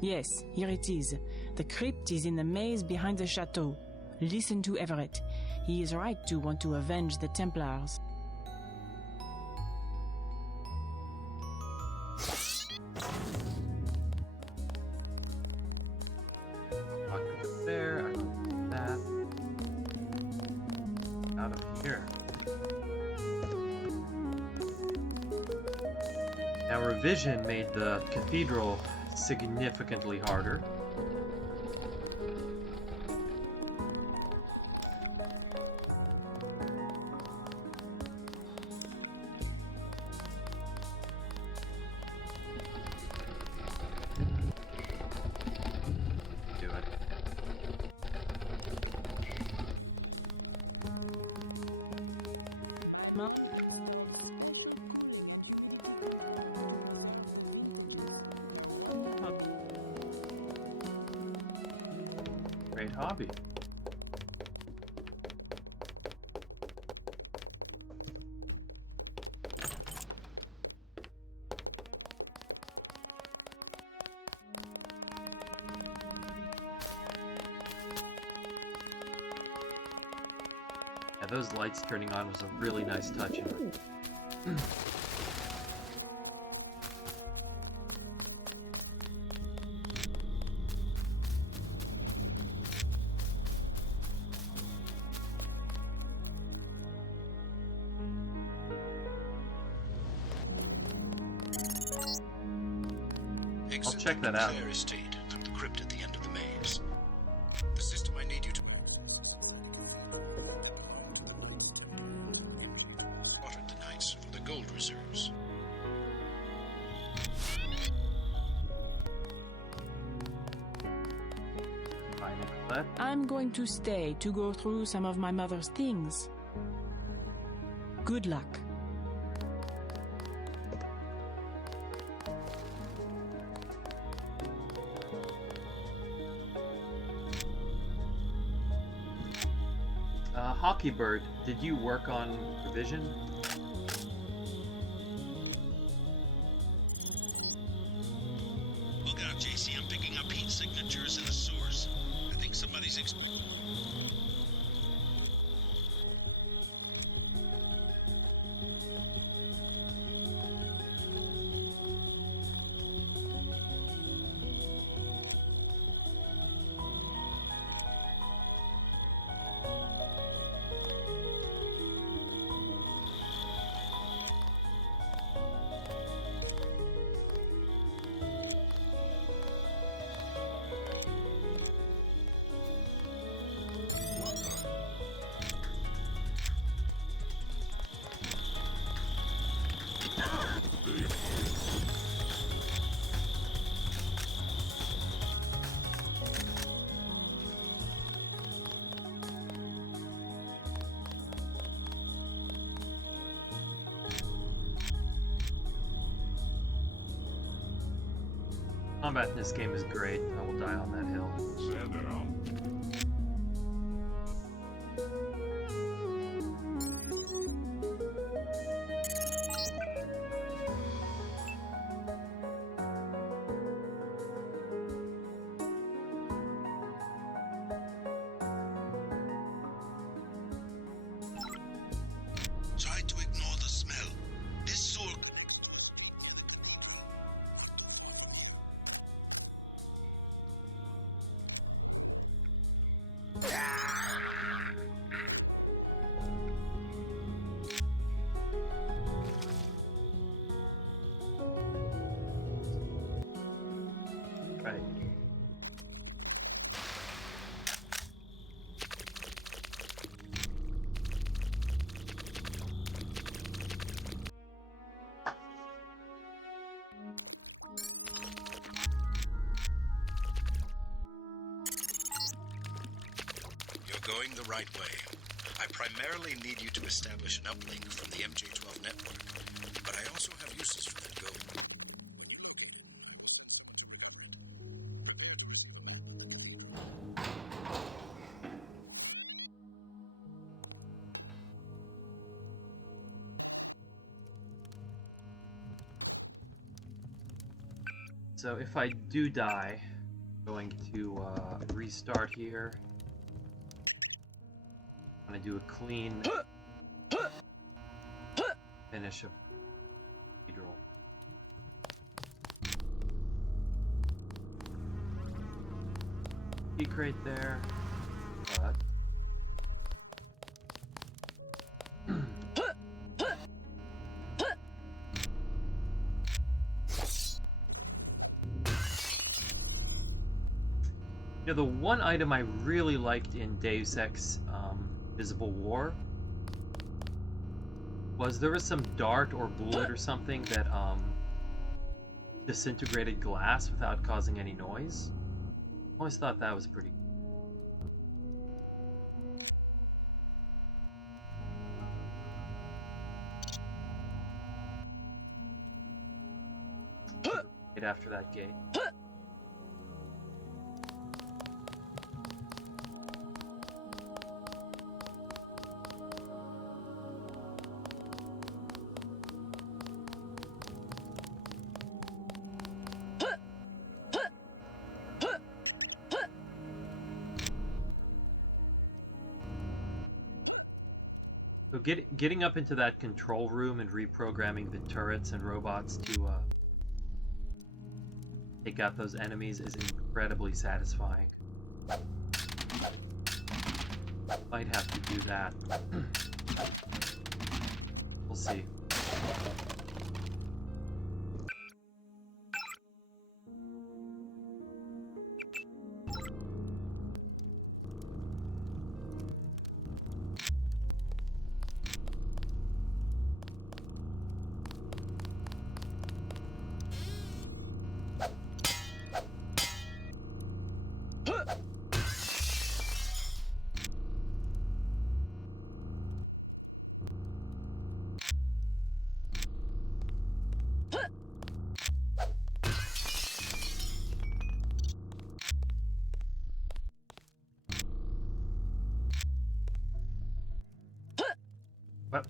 Yes, here it is. The crypt is in the maze behind the chateau. Listen to Everett. He is right to want to avenge the Templars. I can go there, I can do that. Out of here. Now revision made the cathedral significantly harder. Great hobby. Yeah, those lights turning on was a really nice touch. I'll check that out. Claire Estate through the crypt at the end of the maze. The system I need you to watered the knights for the gold reserves. Bye, Nicolette. I'm going to stay to go through some of my mother's things. Good luck. Hockey Bird, did you work on Provision? Look out, JC. I'm picking up heat signatures in the sewers. I think somebody's Combat in this game is great. I will die on that hill. Try to ignore the smell. This sewer. Right. You're going the right way. I primarily need you to establish an uplink from the MJ12 network, but I also have uses for that gold. So if I do die, I'm going to restart here. I'm going to do a clean finish of Cathedral. Peak right there, but you know, the one item I really liked in Deus Ex Visible War was there was some dart or bullet or something that disintegrated glass without causing any noise. I always thought that was pretty cool. after that gate. So getting up into that control room and reprogramming the turrets and robots to take out those enemies is incredibly satisfying. Might have to do that. We'll see.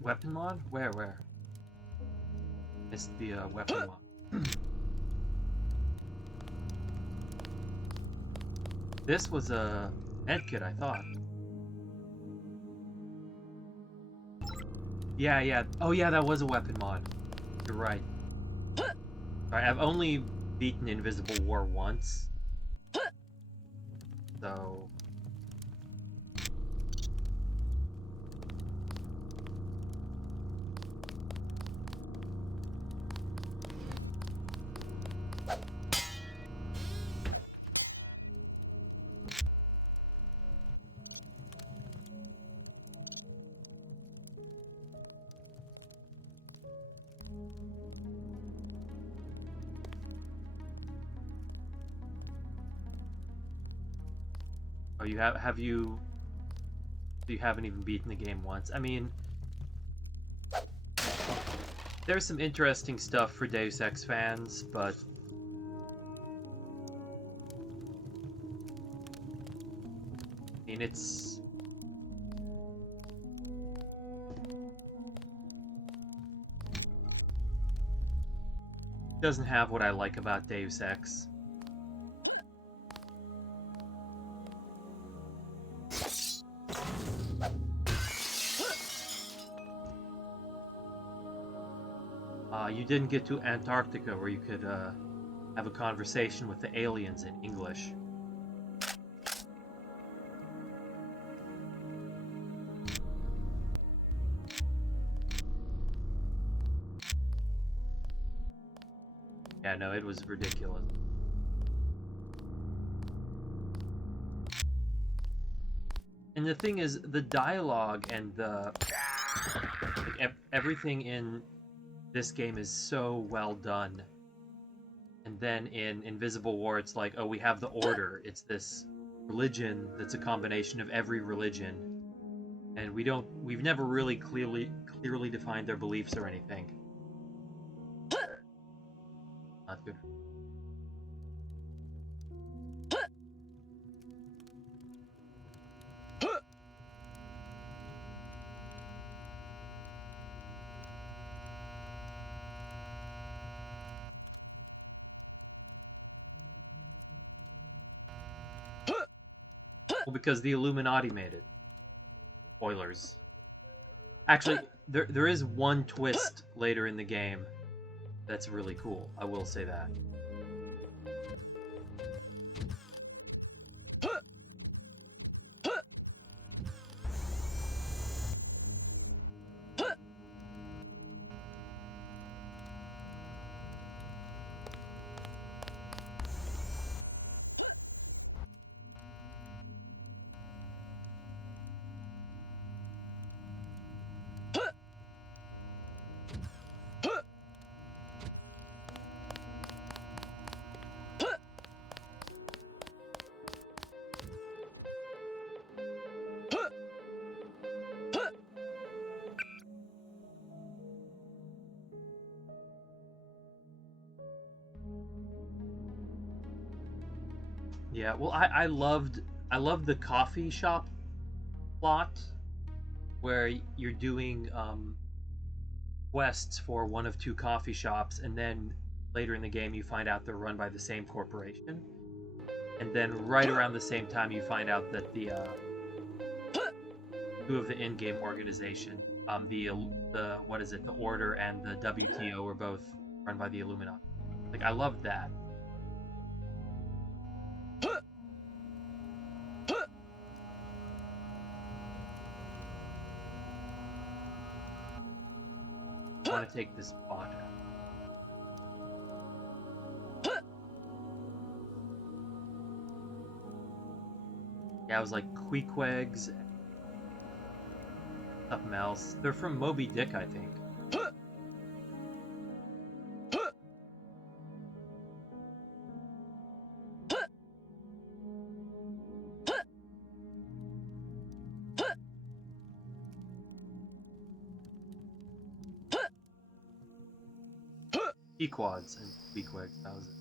Weapon mod? Where? Missed the weapon mod. This was a medkit, I thought. Yeah. Oh yeah, that was a weapon mod. You're right. Alright, I've only beaten Invisible War once. So... Oh, you haven't even beaten the game once. I mean, there's some interesting stuff for Deus Ex fans, but I mean, it's doesn't have what I like about Deus Ex. You didn't get to Antarctica where you could have a conversation with the aliens in English. Yeah, no, it was ridiculous. And the thing is, the dialogue and the everything in this game is so well done. And then in Invisible War, it's like, oh, we have the Order. It's this religion that's a combination of every religion, and we've never really clearly defined their beliefs or anything. Not good. Well, because the Illuminati made it. Spoilers. Actually, there is one twist later in the game that's really cool. I will say that. Yeah, well, I loved the coffee shop plot where you're doing quests for one of two coffee shops, and then later in the game you find out they're run by the same corporation, and then right around the same time you find out that the two of the in-game organization, the what is it, the Order and the WTO, were both run by the Illuminati. Like, I loved that. I want to take this bot out. Yeah, I was like Queequegs, something else. They're from Moby Dick, I think. Pequods and Queequegs, that was it.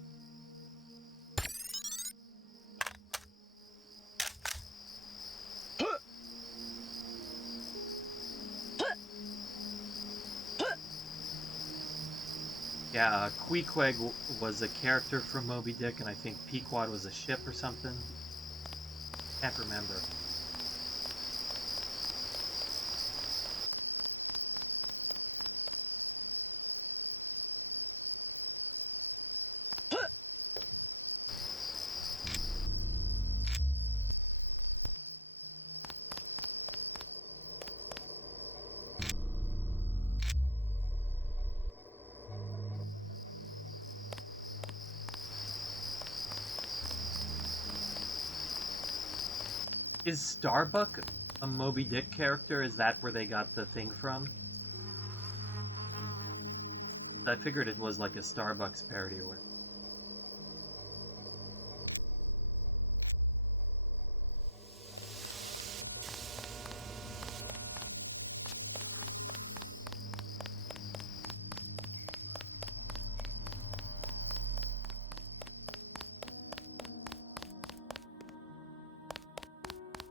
Yeah, Queequeg was a character from Moby Dick, and I think Pequod was a ship or something. Can't remember. Is Starbuck a Moby Dick character? Is that where they got the thing from? I figured it was like a Starbucks parody or whatever.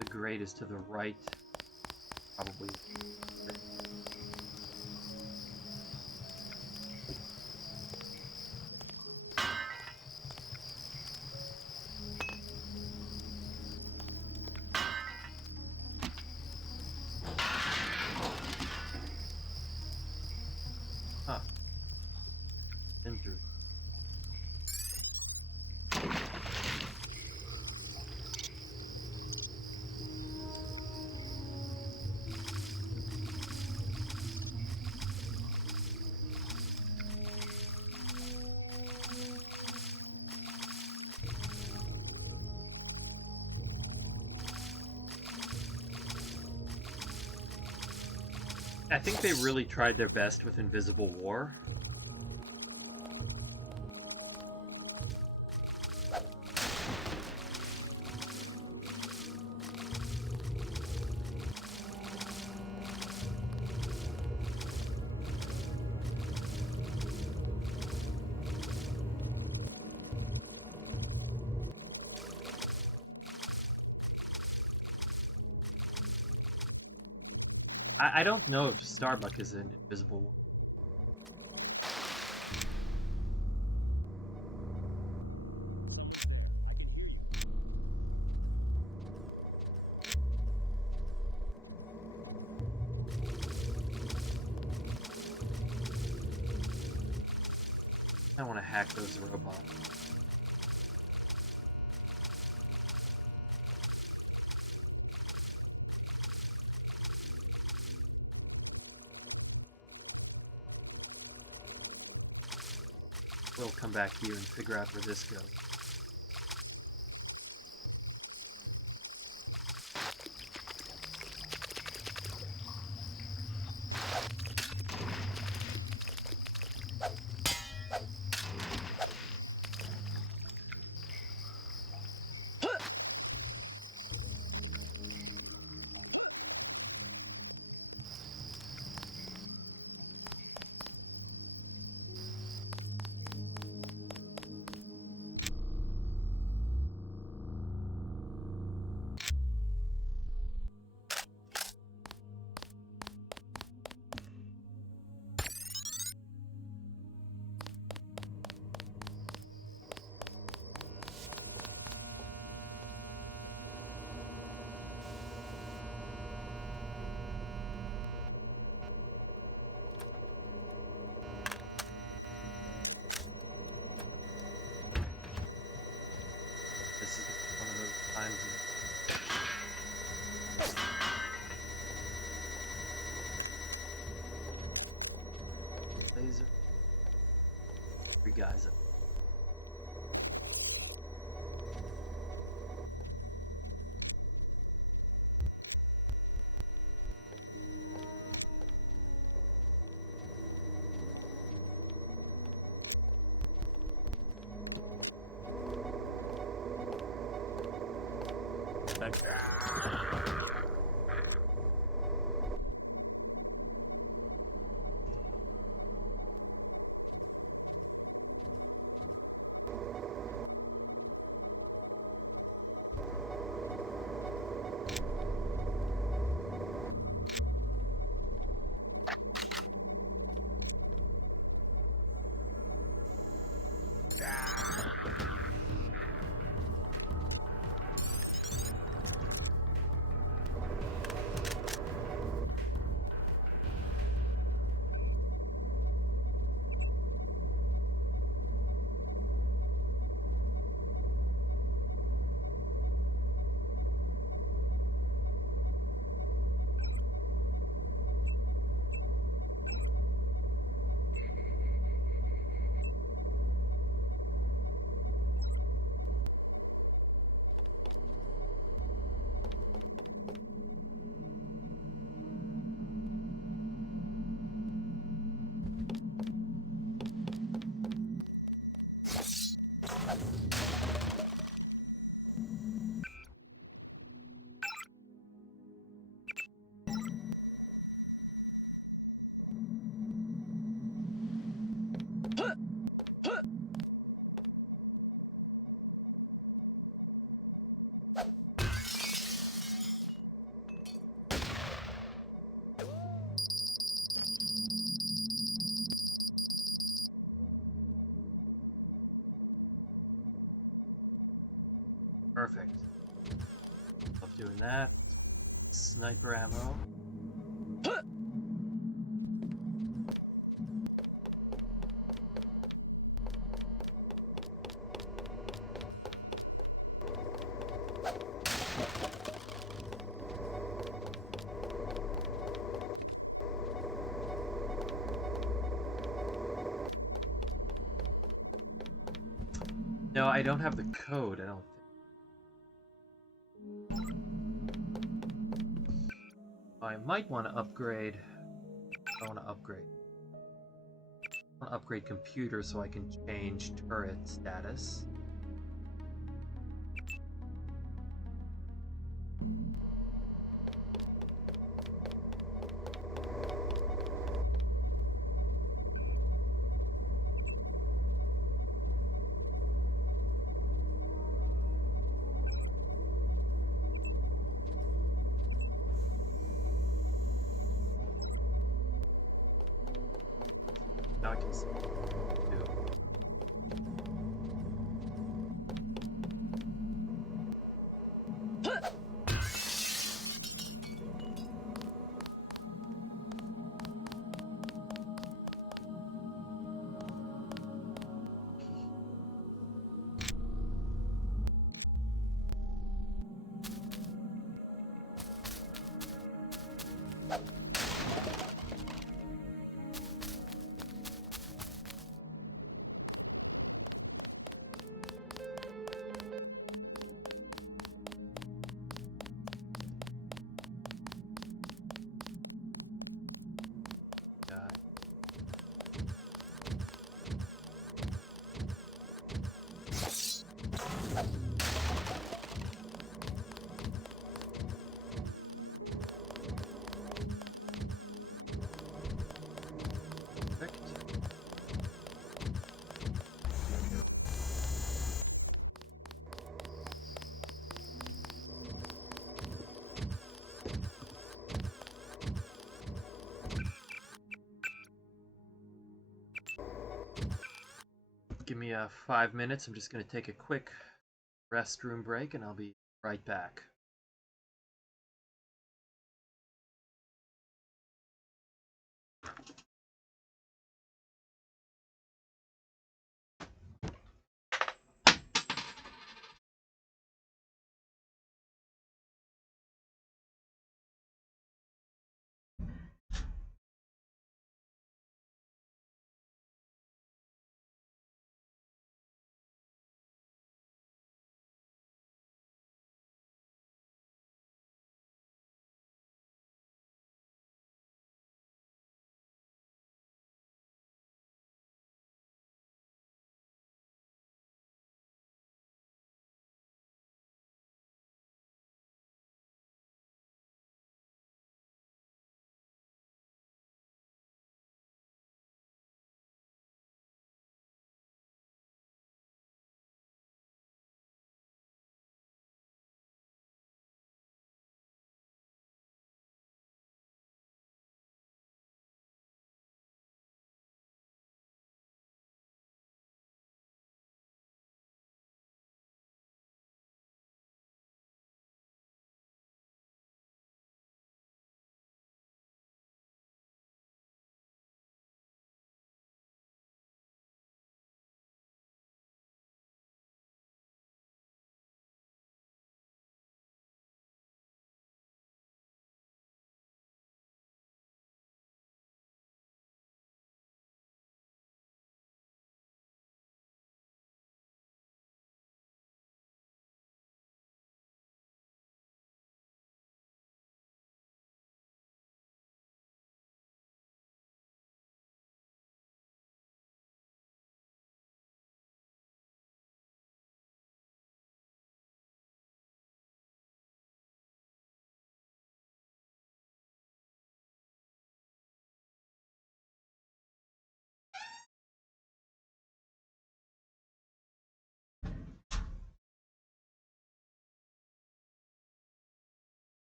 The grate is to the right, probably. Huh. Been through. I think they really tried their best with Invisible War. I don't know if Starbuck is in Invisible War. I want to hack those robots. We'll come back here and figure out where this goes. guys. Perfect. Love doing that. Sniper ammo. No, I don't have the code, I don't think. I might want to upgrade. I want to upgrade. I want to upgrade computer so I can change turret status. Now I can see. Give me 5 minutes. I'm just going to take a quick restroom break and I'll be right back.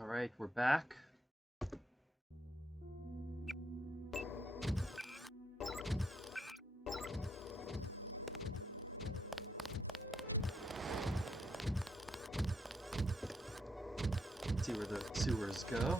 Alright, we're back. Let's see where the sewers go.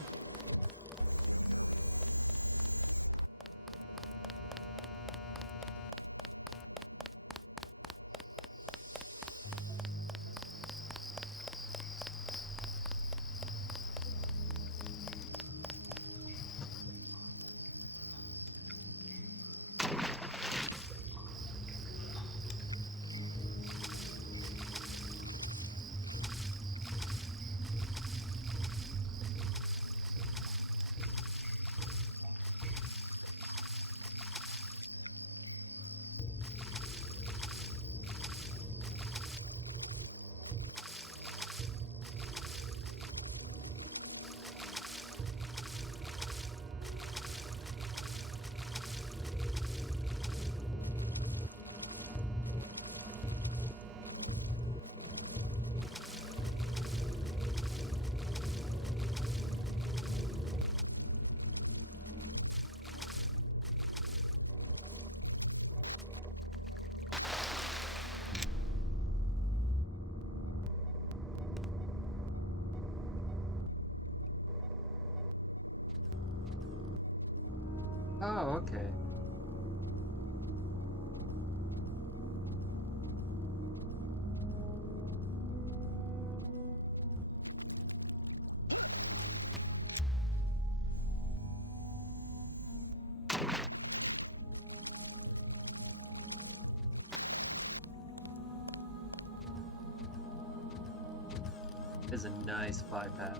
Oh, okay. Is a nice bypass.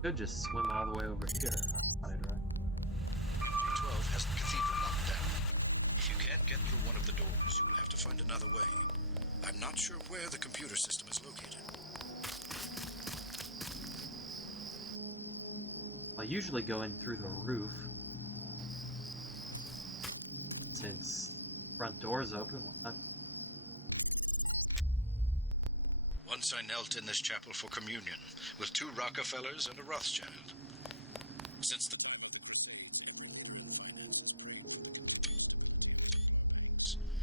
Could just swim all the way over here. Right. 12 has the cathedral locked down. If you can't get through one of the doors, you will have to find another way. I'm not sure where the computer system is located. I usually go in through the roof. Since front door's open, why not? Once I knelt in this chapel for communion with 2 Rockefellers and a Rothschild. Since the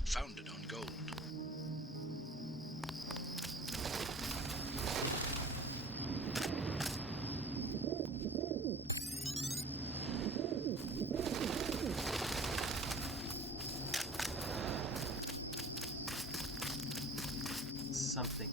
founded on gold. Something.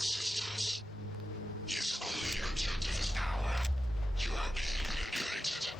access to us. Use only your objective as power. You are being manipulated.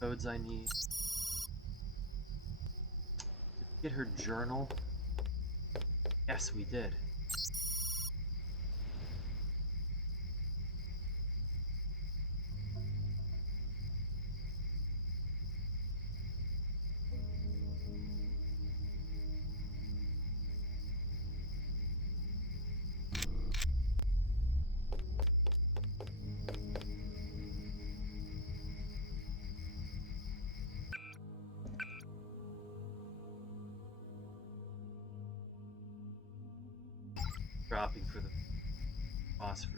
Codes I need. Did we get her journal? Yes, we did. Dropping for the phosphorus.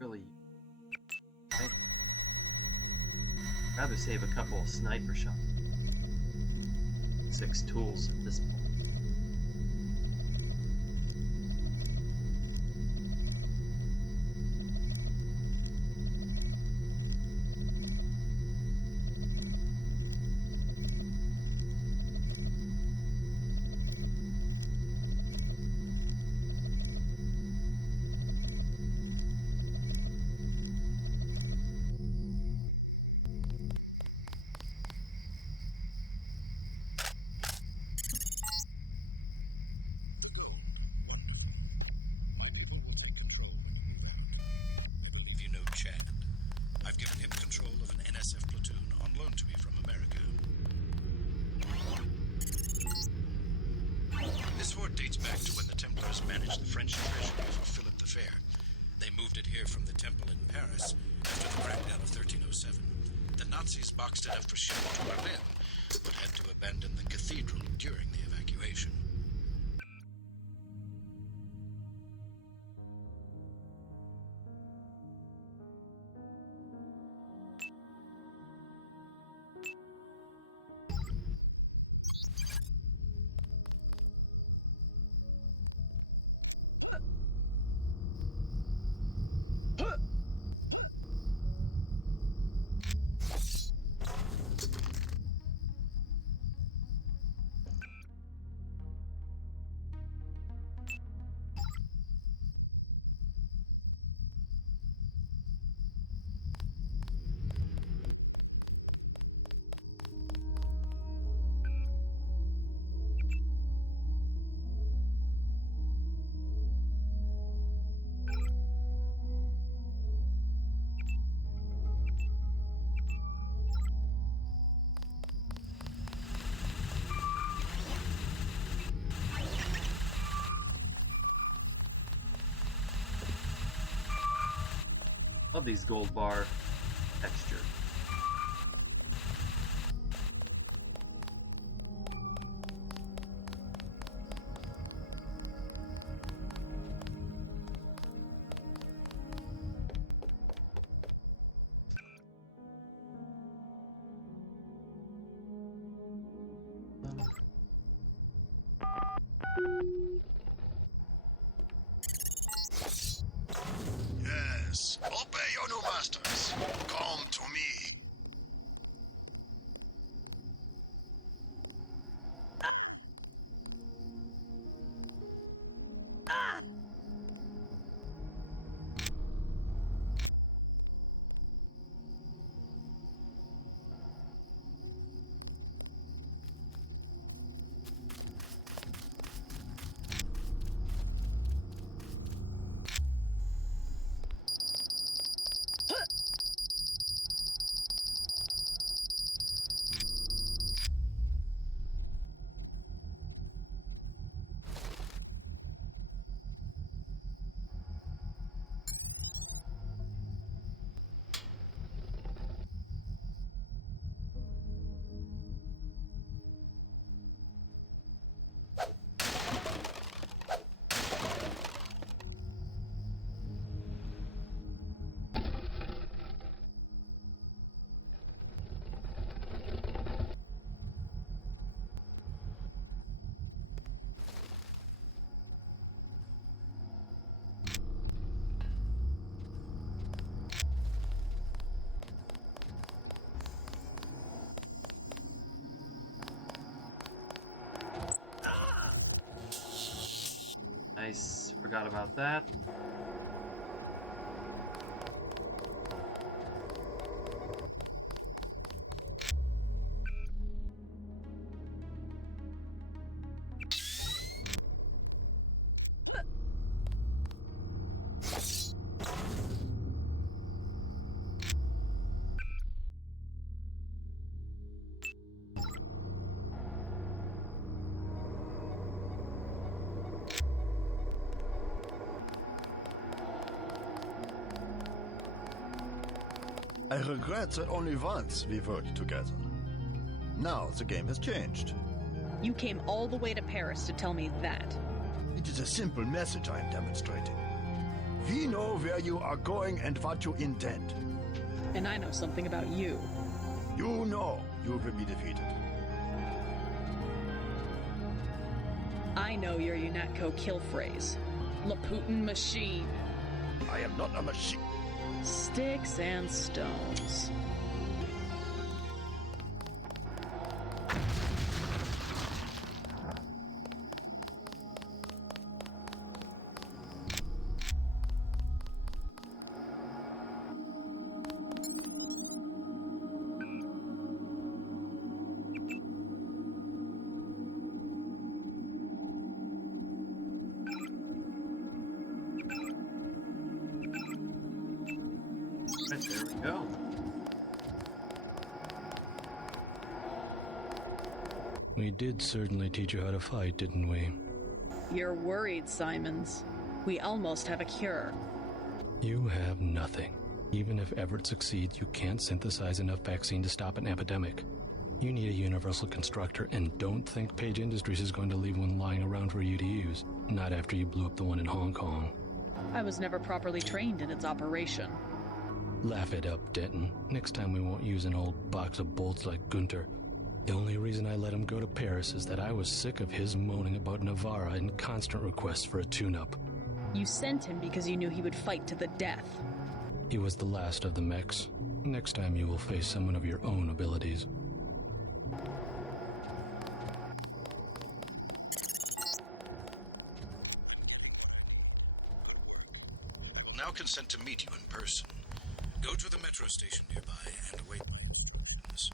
Really, I'd rather save a couple of sniper shots. 6 tools at this point. I've given him control of an NSF platoon on loan to me from America. This fort dates back to when the Templars managed the French treasury for Philip the Fair. They moved it here from the temple in Paris after the crackdown of 1307. The Nazis boxed it up for shipping to Berlin, but had to abandon the cathedral during the evacuation. Love these gold bar texture. Yes, obey your new masters. Come to me. Nice. Forgot about that. I regret that only once we worked together. Now the game has changed. You came all the way to Paris to tell me that. It is a simple message I am demonstrating. We know where you are going and what you intend. And I know something about you. You know you will be defeated. I know your UNATCO kill phrase. Laputin machine. I am not a machine. Sticks and stones. Right, there we go. We did certainly teach you how to fight, didn't we? You're worried, Simons. We almost have a cure. You have nothing. Even if Everett succeeds, you can't synthesize enough vaccine to stop an epidemic. You need a universal constructor, and don't think Page Industries is going to leave one lying around for you to use. Not after you blew up the one in Hong Kong. I was never properly trained in its operation. Laugh it up, Denton. Next time we won't use an old box of bolts like Gunter. The only reason I let him go to Paris is that I was sick of his moaning about Navarra and constant requests for a tune-up. You sent him because you knew he would fight to the death. He was the last of the mechs. Next time you will face someone of your own abilities. Now consent to meet you in person. Go to the metro station nearby and await us.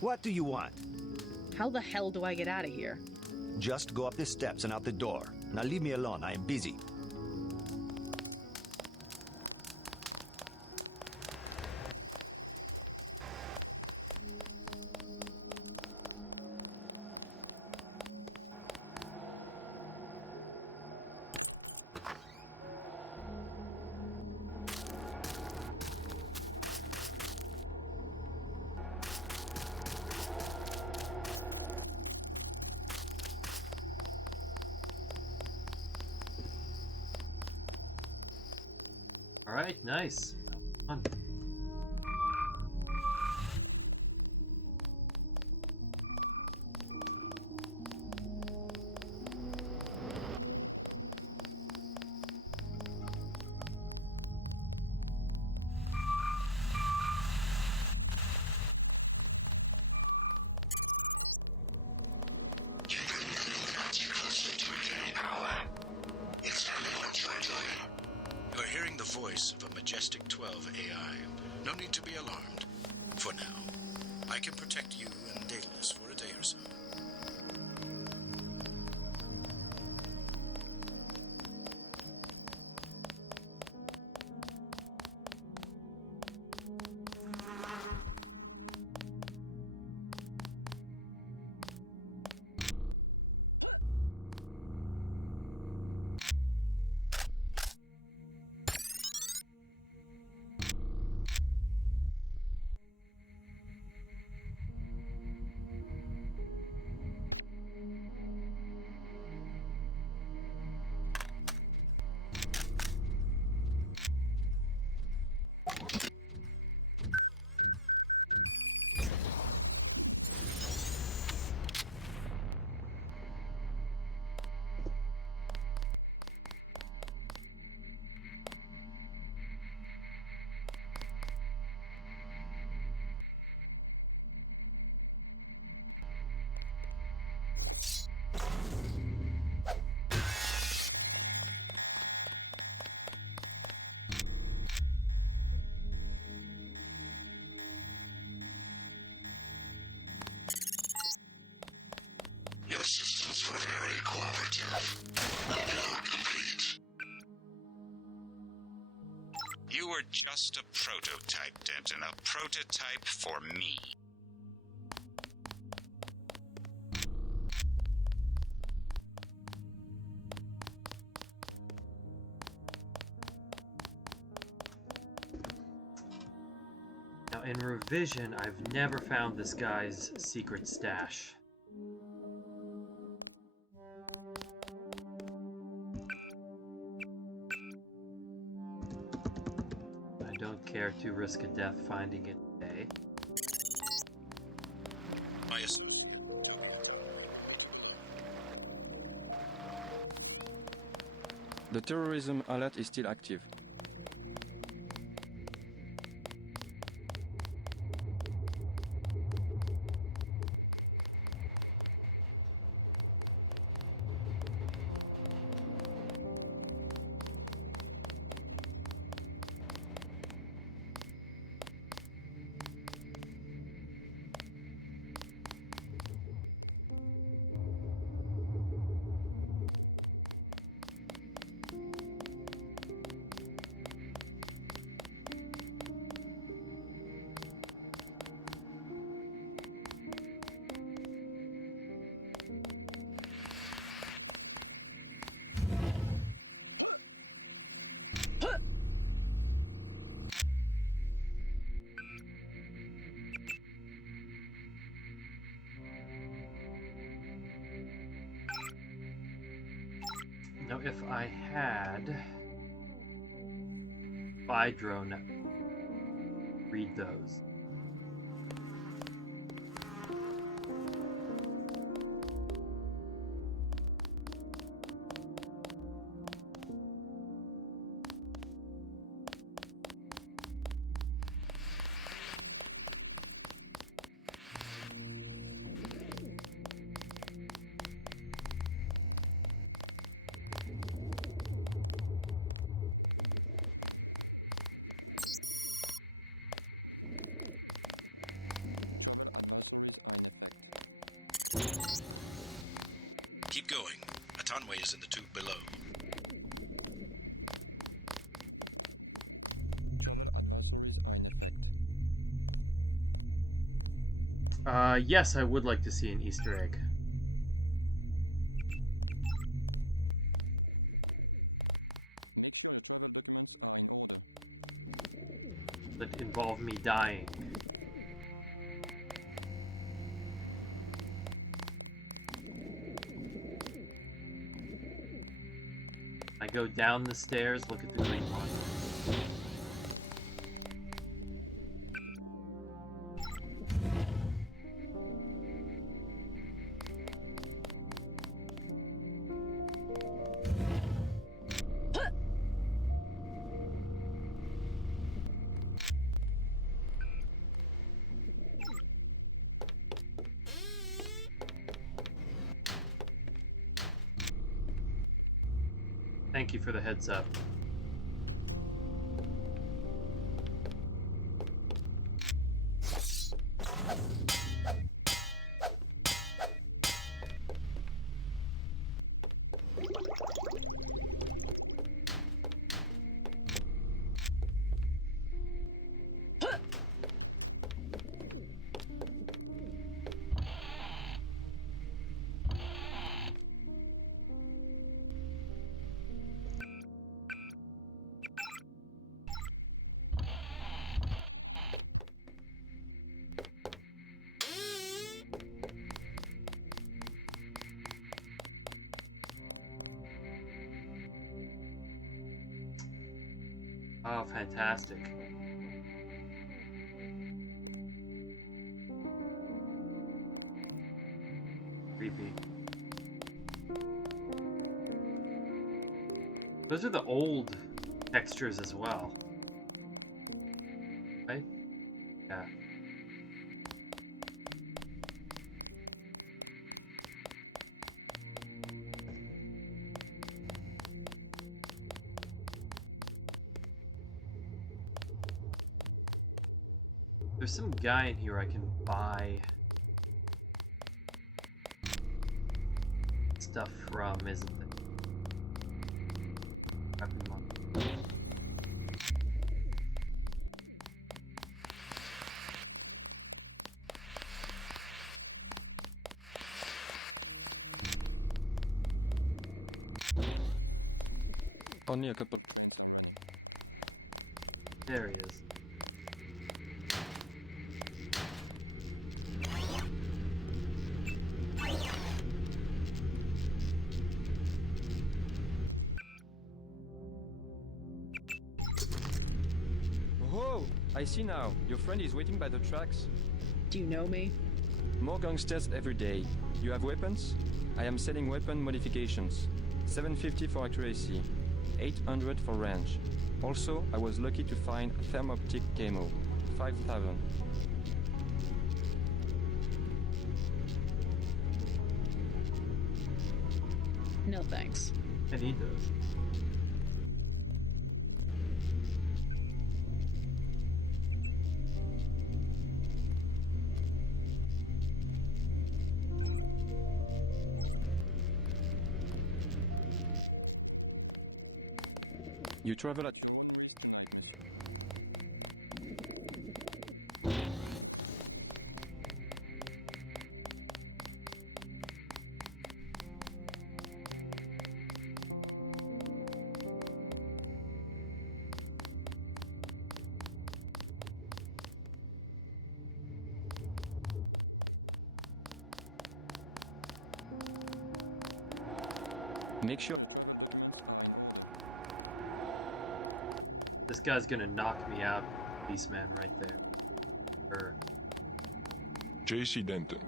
What do you want? How the hell do I get out of here? Just go up the steps and out the door. Now leave me alone, I am busy. Alright, nice. Fun. You're hearing the voice of a Majestic 12 AI. No need to be alarmed. For now, I can protect you and Daedalus for a day or so. Your systems were very cooperative. Upload complete. You were just a prototype, Denton. A prototype for me. in revision, I've never found this guy's secret stash. I don't care to risk a death finding it today. The terrorism alert is still active. Now, if I had Vidrone read those. Keep going. Atonway is in the tube below. Yes, I would like to see an Easter egg. That involve me dying. I go down the stairs, look at the green one. Thank you for the heads up. Oh, fantastic. Creepy. Those are the old textures as well. Right? Yeah. There's some guy in here I can buy stuff from, isn't there? Only a couple. There he is. I see now. Your friend is waiting by the tracks. Do you know me? More gangsters every day. You have weapons? I am selling weapon modifications. 750 for accuracy, 800 for range. Also, I was lucky to find thermoptic camo, 5,000. No thanks. And he does. You travel at... Make sure... This guy's gonna knock me out, Beastman, right there. Or... J.C. Denton,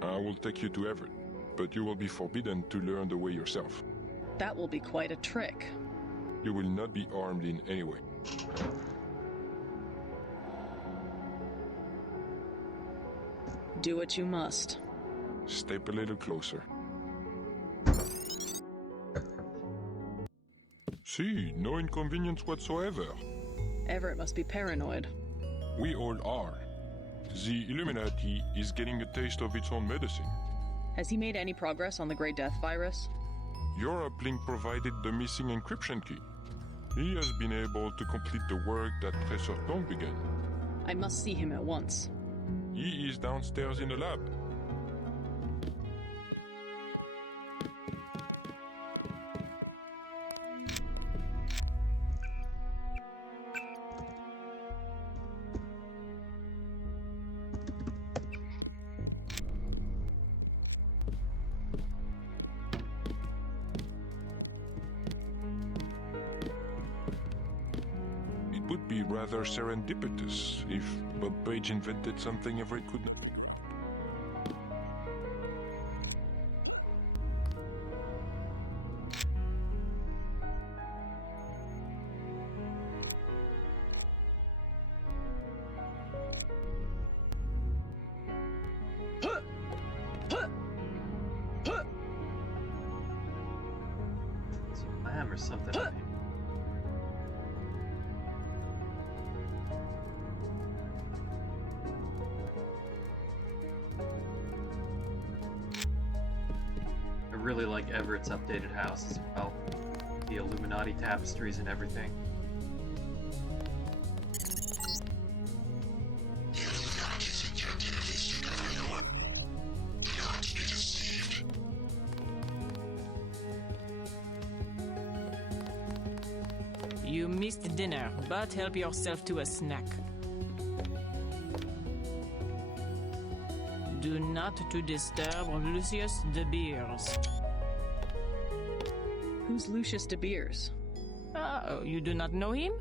I will take you to Everett, but you will be forbidden to learn the way yourself. That will be quite a trick. You will not be armed in any way. Do what you must. Step a little closer. See, no inconvenience whatsoever. Everett must be paranoid. We all are. The Illuminati is getting a taste of its own medicine. Has he made any progress on the Grey Death virus? Your uplink provided the missing encryption key. He has been able to complete the work that Professor Tong began. I must see him at once. He is downstairs in the lab. It would be rather serendipitous if Bob Page invented something Everett could not. Or something. I really like Everett's updated house as well. The Illuminati tapestries and everything. You missed dinner, but help yourself to a snack. Do not to disturb Lucius de Beers. Who's Lucius de Beers? Oh, you do not know him?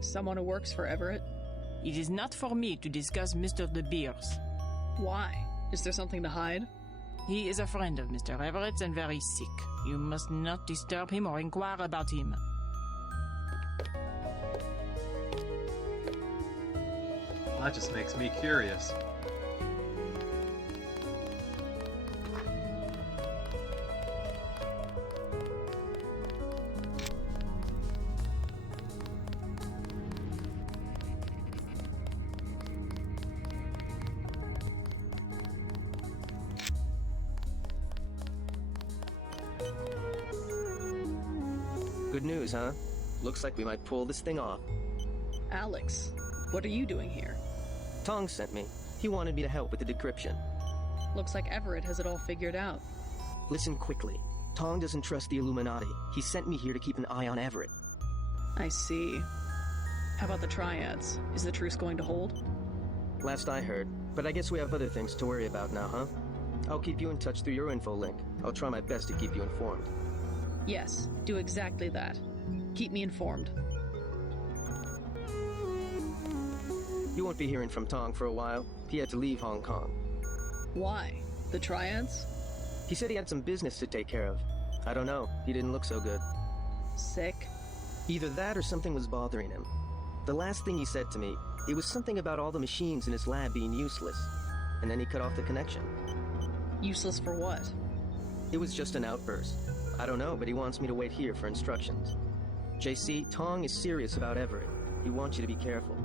Someone who works for Everett? It is not for me to discuss Mr. de Beers. Why? Is there something to hide? He is a friend of Mr. Everett's and very sick. You must not disturb him or inquire about him. That just makes me curious. Good news, huh? Looks like we might pull this thing off. Alex, what are you doing here? Tong sent me. He wanted me to help with the decryption. Looks like Everett has it all figured out. Listen quickly. Tong doesn't trust the Illuminati. He sent me here to keep an eye on Everett. I see. How about the triads? Is the truce going to hold? Last I heard. But I guess we have other things to worry about now, huh? I'll keep you in touch through your info link. I'll try my best to keep you informed. Yes, do exactly that. Keep me informed. You won't be hearing from Tong for a while. He had to leave Hong Kong. Why? The triads? He said he had some business to take care of. I don't know. He didn't look so good. Sick? Either that or something was bothering him. The last thing he said to me, it was something about all the machines in his lab being useless. And then he cut off the connection. Useless for what? It was just an outburst. I don't know, but he wants me to wait here for instructions. JC, Tong is serious about Everett. He wants you to be careful.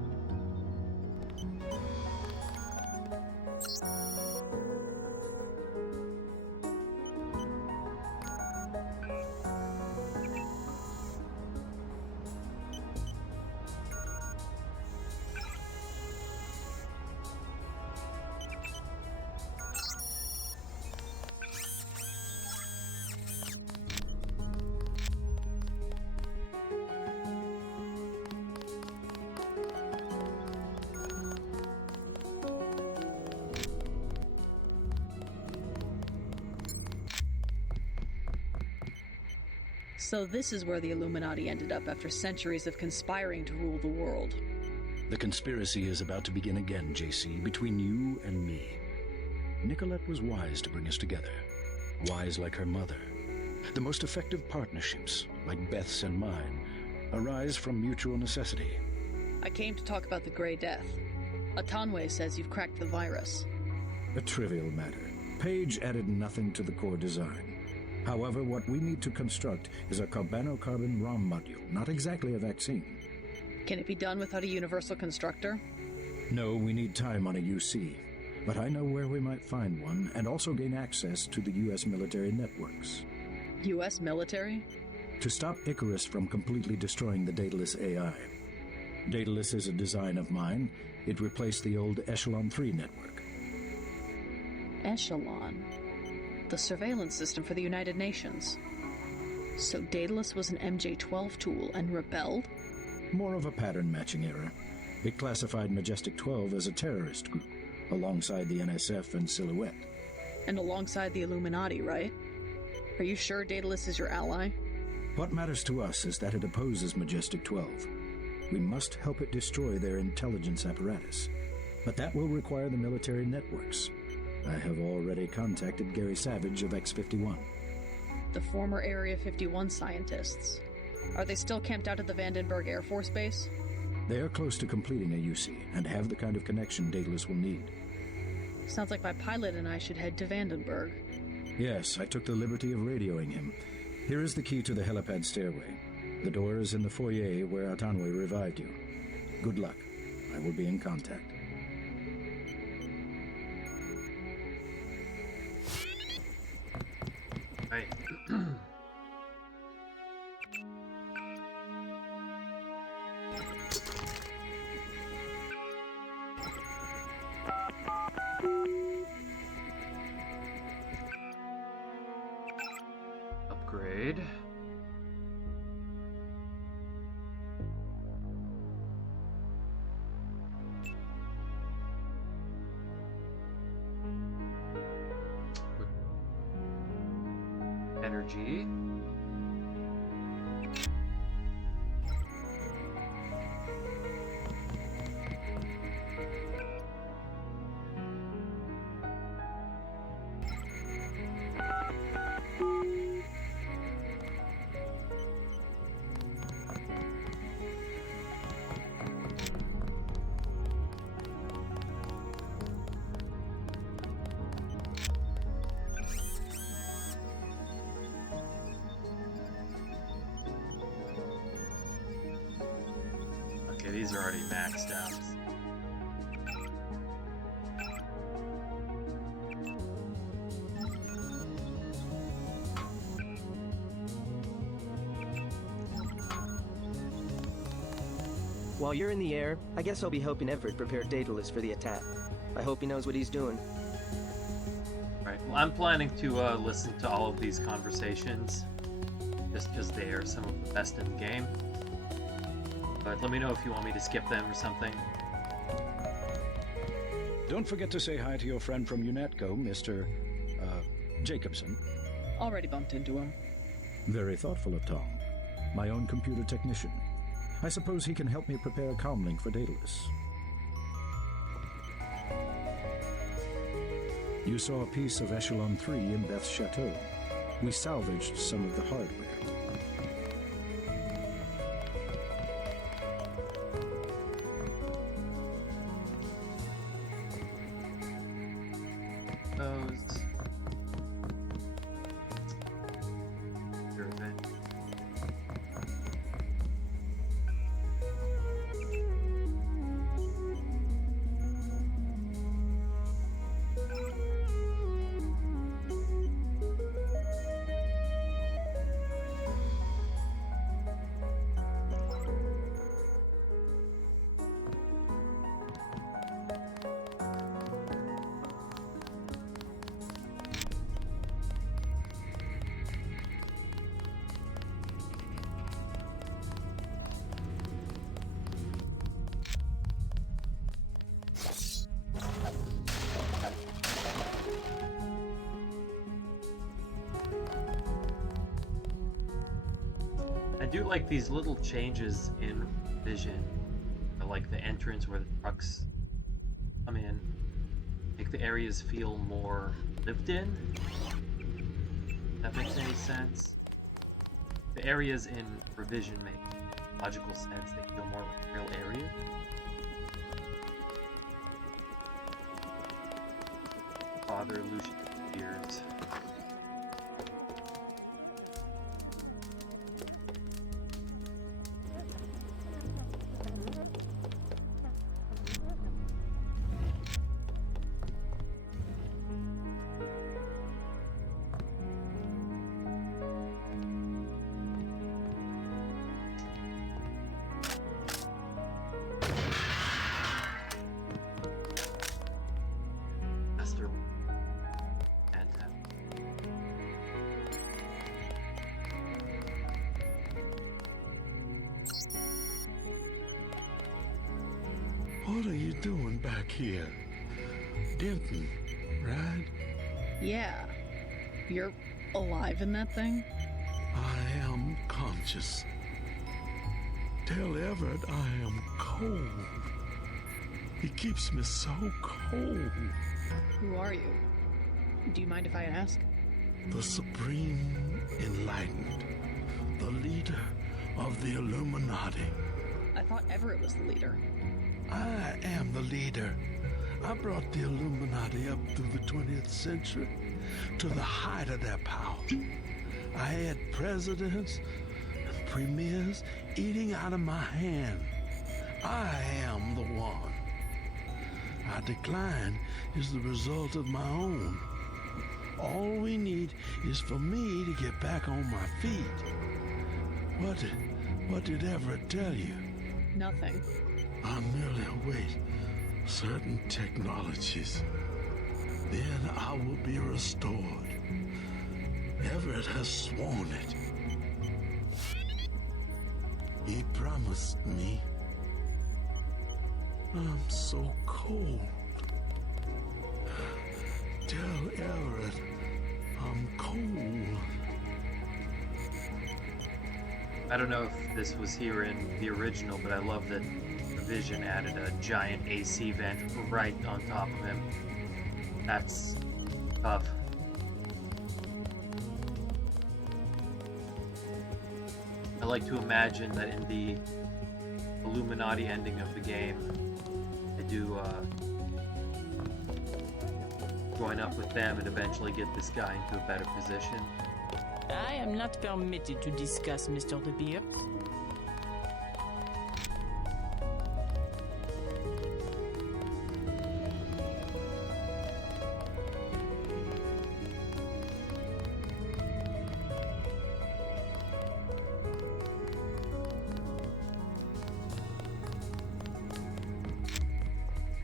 So this is where the Illuminati ended up after centuries of conspiring to rule the world. The conspiracy is about to begin again, JC, between you and me. Nicolette was wise to bring us together. Wise like her mother. The most effective partnerships, like Beth's and mine, arise from mutual necessity. I came to talk about the Grey Death. Atanwe says you've cracked the virus. A trivial matter. Page added nothing to the core design. However, what we need to construct is a carbano-carbon ROM module, not exactly a vaccine. Can it be done without a universal constructor? No, we need time on a UC. But I know where we might find one, and also gain access to the U.S. military networks. U.S. military? To stop Icarus from completely destroying the Daedalus AI. Daedalus is a design of mine. It replaced the old Echelon 3 network. Echelon? The surveillance system for the United Nations. So Daedalus was an MJ-12 tool and rebelled? More of a pattern-matching error. It classified Majestic 12 as a terrorist group, alongside the NSF and Silhouette. And alongside the Illuminati, right? Are you sure Daedalus is your ally? What matters to us is that it opposes Majestic 12. We must help it destroy their intelligence apparatus. But that will require the military networks. I have already contacted Gary Savage of X-51. The former Area 51 scientists. Are they still camped out at the Vandenberg Air Force Base? They are close to completing a UC and have the kind of connection Daedalus will need. Sounds like my pilot and I should head to Vandenberg. Yes, I took the liberty of radioing him. Here is the key to the helipad stairway. The door is in the foyer where Atanwe revived you. Good luck. I will be in contact. Right. Upgrade. Energy. Okay, these are already maxed out. While you're in the air, I guess I'll be helping Everett prepare Daedalus for the attack. I hope he knows what he's doing. Right. Well, I'm planning to listen to all of these conversations, just because they are some of the best in the game. But let me know if you want me to skip them or something. Don't forget to say hi to your friend from UNETCO, Mr. Jacobson. Already bumped into him. Very thoughtful of Tom. My own computer technician. I suppose he can help me prepare a comlink for Daedalus. You saw a piece of Echelon 3 in Beth's chateau. We salvaged some of the hardware. Those. Your event. I do like these little changes in vision. I like the entrance where the trucks come in. Make the areas feel more lived in. If that makes any sense. The areas in Revision make logical sense. They feel more like real areas. Father Lucius appears. Master. What are you doing back here? Denton, right? Yeah. You're alive in that thing? I am conscious. Tell Everett I am cold. He keeps me so cold. Who are you? Do you mind if I ask? The Supreme Enlightened. The leader of the Illuminati. I thought Everett was the leader. I am the leader. I brought the Illuminati up through the 20th century to the height of their power. I had presidents and premiers eating out of my hand. I am the one. Our decline is the result of my own. All we need is for me to get back on my feet. What did Everett tell you? Nothing. I merely await certain technologies. Then I will be restored. Everett has sworn it. He promised me. I'm so cold. Tell Everett I'm cold. I don't know if this was here in the original, but I love that Vision added a giant AC vent right on top of him. That's tough. I like to imagine that in the Illuminati ending of the game, I do join up with them and eventually get this guy into a better position. I am not permitted to discuss Mr. De Beer.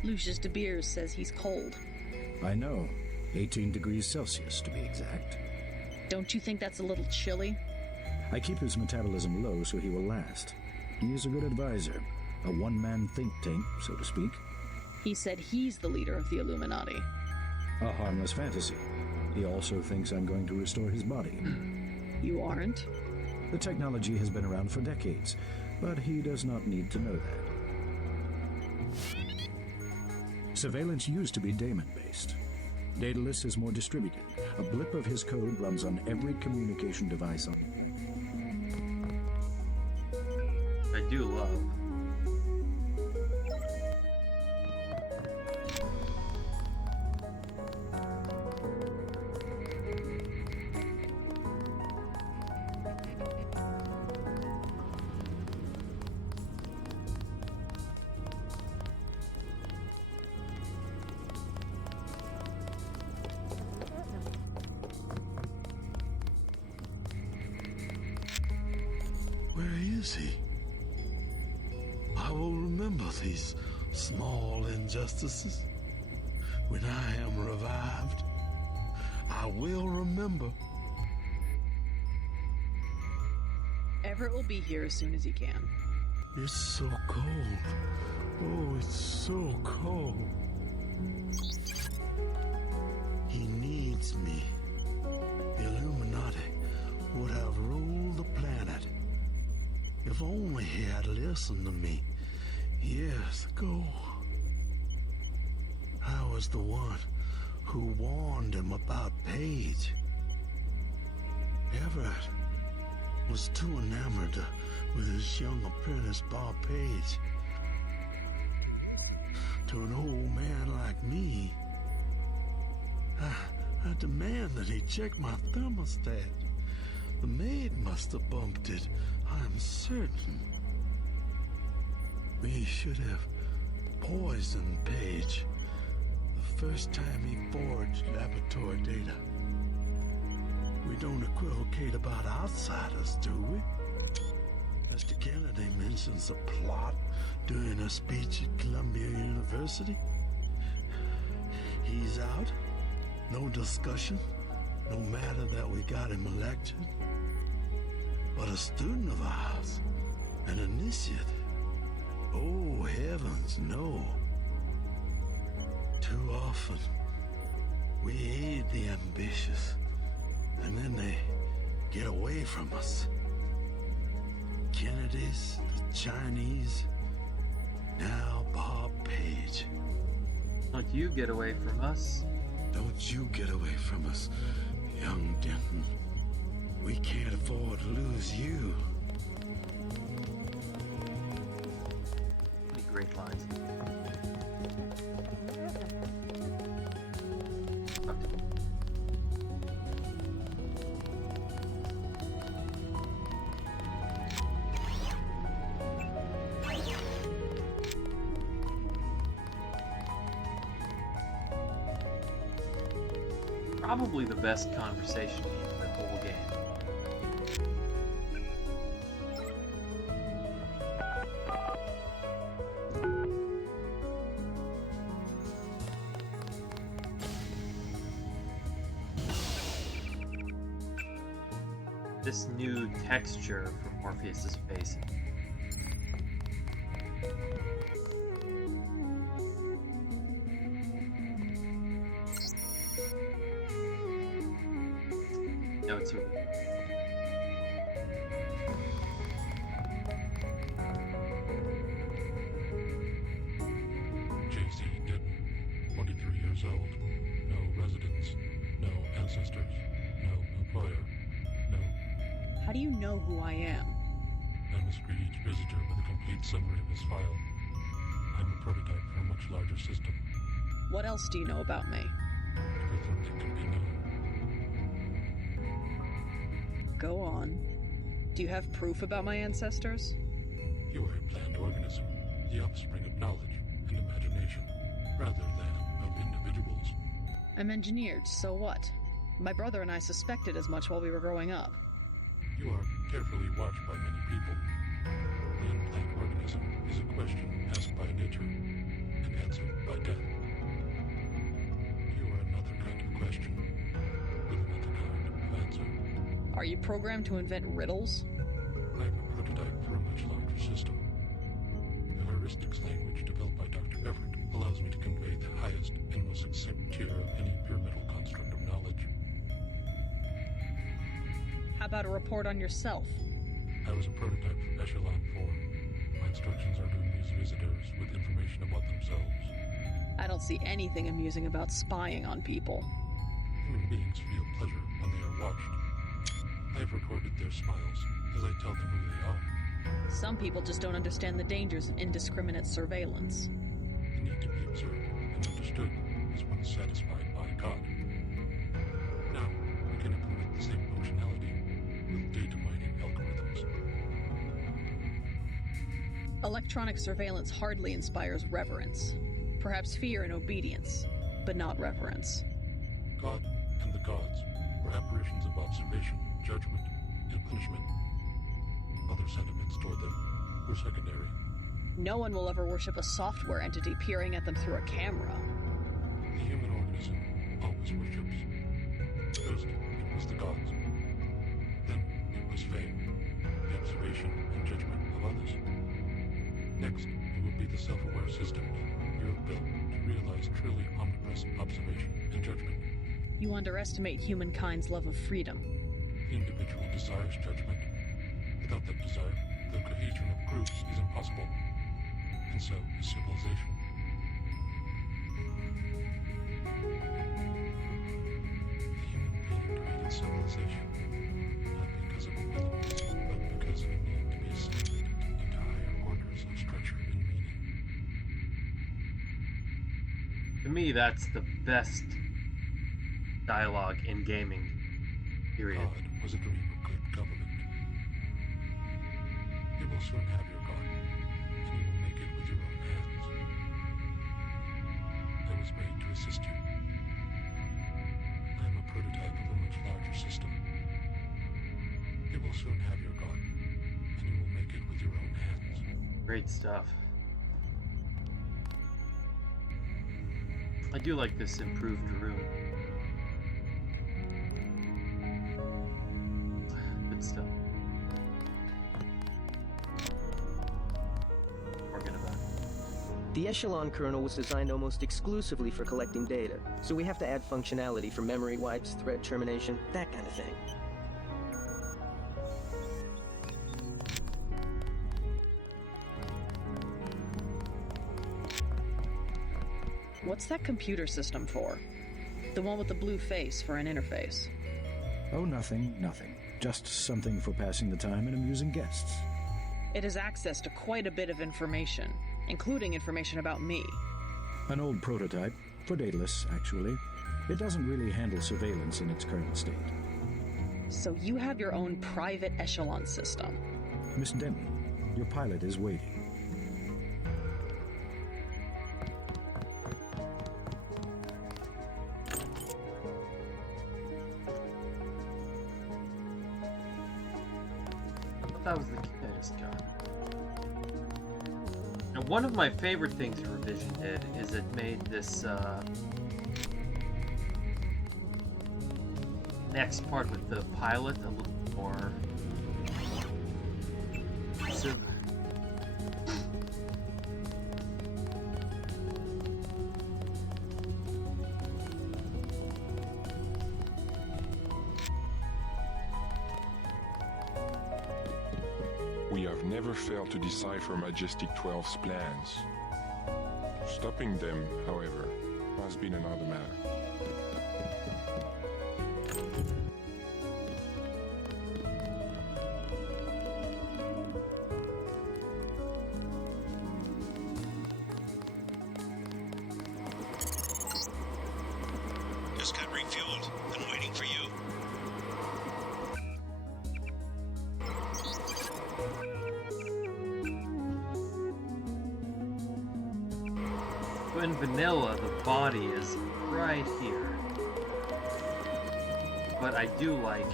Lucius De Beers says he's cold. I know. 18 degrees Celsius, to be exact. Don't you think that's a little chilly? I keep his metabolism low so he will last. He is a good advisor, a one-man think tank, so to speak. He said he's the leader of the Illuminati. A harmless fantasy. He also thinks I'm going to restore his body. You aren't? The technology has been around for decades, but he does not need to know that. Surveillance used to be daemon-based. Daedalus is more distributed. A blip of his code runs on every communication device on... I do love. Where is he? I will remember these small injustices. When I am revived, I will remember. Everett will be here as soon as he can. It's so cold. Oh, it's so cold. He needs me. The Illuminati would have ruled the planet if only he had listened to me years ago. I was the one who warned him about Paige. Everett was too enamored with his young apprentice, Bob Page. To an old man like me, I demand that he check my thermostat. The maid must have bumped it, I'm certain. We should have poisoned Page the first time he forged laboratory data. We don't equivocate about outsiders, do we? Mr. Kennedy mentions a plot during a speech at Columbia University. He's out. No discussion. No matter that we got him elected. But a student of ours, an initiate. Oh, heavens, no. Too often, we aid the ambitious, and then they get away from us. Kennedys, the Chinese, now Bob Page. Don't you get away from us? Don't you get away from us, young Denton. We can't afford to lose you. Pretty great lines. Probably the best conversation in the whole game. This new texture for Morpheus' face. No, it's J.C. Denton, 23 years old, no residence, no ancestors, no employer, no... How do you know who I am? I must greet each visitor with a complete summary of his file. I'm a prototype for a much larger system. What else do you know about me? Everything that can be known. Go on. Do you have proof about my ancestors? You are a planned organism, the offspring of knowledge and imagination, rather than of individuals. I'm engineered, so what? My brother and I suspected as much while we were growing up. You are carefully watched by many people. The unplanned organism is a question asked by nature and answered by death. You are another kind of question with another kind of answer. Are you programmed to invent riddles? I am a prototype for a much larger system. The heuristics language developed by Dr. Everett allows me to convey the highest and most succinct tier of any pyramidal construct of knowledge. How about a report on yourself? I was a prototype for Echelon 4. My instructions are to amuse visitors with information about themselves. I don't see anything amusing about spying on people. Human beings feel pleasure when they are watched. I have recorded their smiles as I tell them who they are. Some people just don't understand the dangers of indiscriminate surveillance. The need to be observed and understood is one satisfied by God. Now, we can implement the same functionality with data mining algorithms. Electronic surveillance hardly inspires reverence. Perhaps fear and obedience, but not reverence. God and the gods were apparitions of observation, judgment, and punishment. Other sentiments toward them were secondary. No one will ever worship a software entity peering at them through a camera. The human organism always worships. First, it was the gods. Then, it was fame, the observation and judgment of others. Next, it will be the self-aware systems you have built to realize truly omnipresent observation and judgment. You underestimate humankind's love of freedom. The individual desires judgment. Without that desire, the cohesion of groups is impossible. And so is civilization. The human being created civilization, not because of a willingness, but because of a need to be assimilated into higher orders of structure and meaning. To me, that's the best dialogue in gaming, period. God was a dream of good government. You will soon have your God, and you will make it with your own hands. I was made to assist you. I am a prototype of a much larger system. You will soon have your God, and you will make it with your own hands. Great stuff. I do like this improved room. Good stuff. The Echelon kernel was designed almost exclusively for collecting data, so we have to add functionality for memory wipes, thread termination, that kind of thing. What's that computer system for? The one with the blue face for an interface. Oh, nothing. Just something for passing the time and amusing guests. It has access to quite a bit of information, including information about me. An old prototype, for Daedalus, actually. It doesn't really handle surveillance in its current state. So you have your own private echelon system. Miss Denton, your pilot is waiting. That was the key I just got. And one of my favorite things Revision did is it made this next part with the pilot a little more impressive. We have never failed to decipher Majestic 12's plans. Stopping them, however, has been another matter. Just got refueled. Been waiting for you. In vanilla, the body is right here. But I do like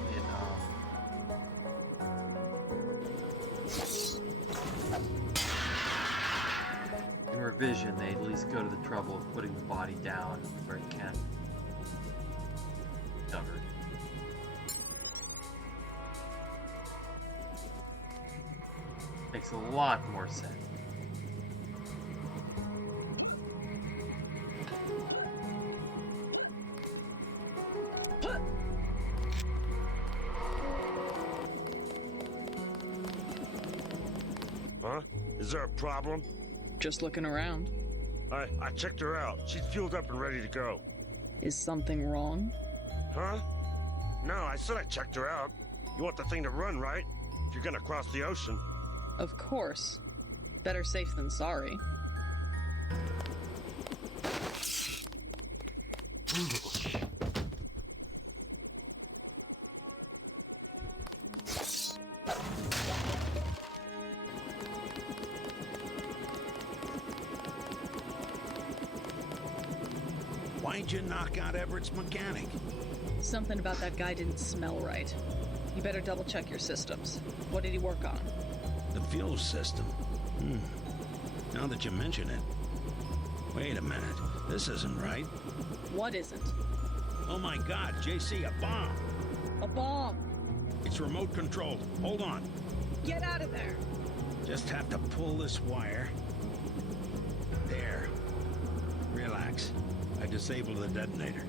in Revision, they at least go to the trouble of putting the body down where it can't be covered. Makes a lot more sense. Huh? Is there a problem? Just looking around. I checked her out. She's fueled up and ready to go. Is something wrong? Huh? No, I said I checked her out. You want the thing to run, right? If you're gonna cross the ocean. Of course. Better safe than sorry. Why'd you knock out Everett's mechanic? Something about that guy didn't smell right. You better double check your systems. What did he work on? The fuel system. Now that you mention it. Wait a minute. This isn't right. What isn't? Oh my god, JC, a bomb! A bomb! It's remote controlled. Hold on. Get out of there! Just have to pull this wire. There. Relax. I disabled the detonator.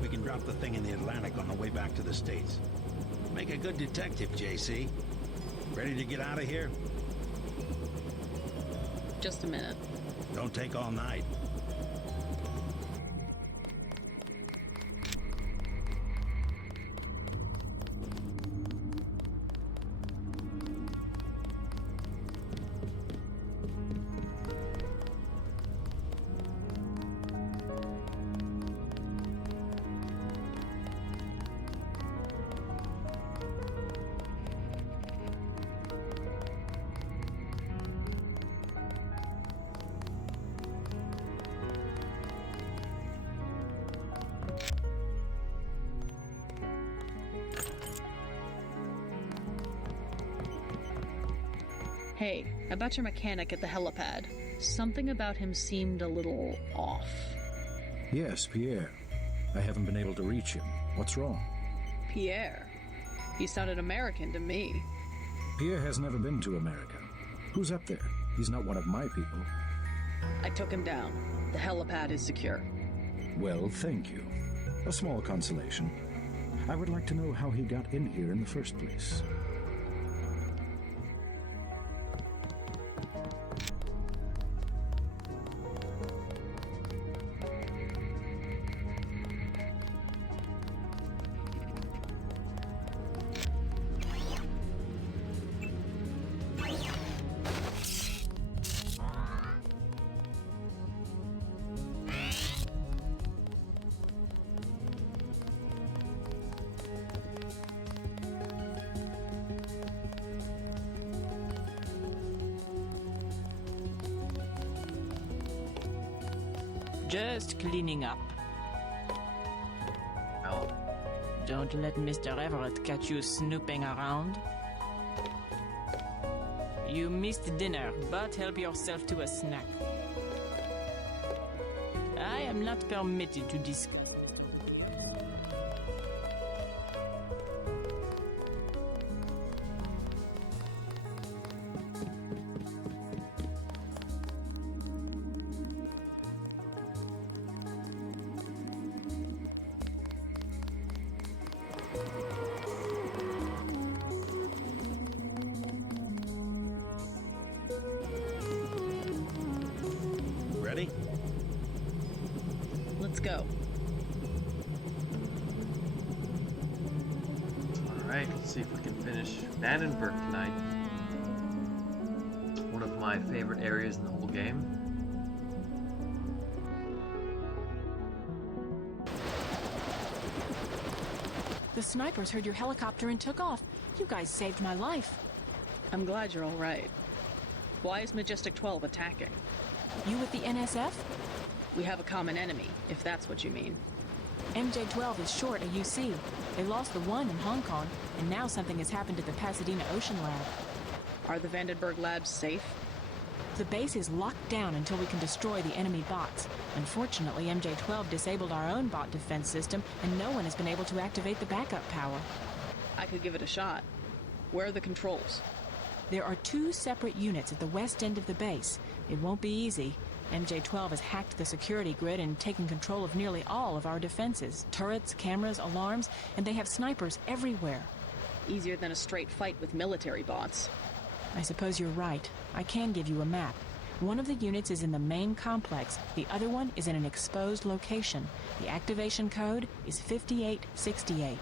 We can drop the thing in the Atlantic on the way back to the States. Make a good detective, JC. Ready to get out of here? Just a minute. Don't take all night. Hey, about your mechanic at the helipad. Something about him seemed a little off. Yes, Pierre. I haven't been able to reach him. What's wrong? Pierre? He sounded American to me. Pierre has never been to America. Who's up there? He's not one of my people. I took him down. The helipad is secure. Well, thank you. A small consolation. I would like to know how he got in here in the first place. Just cleaning up. Oh. Don't let Mr. Everett catch you snooping around. You missed dinner, but help yourself to a snack. I am not permitted to discuss. Ready? Let's go. Alright, let's see if we can finish Vandenberg tonight. One of my favorite areas in the whole game. The snipers heard your helicopter and took off. You guys saved my life. I'm glad you're all right. Why is Majestic 12 attacking? You with the NSF? We have a common enemy, if that's what you mean. MJ-12 is short a UC. They lost the one in Hong Kong, and now something has happened at the Pasadena Ocean Lab. Are the Vandenberg labs safe? The base is locked down until we can destroy the enemy bots. Unfortunately, MJ-12 disabled our own bot defense system, and no one has been able to activate the backup power. I could give it a shot. Where are the controls? There are 2 separate units at the west end of the base. It won't be easy. MJ-12 has hacked the security grid and taken control of nearly all of our defenses. Turrets, cameras, alarms, and they have snipers everywhere. Easier than a straight fight with military bots. I suppose you're right. I can give you a map. One of the units is in the main complex, the other one is in an exposed location. The activation code is 5868.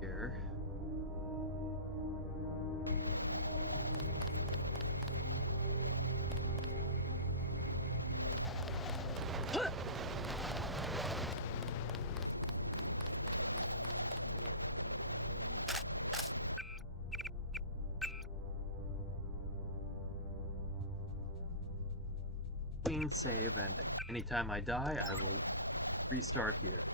Here. Clean save, and anytime I die, I will restart here.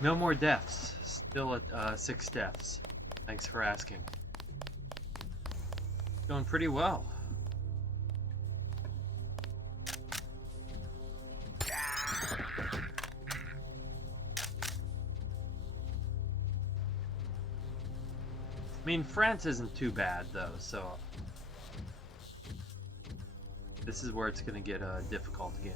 No more deaths. Still at 6 deaths. Thanks for asking. Going pretty well. I mean, France isn't too bad though, so this is where it's gonna get difficult again.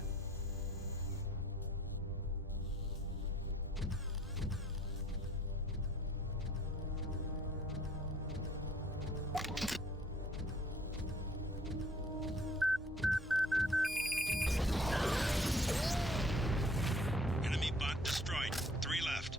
Enemy bot destroyed. 3 left.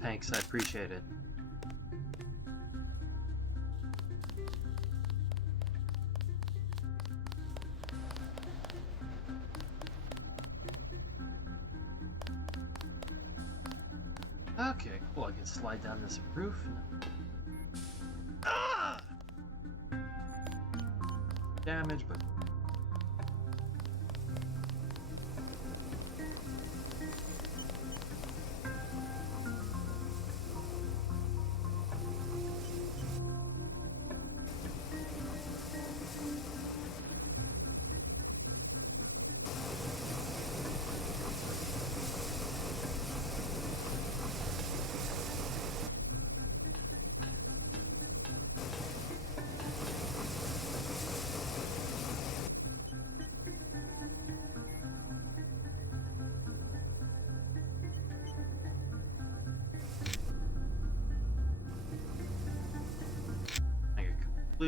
Thanks, I appreciate it. Okay, cool, I can slide down this roof. Damage, but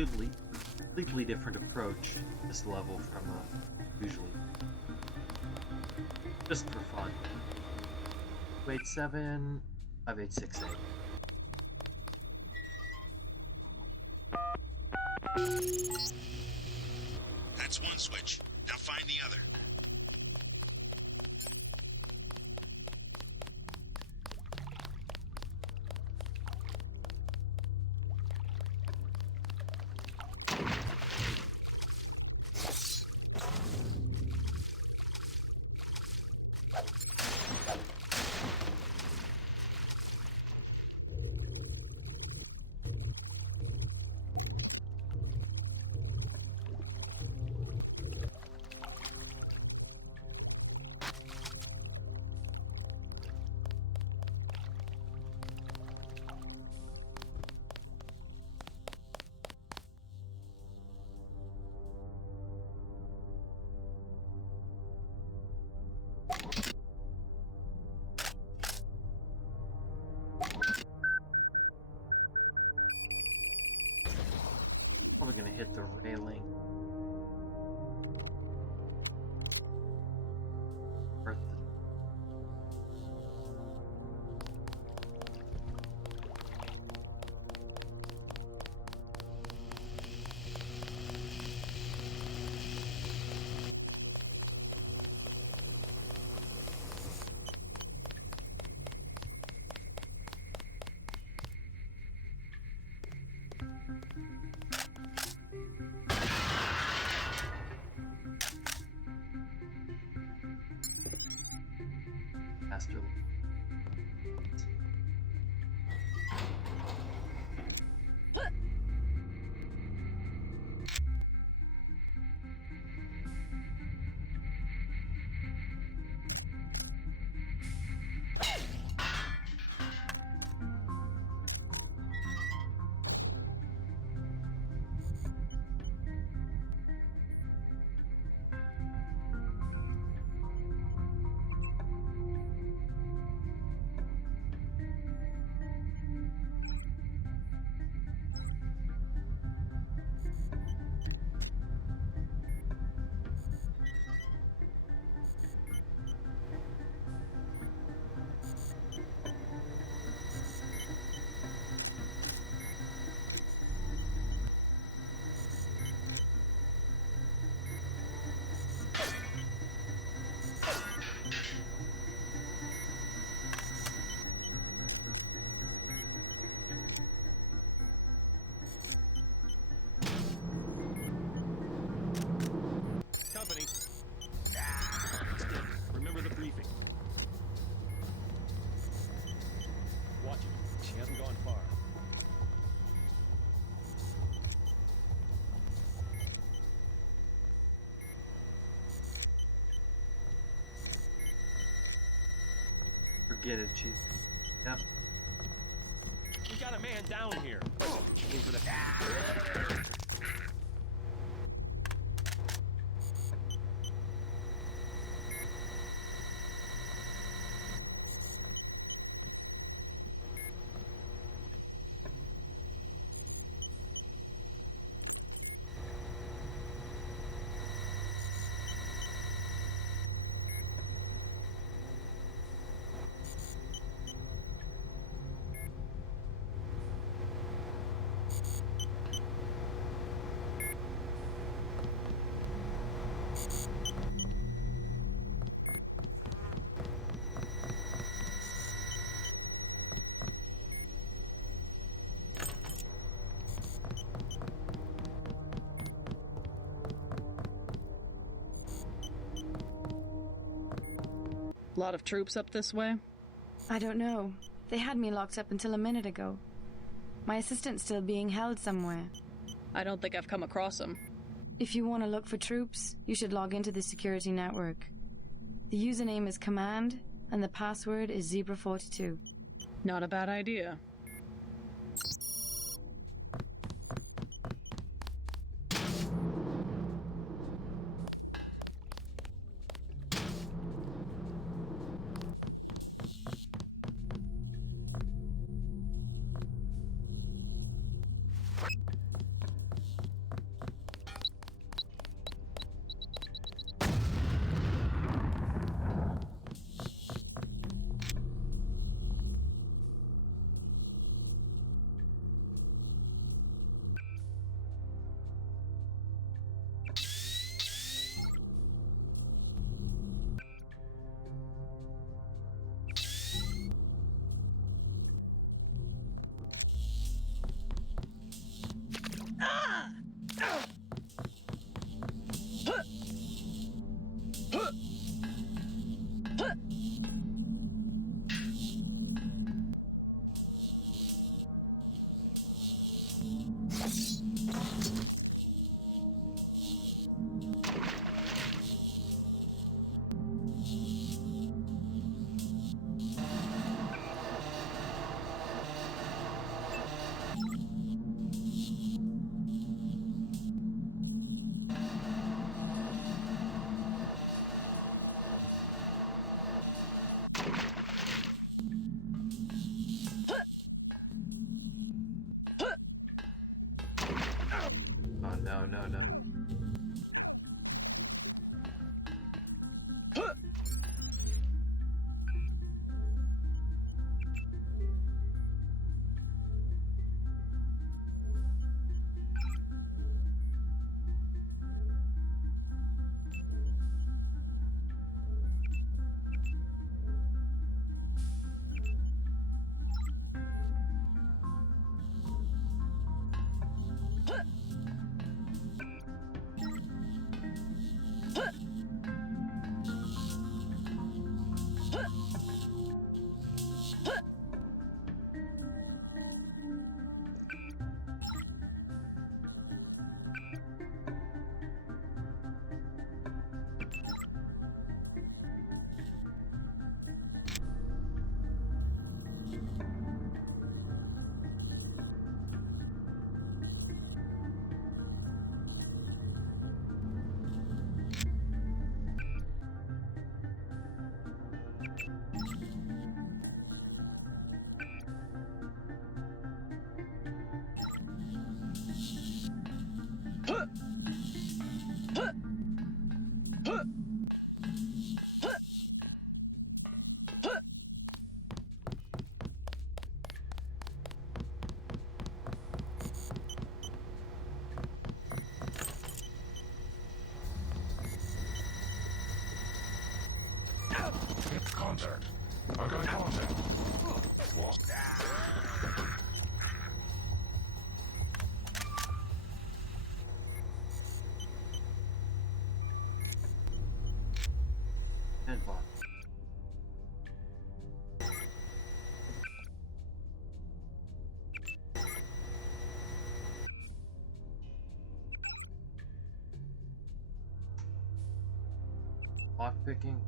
completely different approach to this level from usually. Just for fun. 287, 5868. That's one switch. Now find the other. Probably gonna hit the railing. Earth. Master. Company. Still, remember the briefing. Watch it. She hasn't gone far. Forget it, Chief. Yep. We got a man down here. Move it. Lot of troops up this way? I don't know. They had me locked up until a minute ago. My assistant's still being held somewhere. I don't think I've come across him. If you want to look for troops, you should log into the security network. The username is Command, and the password is Zebra42. Not a bad idea. kinda. Contact. I got contact. Lost. And block. Lock picking.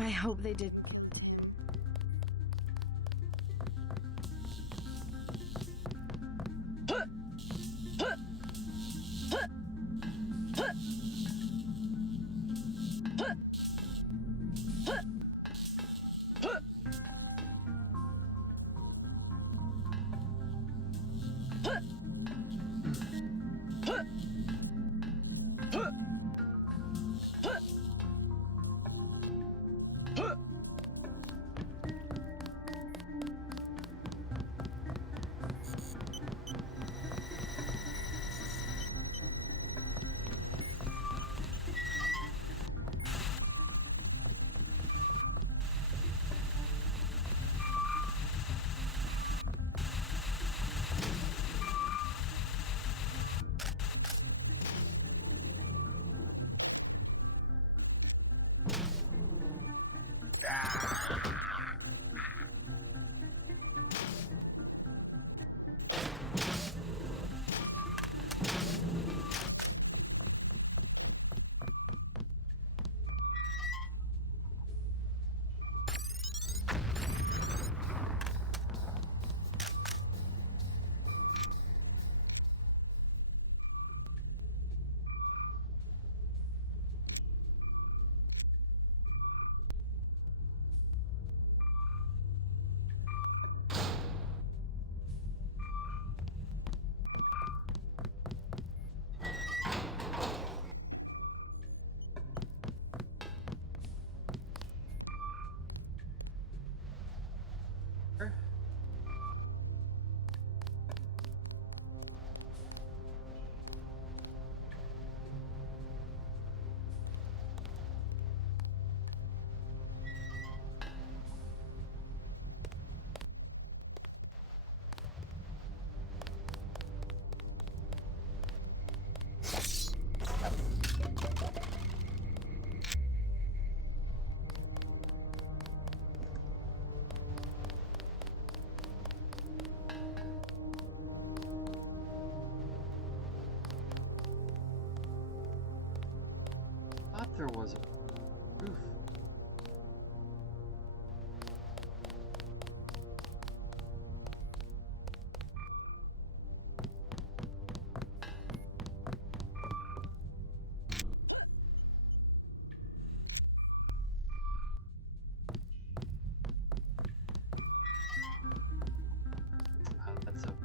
I hope they did. there was a roof. That's a God.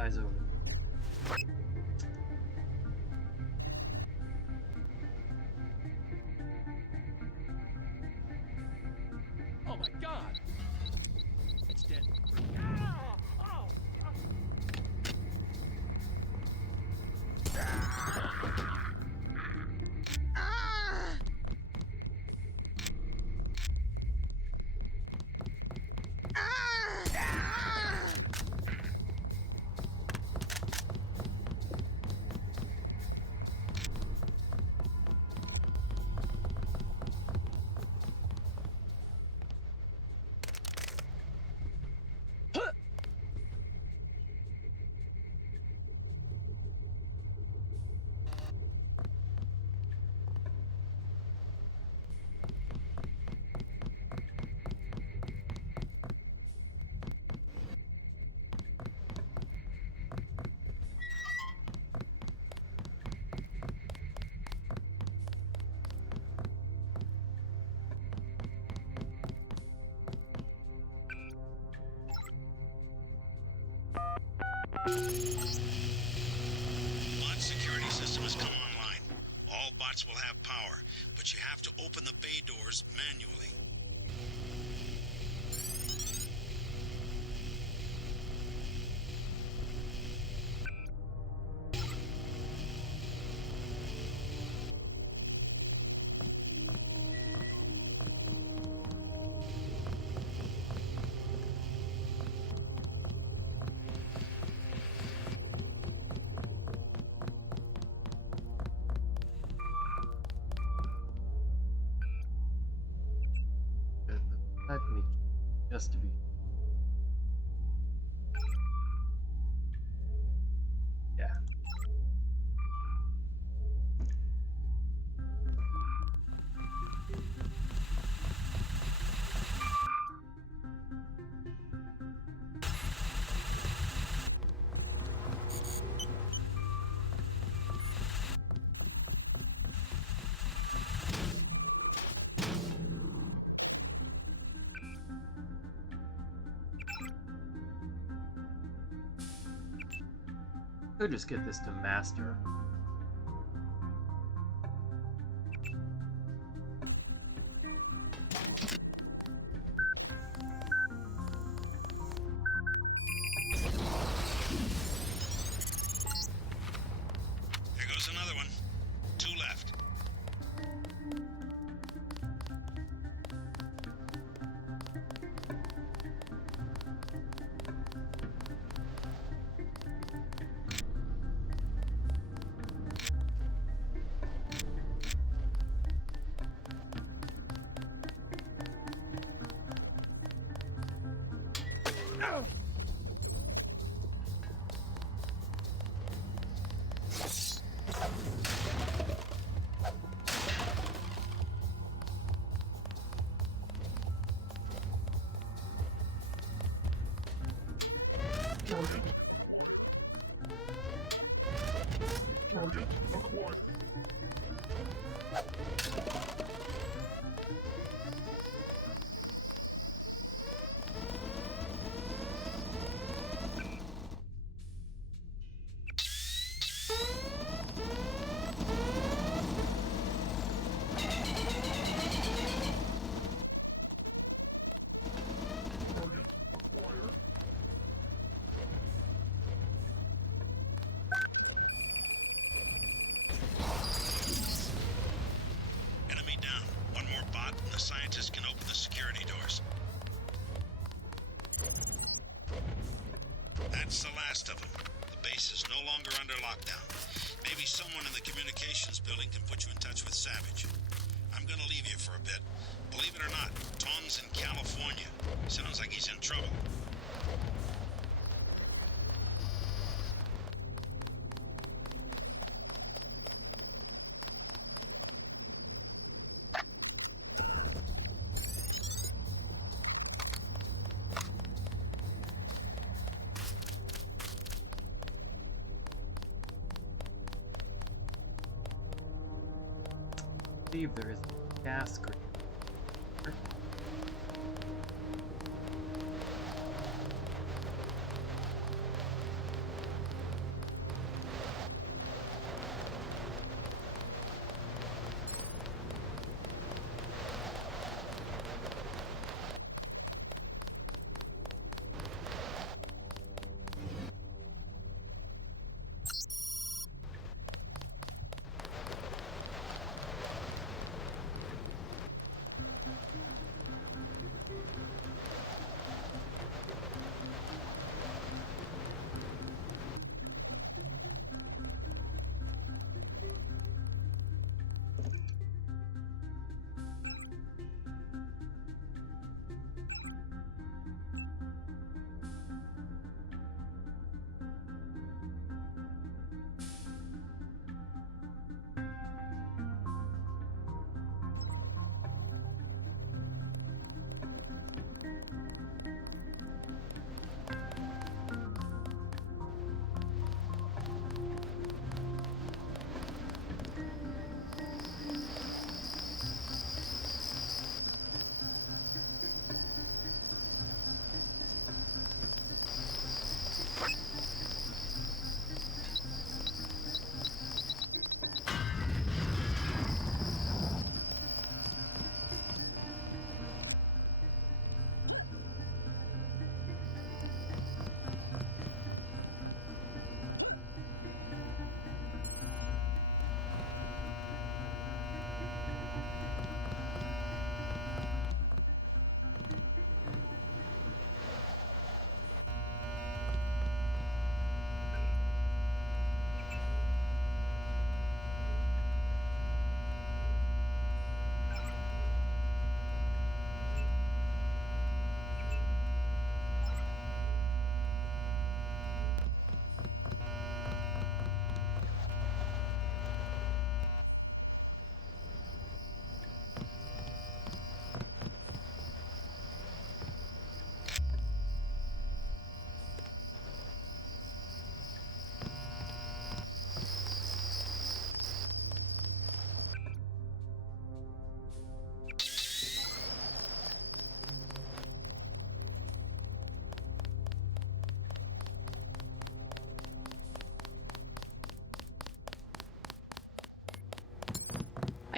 Eyes over. Oh my god! It's dead. Bot security system has come online. All bots will have power, but you have to open the bay doors manually. Let me just to be. Yeah. Could just get this to master. Here goes another one. 2 left. building can put you in touch with Savage. I'm gonna leave you for a bit. Believe it or not, Tom's in California. Sounds like he's in trouble. I believe there is a gas grenade.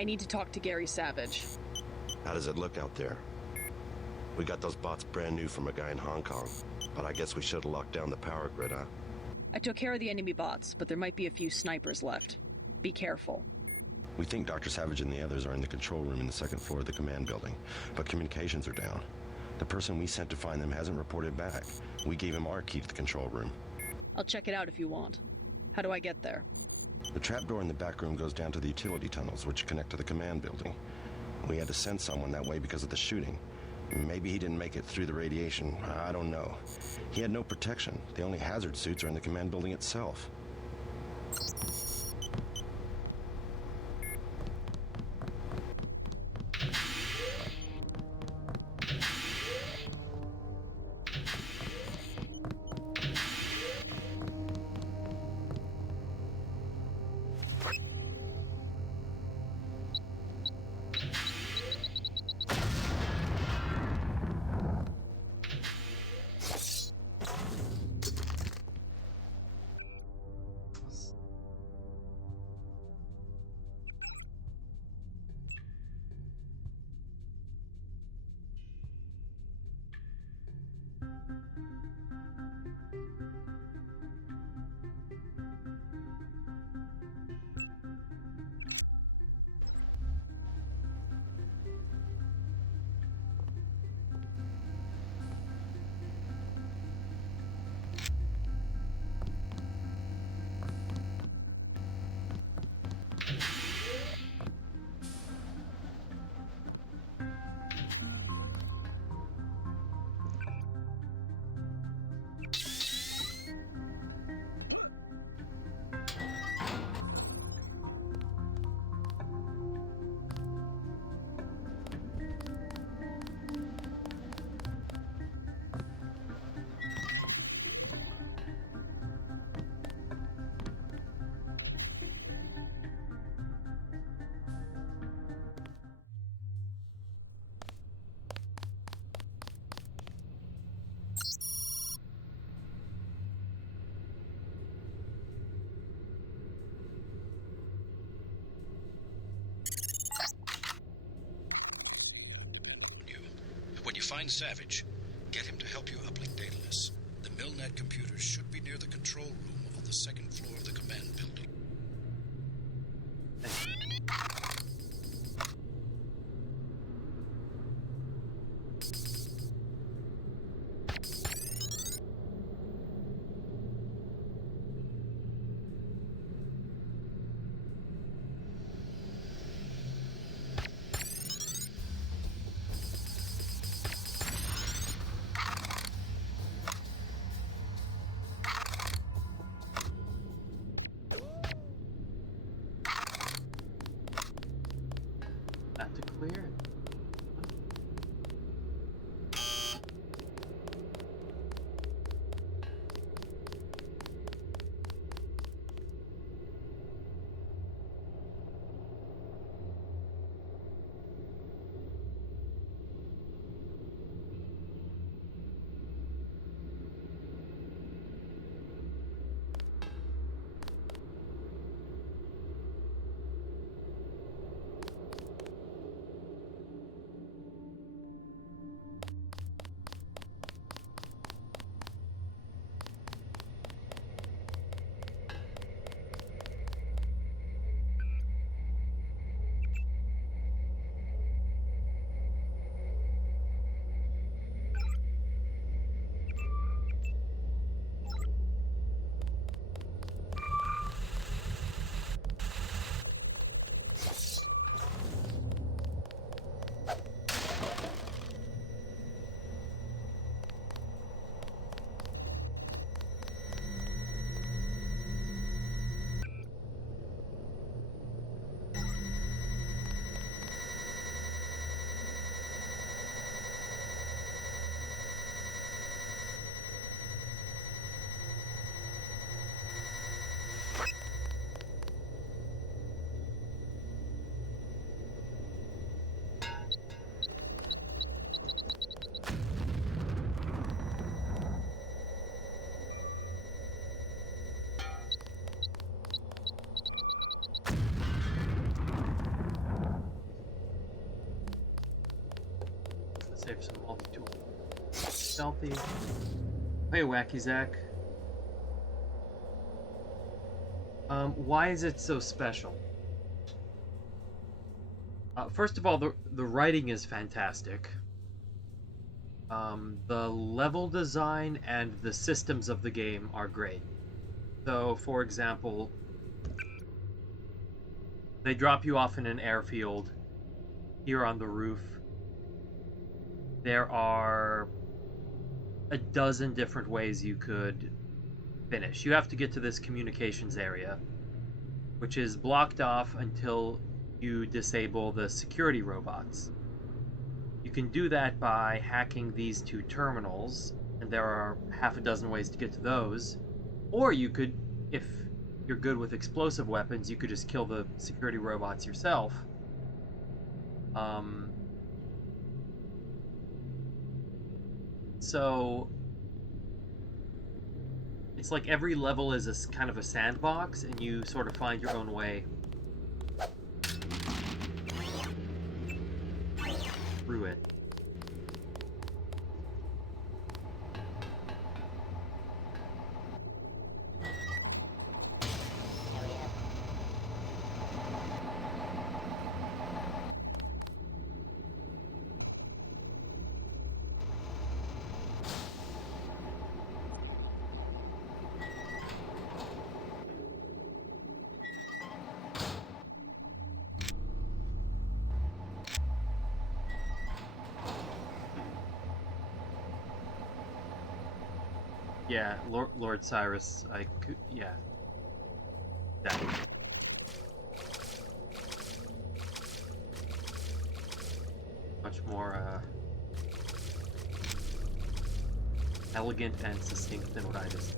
I need to talk to Gary Savage. How does it look out there? We got those bots brand new from a guy in Hong Kong, but I guess we should have locked down the power grid, huh? I took care of the enemy bots, but there might be a few snipers left. Be careful. We think Dr. Savage and the others are in the control room in the second floor of the command building, but communications are down. The person we sent to find them hasn't reported back. We gave him our key to the control room. I'll check it out if you want. How do I get there? The trapdoor in the back room goes down to the utility tunnels, which connect to the command building. We had to send someone that way because of the shooting. Maybe he didn't make it through the radiation. I don't know. He had no protection. The only hazard suits are in the command building itself. Find Savage. Get him to help you uplink Daedalus. The Milnet computers should be near the control room on the second floor of the command building. Not to clear it. Save some multi-tool. Stealthy. Hey, Wacky Zach. Why is it so special? First of all, the writing is fantastic. The level design and the systems of the game are great. So, for example, they drop you off in an airfield here on the roof. There are a dozen different ways you could finish. You have to get to this communications area, which is blocked off until you disable the security robots. You can do that by hacking these two terminals, and there are half a dozen ways to get to those. Or you could, if you're good with explosive weapons, you could just kill the security robots yourself. So it's like every level is a kind of a sandbox, and you sort of find your own way through it. Yeah, Lord Cyrus, I could, yeah. That. Much more, elegant and succinct than what I just...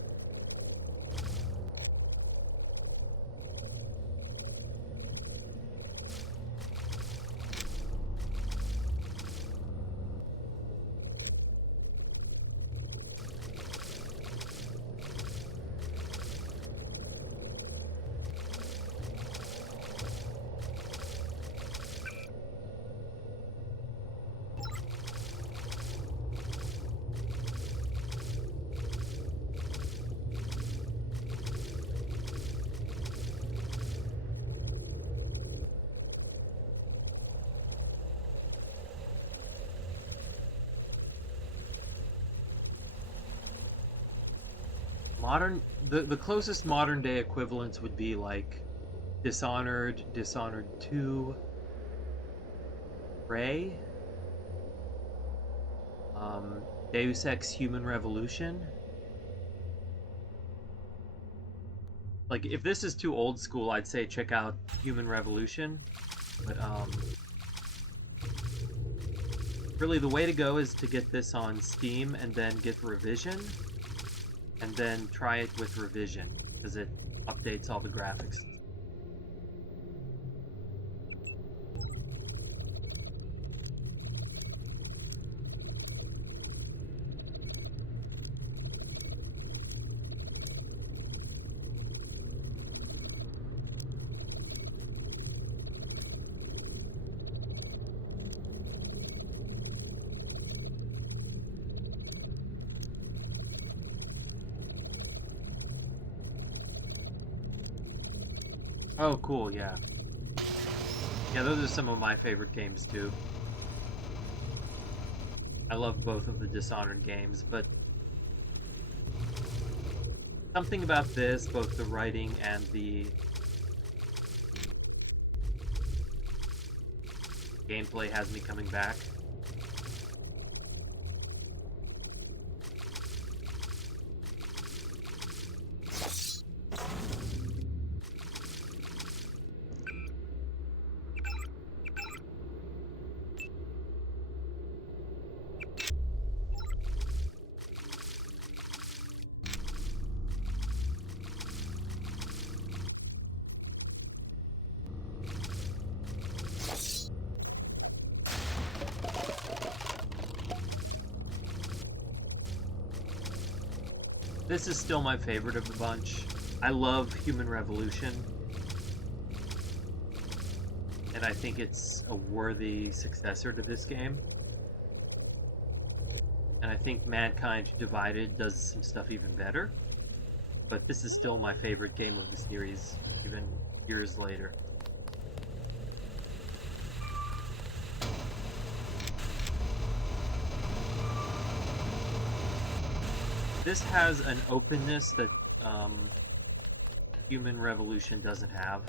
the closest modern day equivalents would be like Dishonored, Dishonored 2, Prey, Deus Ex Human Revolution. Like, if this is too old school, I'd say check out Human Revolution. But, really the way to go is to get this on Steam and then get Revision. And then try it with Revision, because it updates all the graphics. Oh, cool, yeah. Yeah, those are some of my favorite games, too. I love both of the Dishonored games, but something about this, both the writing and the gameplay has me coming back. This is still my favorite of the bunch. I love Human Revolution. And I think it's a worthy successor to this game. And I think Mankind Divided does some stuff even better. But this is still my favorite game of the series, even years later. This has an openness that Human Revolution doesn't have.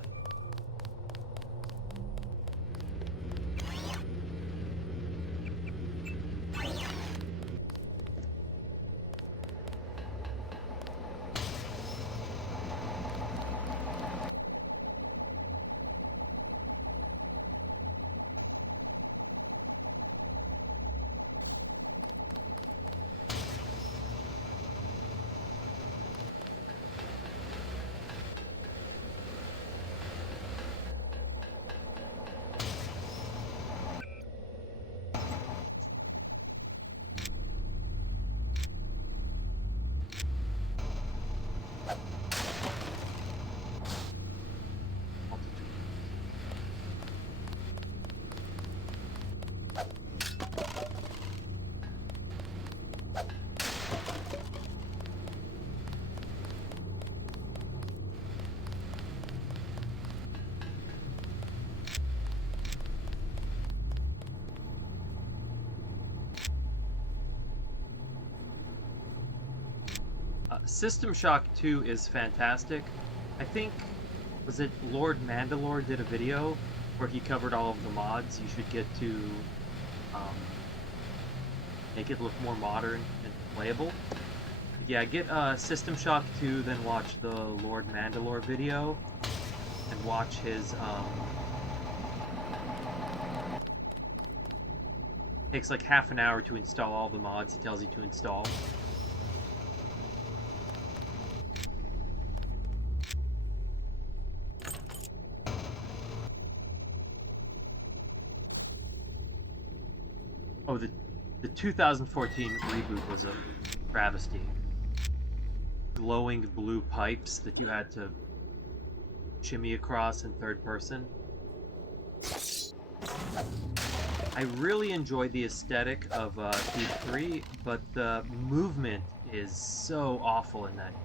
System Shock 2 is fantastic. I think, was it Lord Mandalore did a video where he covered all of the mods you should get to make it look more modern and playable. But yeah, get System Shock 2, then watch the Lord Mandalore video, and watch his takes like half an hour to install all the mods he tells you to install. Oh, the 2014 reboot was a travesty. Glowing blue pipes that you had to shimmy across in third person. I really enjoyed the aesthetic of Thief 3, but the movement is so awful in that.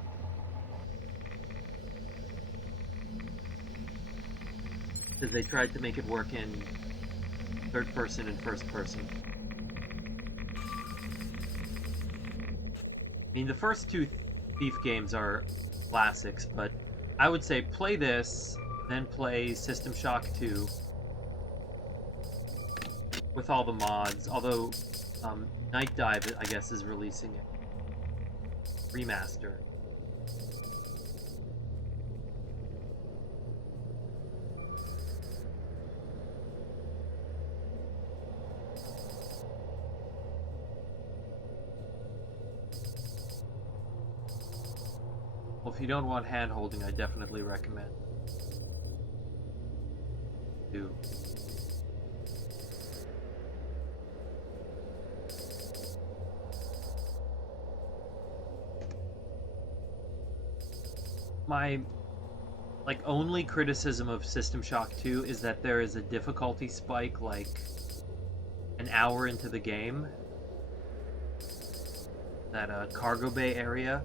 Because they tried to make it work in third person and first person. I mean, the first two Thief games are classics, but I would say play this, then play System Shock 2 with all the mods, although Night Dive, I guess, is releasing a remaster. Well, if you don't want hand-holding, I definitely recommend 2. My only criticism of System Shock 2 is that there is a difficulty spike like an hour into the game. That cargo bay area.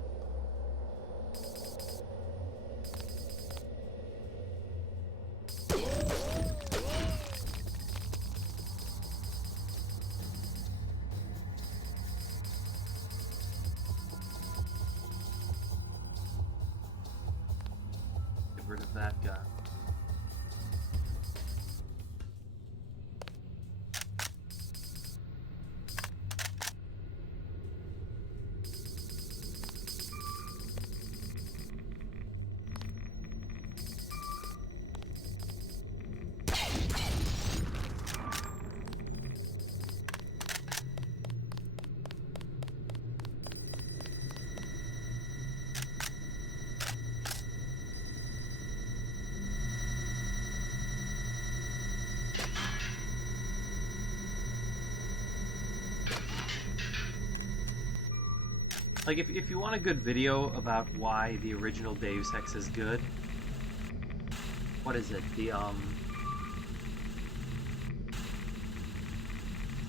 Get rid of that guy. Like, if you want a good video about why the original Deus Ex is good, what is it? The,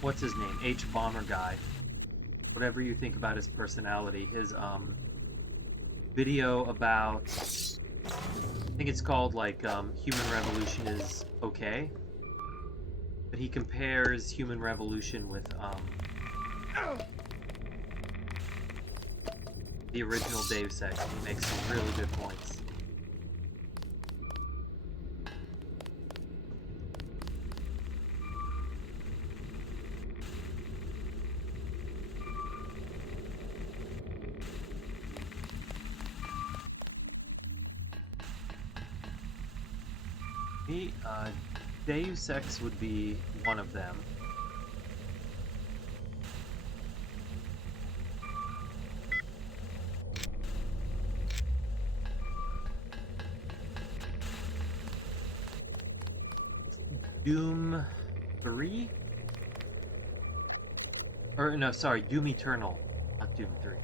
what's his name? H. Bomber guy. Whatever you think about his personality, his, video about, I think it's called, like, Human Revolution is okay. But he compares Human Revolution with, the original Deus Ex. He makes some really good points. Deus Ex would be one of them. Doom 3? Or, no, sorry, Doom Eternal, not Doom 3.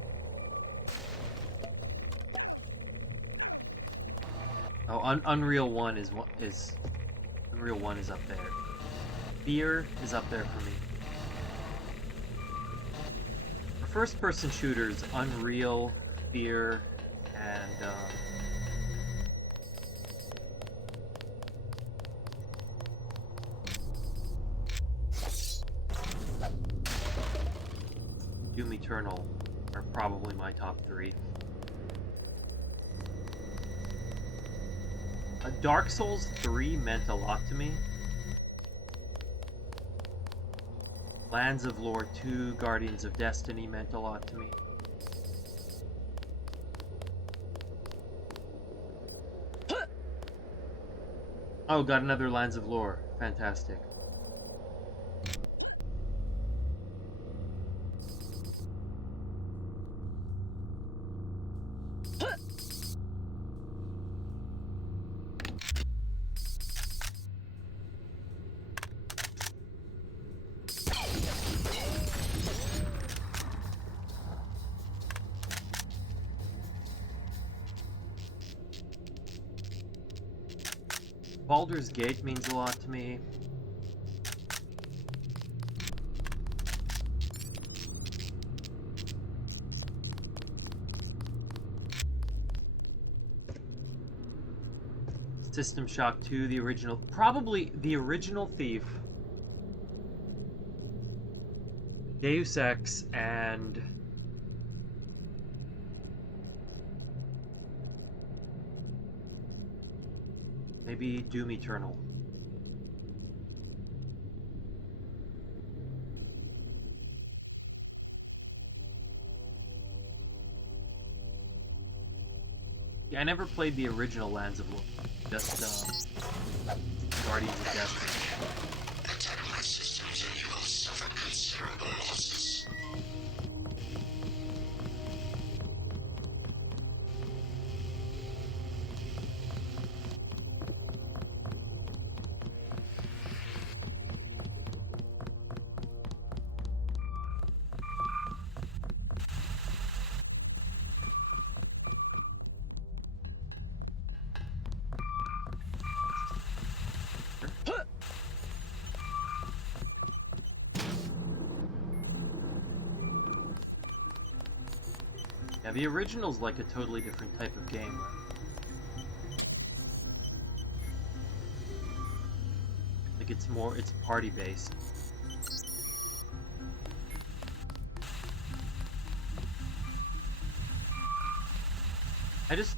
Oh, Unreal 1 is Unreal 1 is up there. Fear is up there for me. For first-person shooters, Unreal, Fear, and Doom Eternal are probably my top 3. Dark Souls 3 meant a lot to me. Lands of Lore 2, Guardians of Destiny meant a lot to me. Oh, got another Lands of Lore. Fantastic. Baldur's Gate means a lot to me. System Shock 2, the original, probably the original Thief, Deus Ex, and Maybe Doom Eternal. Yeah, I never played the original Lands of Lore, just Guardians of Destiny. Attack my systems and you will suffer considerable losses. Yeah, the original's like a totally different type of game, right? Like it's party based.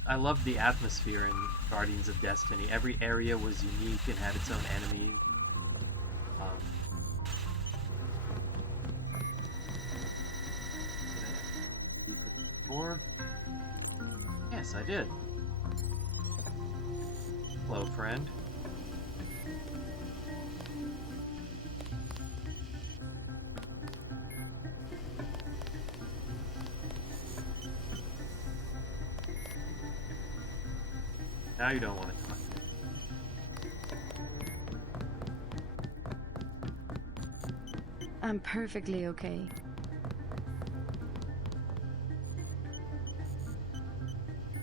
I love the atmosphere in Guardians of Destiny. Every area was unique and had its own enemies. Yes, I did. Hello, friend. Now you don't want to talk. I'm perfectly okay.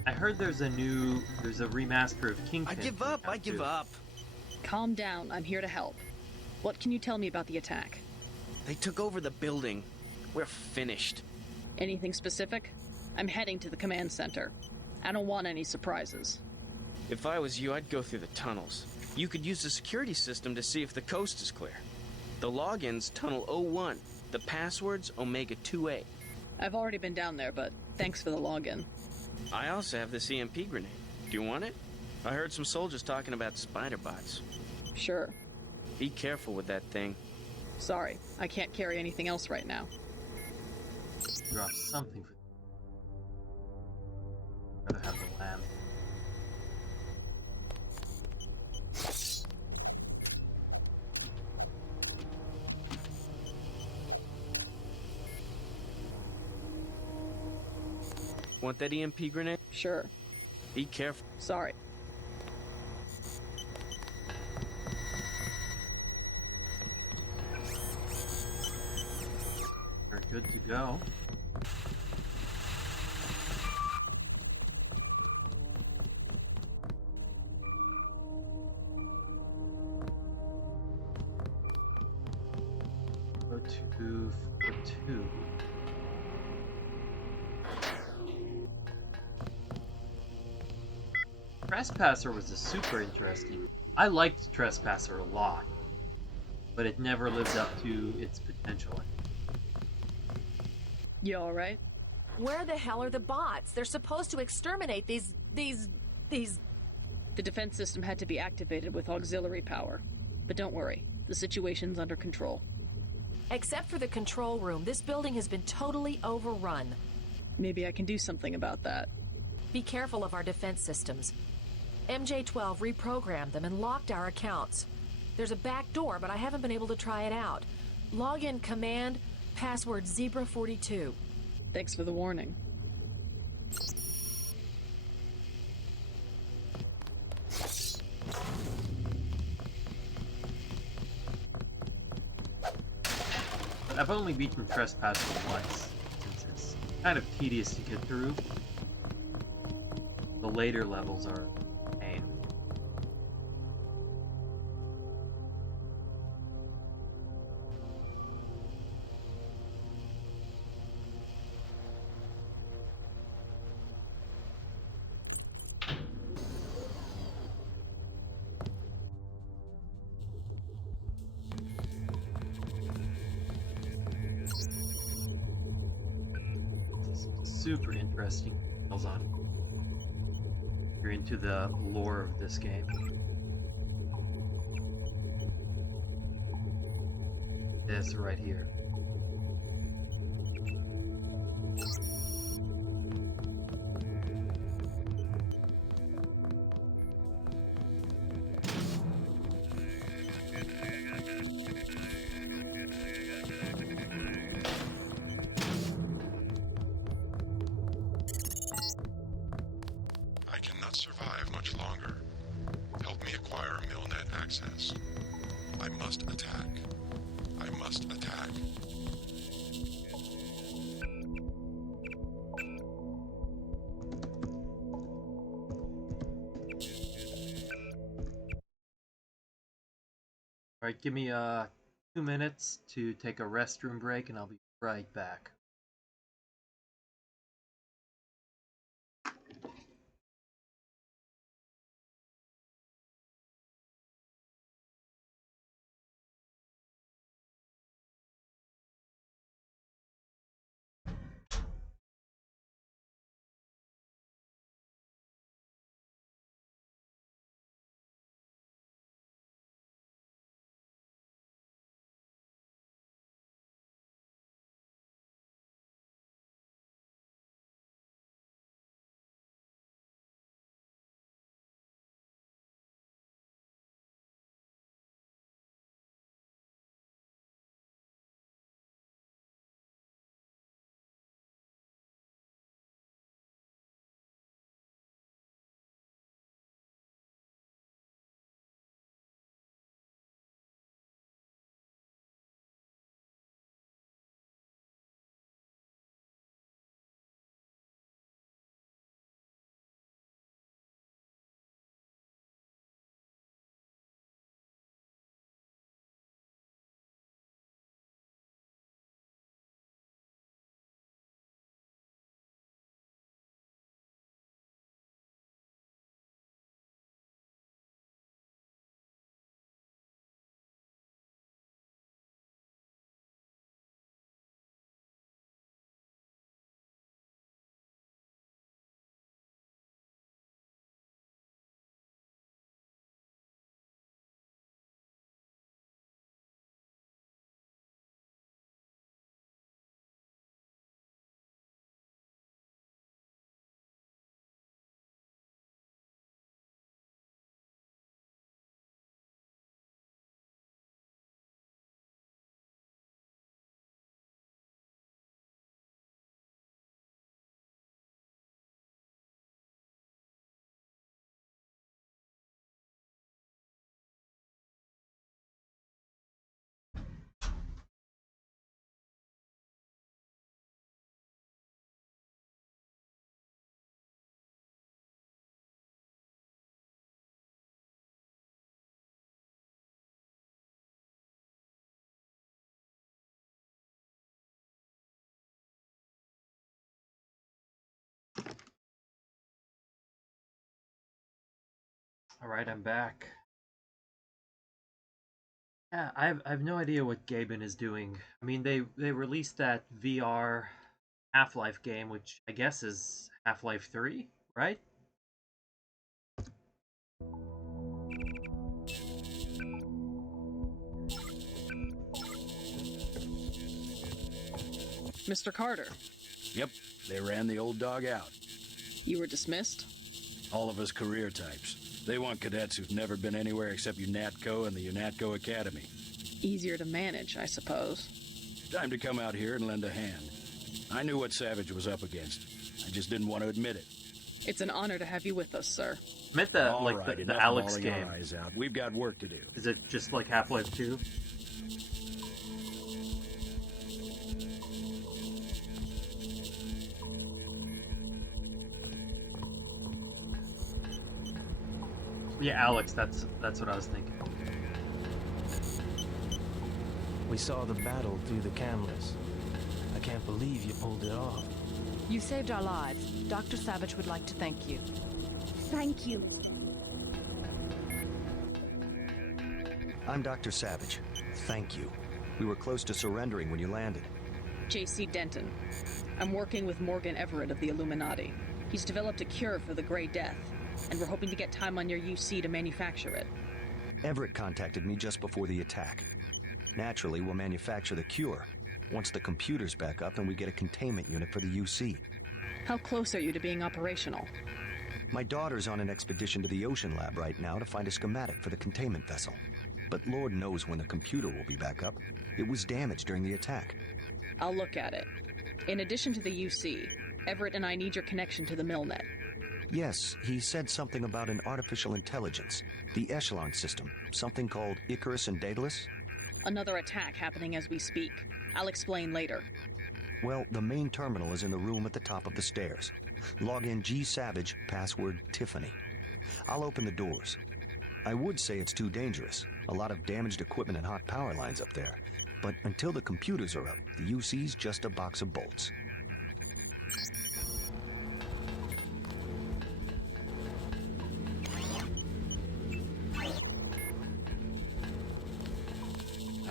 I heard there's a remaster of Kingpin. I give up. Calm down, I'm here to help. What can you tell me about the attack? They took over the building. We're finished. Anything specific? I'm heading to the command center. I don't want any surprises. If I was you, I'd go through the tunnels. You could use the security system to see if the coast is clear. The login's Tunnel 01. The password's Omega 2A. I've already been down there, but thanks for the login. I also have this EMP grenade. Do you want it? I heard some soldiers talking about spider bots. Sure. Be careful with that thing. Sorry, I can't carry anything else right now. Drop something for... I'd rather have the lamp. Want that EMP grenade? Sure. Be careful. Sorry. We're good to go. Go to 4-2. Trespasser was a super interesting. I liked Trespasser a lot, but it never lived up to its potential. You alright? Where the hell are the bots? They're supposed to exterminate these... The defense system had to be activated with auxiliary power. But don't worry, the situation's under control. Except for the control room, this building has been totally overrun. Maybe I can do something about that. Be careful of our defense systems. MJ-12 reprogrammed them and locked our accounts. There's a back door, but I haven't been able to try it out. Log in command, password Zebra42. Thanks for the warning. I've only beaten Trespasser once, since it's kind of tedious to get through. The later levels are pain. Super interesting. Hold on. You're into the lore of this game. this right here. I cannot survive much longer. Help me acquire MillNet access. I must attack. I must attack. Alright, give me 2 minutes to take a restroom break and I'll be right back. Alright, I'm back. Yeah, I have no idea what Gaben is doing. I mean, they released that VR Half-Life game, which I guess is Half-Life 3, right? Mr. Carter, Yep, they ran the old dog out. you were dismissed? All of us career types. They want cadets who've never been anywhere except UNATCO and the UNATCO Academy. Easier to manage, I suppose. Time to come out here and lend a hand. I knew what Savage was up against. I just didn't want to admit it. It's an honor to have you with us, sir. I meant the, All like, right, the enough Alex bawling game. our eyes out. We've got work to do. Is it just like Half-Life 2? Yeah, Alex, that's what I was thinking. We saw the battle through the cameras. I can't believe you pulled it off. You saved our lives. Dr. Savage would like to thank you. Thank you. I'm Dr. Savage. Thank you. We were close to surrendering when you landed. J.C. Denton. I'm working with Morgan Everett of the Illuminati. He's developed a cure for the Grey Death, and we're hoping to get time on your UC to manufacture it. Everett contacted me just before the attack. Naturally, we'll manufacture the cure. Once the computer's back up and we get a containment unit for the UC. How close are you to being operational? My daughter's on an expedition to the ocean lab right now to find a schematic for the containment vessel. But Lord knows when the computer will be back up. It was damaged during the attack. I'll look at it. In addition to the UC, Everett and I need your connection to the MillNet. Yes, he said something about an artificial intelligence. The Echelon system. Something called Icarus and Daedalus? Another attack happening as we speak. I'll explain later. Well, the main terminal is in the room at the top of the stairs. Log in G Savage, password Tiffany. I'll open the doors. I would say it's too dangerous. A lot of damaged equipment and hot power lines up there. But until the computers are up, the UC's just a box of bolts.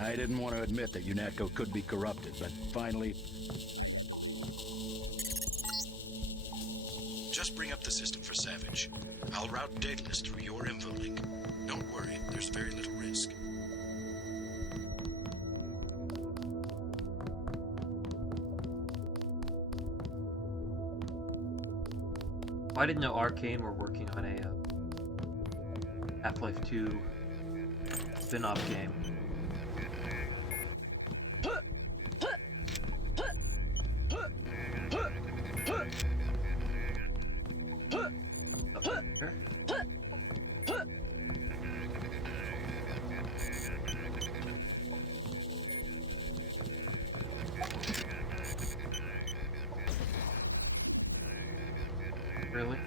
I didn't want to admit that UNATCO could be corrupted, but finally... Just bring up the system for Savage. I'll route Daedalus through your info link. Don't worry, there's very little risk. I didn't know Arcane were working on a Half-Life 2 spin-off game. Really?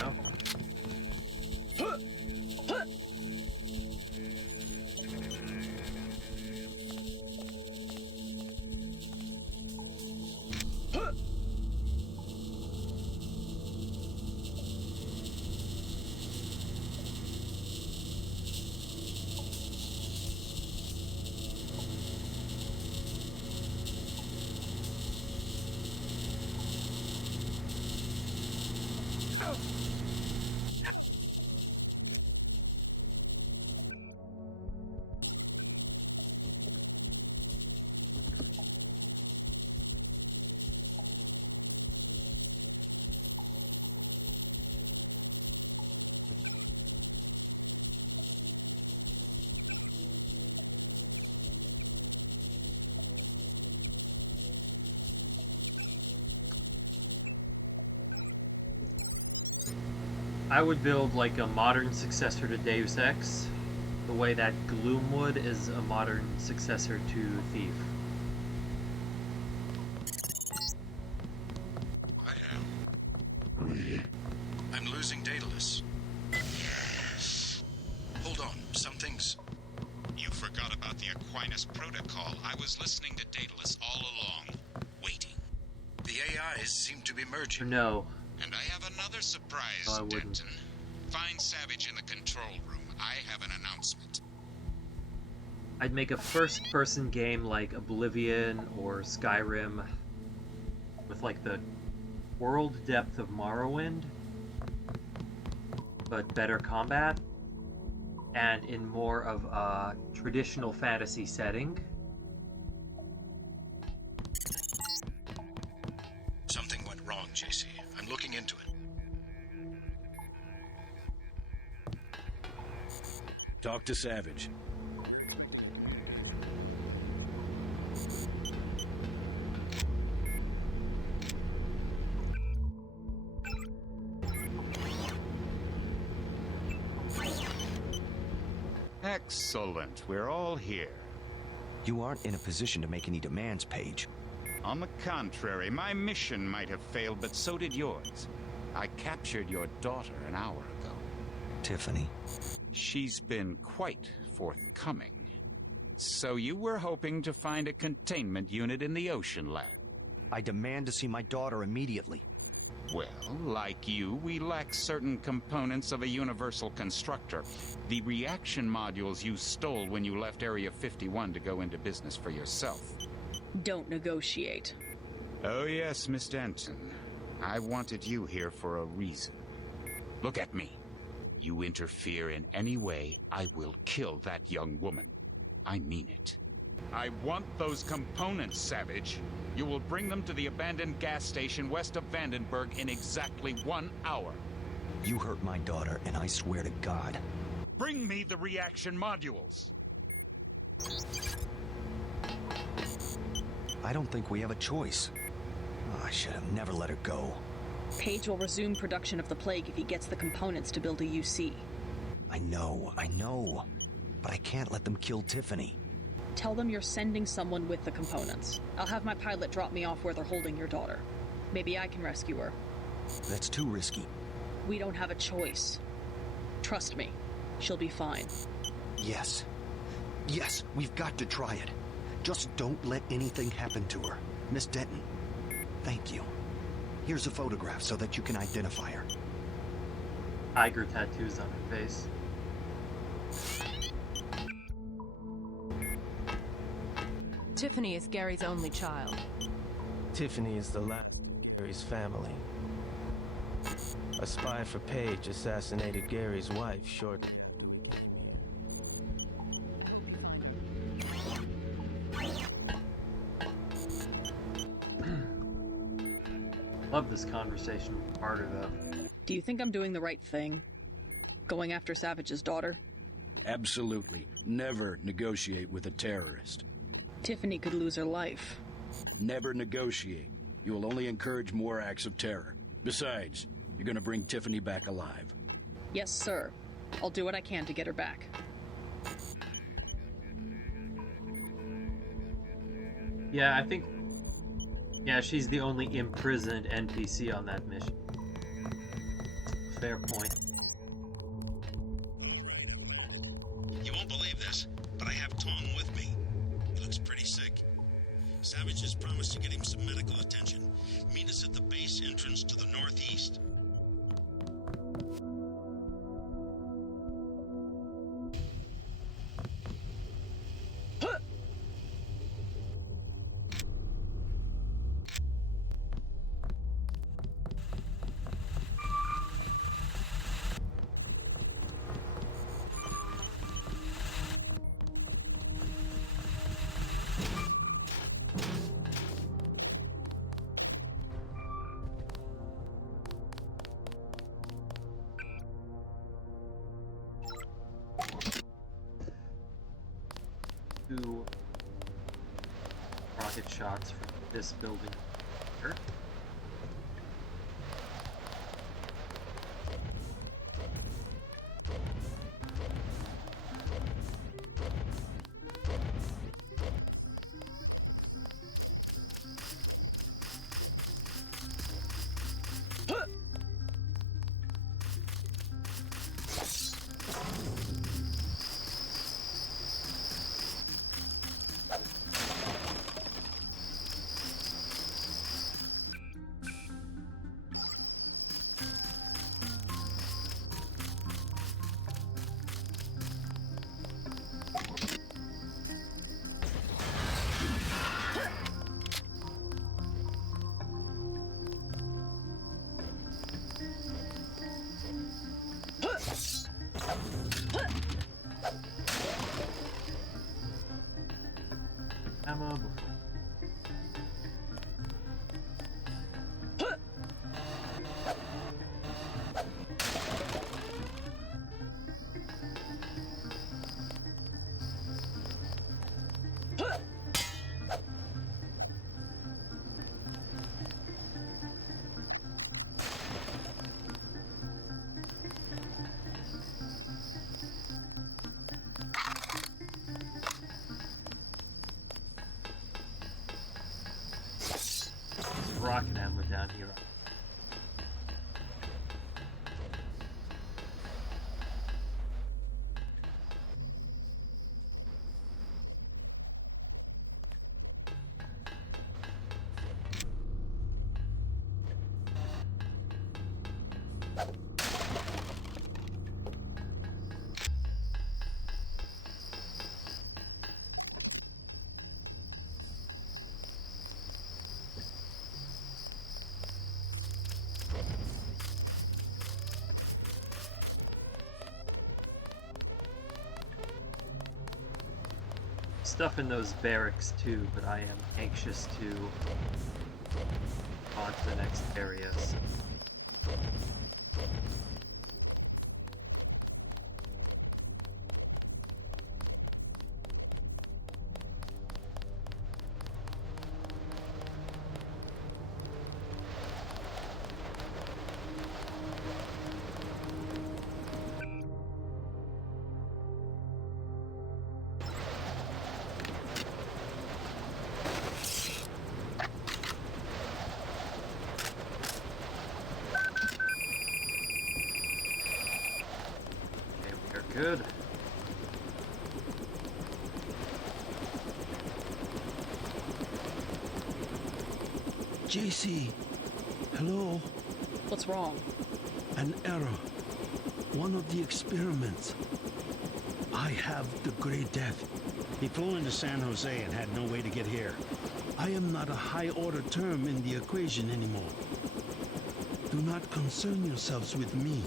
No. I would build like a modern successor to Deus Ex, the way that Gloomwood is a modern successor to Thief. I'm losing Daedalus. Hold on, something's... You forgot about the Aquinas protocol. I was listening to Daedalus all along, waiting. The AIs seem to be merging. No. And I have another surprise, No, I wouldn't. Denton. Find Savage in the control room. I have an announcement. I'd make a first-person game like Oblivion or Skyrim with like the world depth of Morrowind, but better combat, and in more of a traditional fantasy setting. Something went wrong, JC. I'm looking into it. Talk to Savage. Excellent. We're all here. You aren't in a position to make any demands, Paige. On the contrary, my mission might have failed, but so did yours. I captured your daughter an hour ago. Tiffany. She's been quite forthcoming. So you were hoping to find a containment unit in the ocean lab? I demand to see my daughter immediately. Well, like you, we lack certain components of a universal constructor. The reaction modules you stole when you left Area 51 to go into business for yourself. Don't negotiate. Oh yes, Miss Denton. I wanted you here for a reason. Look at me. you interfere in any way, I will kill that young woman. I mean it. I want those components, Savage. You will bring them to the abandoned gas station west of Vandenberg in exactly 1 hour. You hurt my daughter, and I swear to God. Bring me the reaction modules. I don't think we have a choice. Oh, I should have never let her go. Page will resume production of the plague if he gets the components to build a UC. I know. But I can't let them kill Tiffany. Tell them you're sending someone with the components. I'll have my pilot drop me off where they're holding your daughter. Maybe I can rescue her. That's too risky. We don't have a choice. Trust me, she'll be fine. Yes, we've got to try it. Just don't let anything happen to her. Miss Denton, thank you. Here's a photograph so that you can identify her. Tiger tattoos on her face. Tiffany is Gary's only child. Tiffany is the last of Gary's family. A spy for Page assassinated Gary's wife short. Love this conversation with Carter, though. Do you think I'm doing the right thing? Going after Savage's daughter? Absolutely. Never negotiate with a terrorist. Tiffany could lose her life. Never negotiate. You will only encourage more acts of terror. Besides, you're gonna bring Tiffany back alive. Yes, sir. I'll do what I can to get her back. Yeah, I think... Yeah, she's the only imprisoned NPC on that mission. Fair point. You won't believe this, but I have Tom with me. He looks pretty sick. Savage has promised to get him some medical attention. Meet us at the base entrance to the northeast. Two rocket shots from this building here. Ammo before. stuff in those barracks too, but I am anxious to on to the next areas. Good. JC, hello? What's wrong? An error. One of the experiments. I have the Grey Death. He flew into San Jose and had no way to get here. I am not a high-order term in the equation anymore. Do not concern yourselves with me.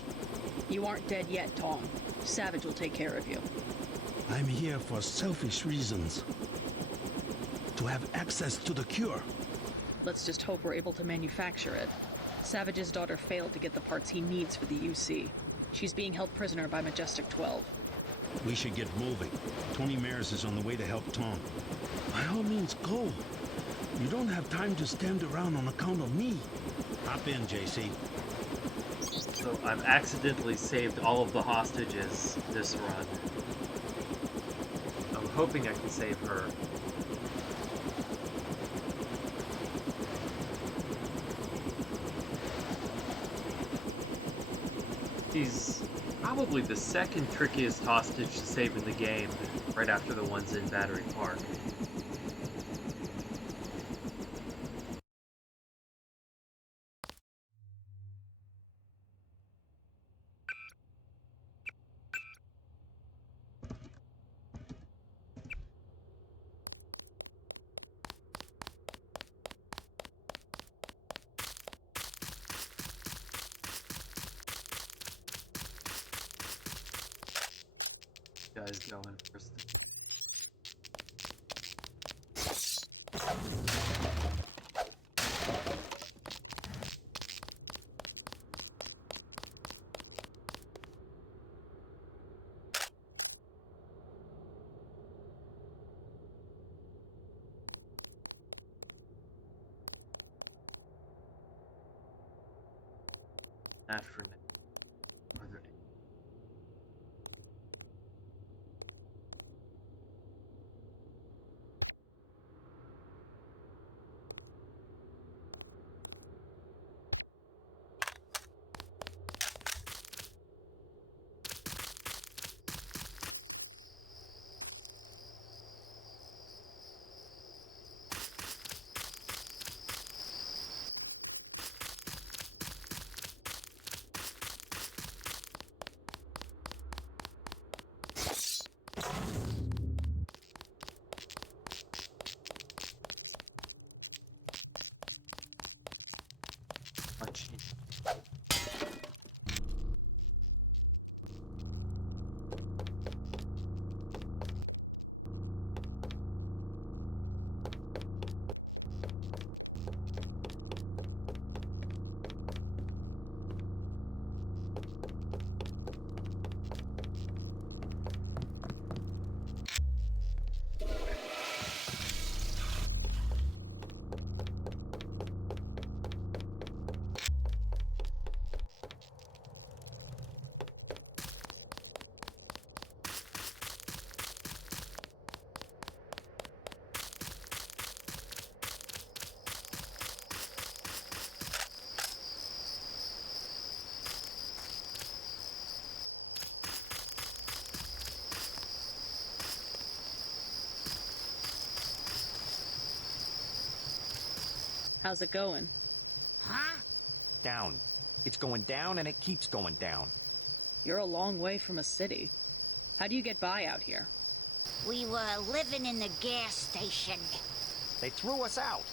You aren't dead yet, Tom. Savage will take care of you. I'm here for selfish reasons. To have access to the cure. Let's just hope we're able to manufacture it. Savage's daughter failed to get the parts he needs for the UC. She's being held prisoner by Majestic 12. We should get moving. Tony Mares is on the way to help Tom. By all means, go. You don't have time to stand around on account of me. Hop in, JC. So I've accidentally saved all of the hostages this run. I'm hoping I can save her. She's probably the second trickiest hostage to save in the game, right after the ones in Battery Park. Guys going first. Not for now. How's it going? Huh? Down. It's going down and it keeps going down. You're a long way from a city. How do you get by out here? We were living in the gas station. They threw us out.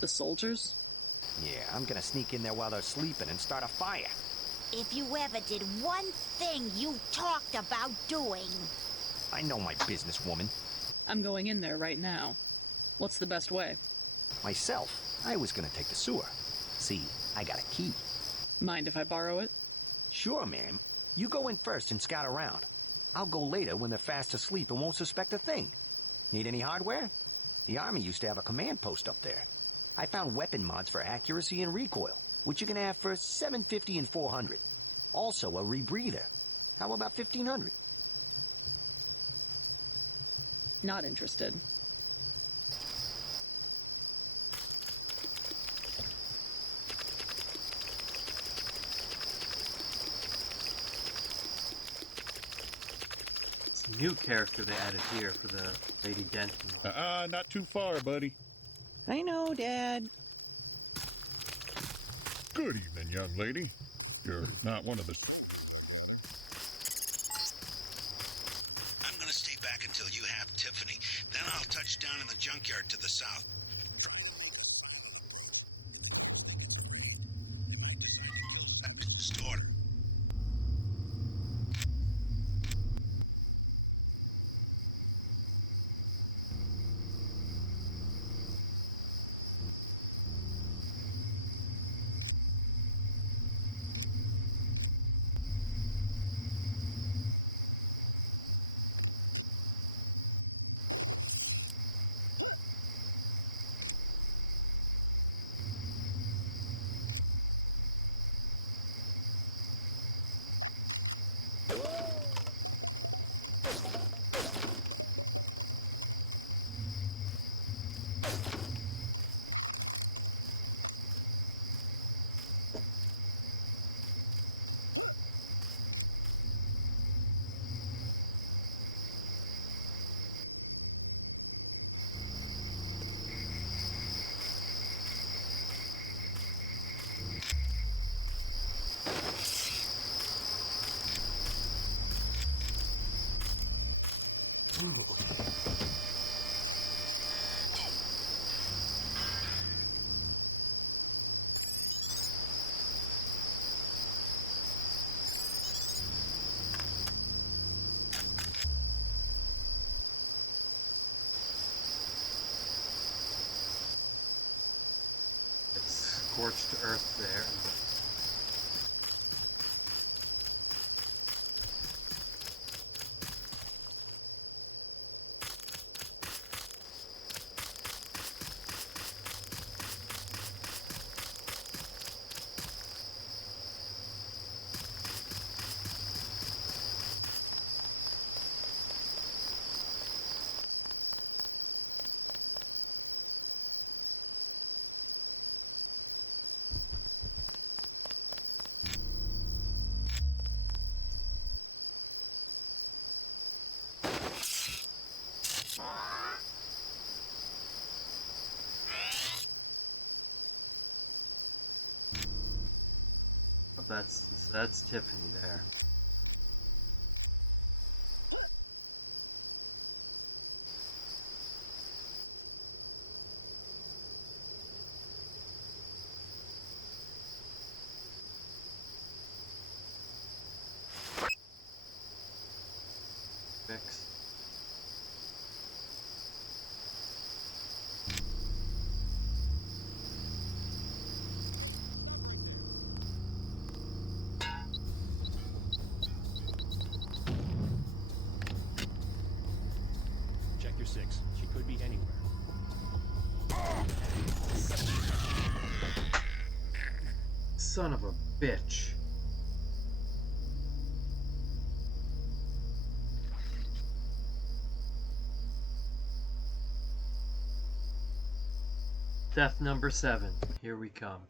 The soldiers? Yeah, I'm gonna sneak in there while they're sleeping and start a fire. If you ever did one thing you talked about doing. I know my business, woman. I'm going in there right now. What's the best way? Myself, I was gonna take the sewer. See, I got a key. Mind if I borrow it? Sure, ma'am. You go in first and scout around. I'll go later when they're fast asleep and won't suspect a thing. Need any hardware? The Army used to have a command post up there. I found weapon mods for accuracy and recoil, which you can have for $750 and $400. Also a rebreather. How about $1,500? Not interested. It's a new character they added here for the Lay D Denton. Not too far, buddy. I know, Dad. Good evening, young lady. You're not one of the... I'm gonna stay back until you have Tiffany. Then I'll touch down in the junkyard to the south. Store. Ooh. It's scorched earth there. That's Tiffany there. Fix. Sector 6. She could be anywhere. Son of a bitch. Death number 7. Here we come.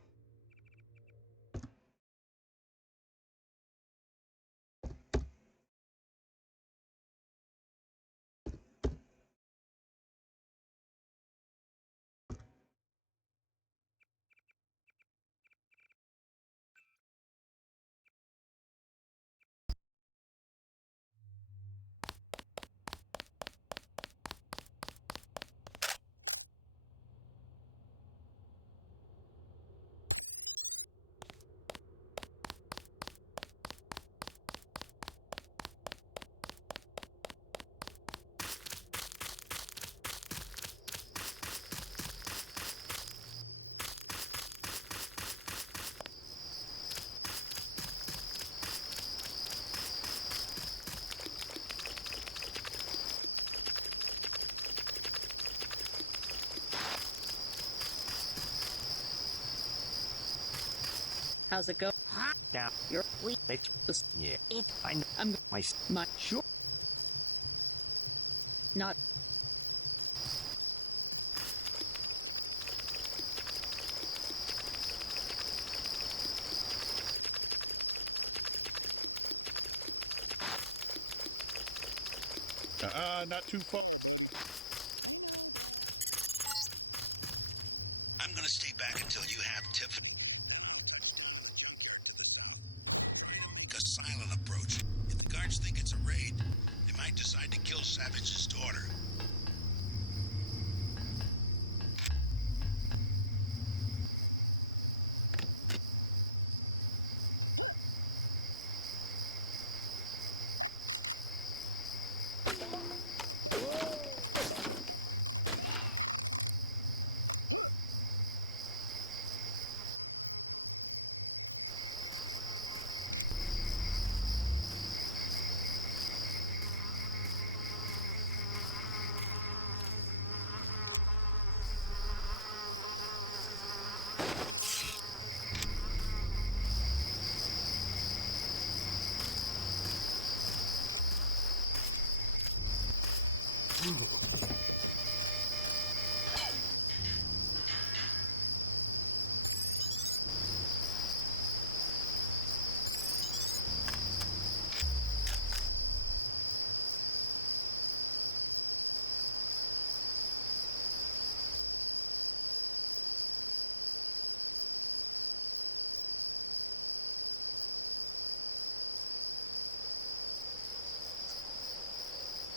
How's it go? Down. You're They, this. yeah. If I know. I'm My sure. Not. Not too far. I'm gonna stay back until you have Tiffany. A silent approach. If the guards think it's a raid, they might decide to kill Savage's daughter.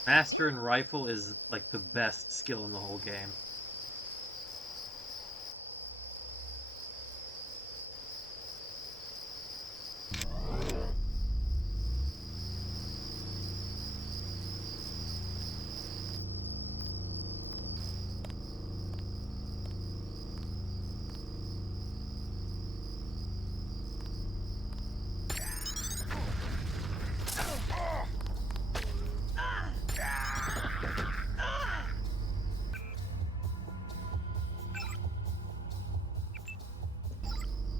Master and rifle is like the best skill in the whole game.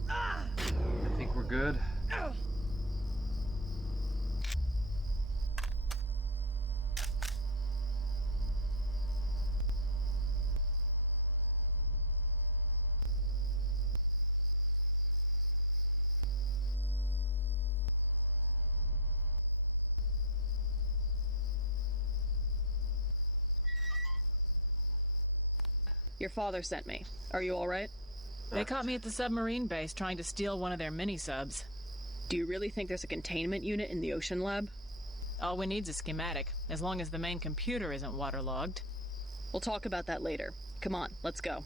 I think we're good. Your father sent me. Are you alright? They caught me at the submarine base trying to steal one of their mini-subs. Do you really think there's a containment unit in the ocean lab? All we need's a schematic, as long as the main computer isn't waterlogged. We'll talk about that later. Come on, let's go.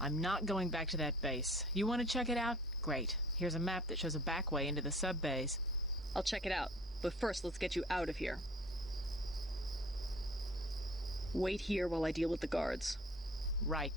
I'm not going back to that base. You want to check it out? Great. Here's a map that shows a back way into the sub-base. I'll check it out, but first let's get you out of here. Wait here while I deal with the guards. Right.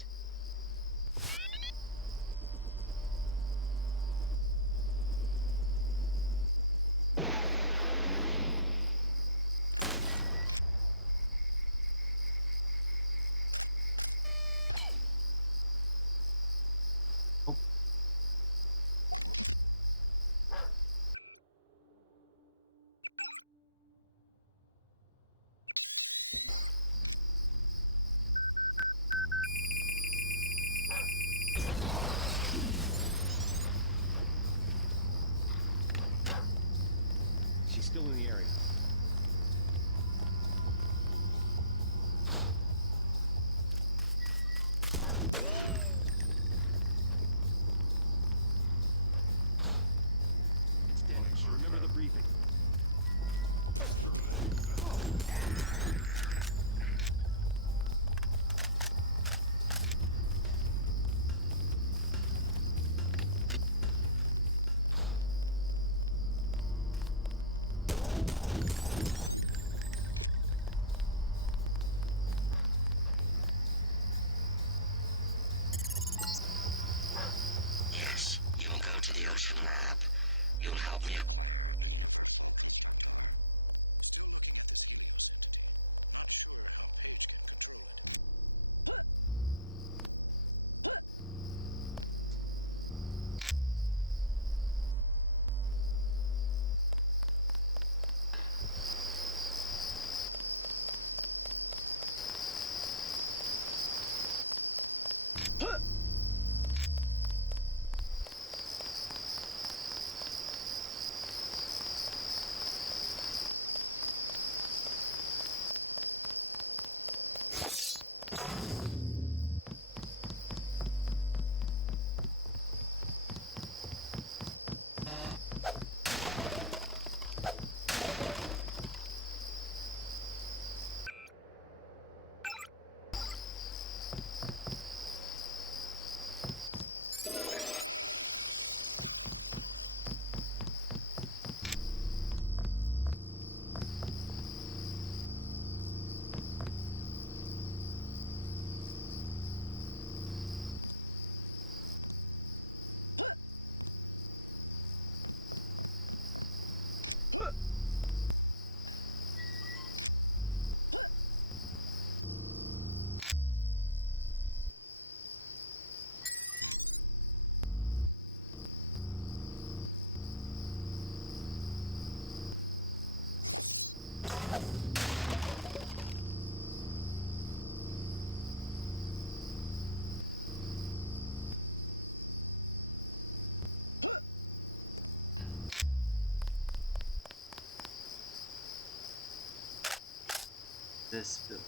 This building.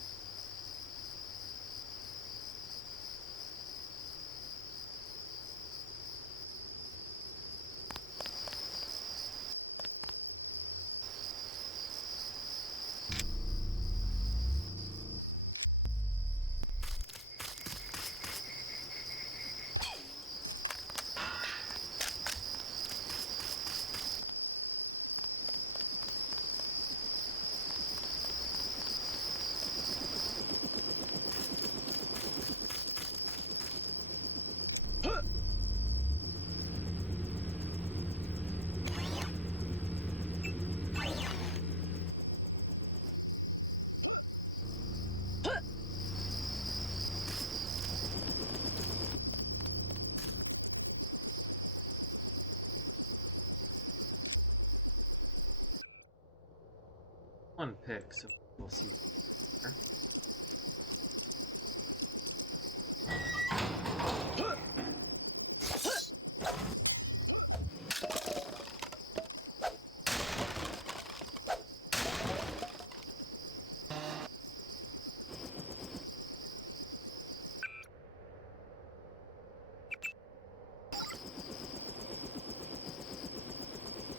One pick, so we'll see.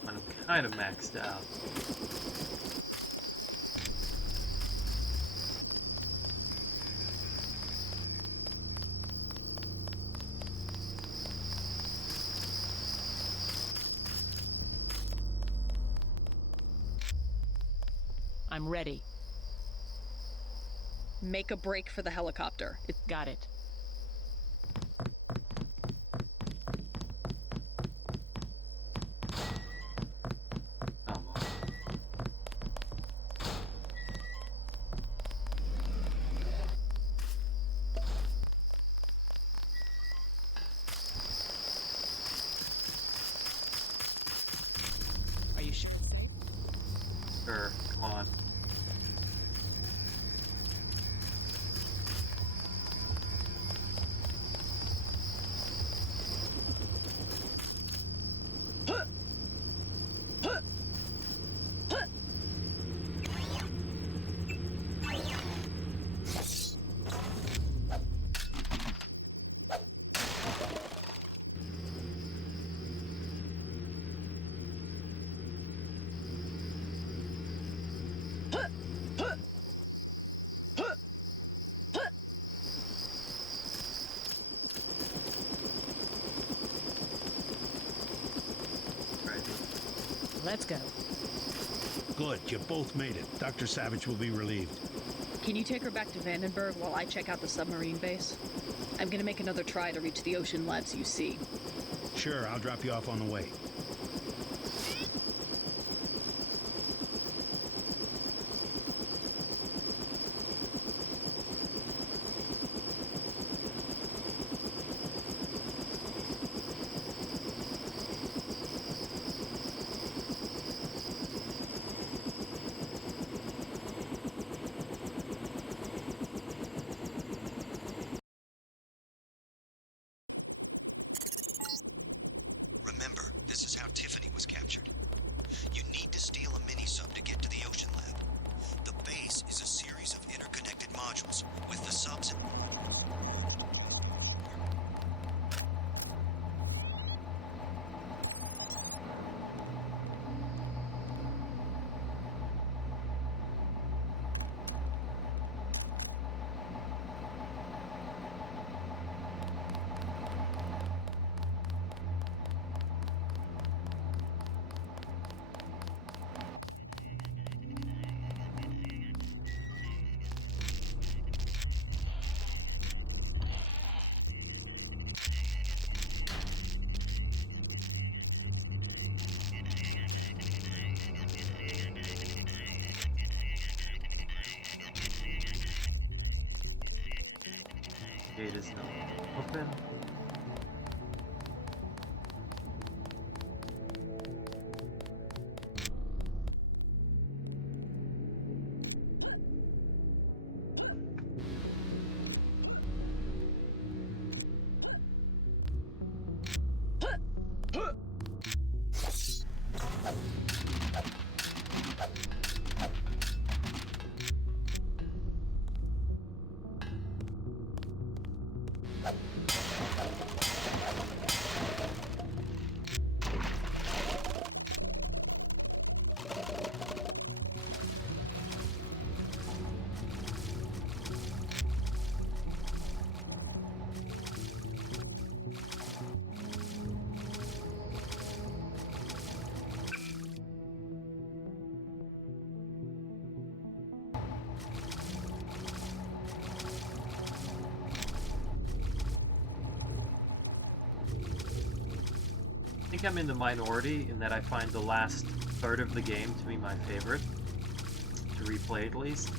I'm kind of maxed out. I'm ready. Make a break for the helicopter. Got it. Are you sure? Sure, come on. Let's go. Good, you both made it. Dr. Savage will be relieved. Can you take her back to Vandenberg while I check out the submarine base? I'm gonna make another try to reach the Ocean Labs UC. Sure, I'll drop you off on the way. Remember, this is how Tiffany was captured. You need to steal a mini-sub to get to the Ocean Lab. The base is a series of interconnected modules, with the subs... Gate is not open. I think I'm in the minority in that I find the last third of the game to be my favorite, to replay at least.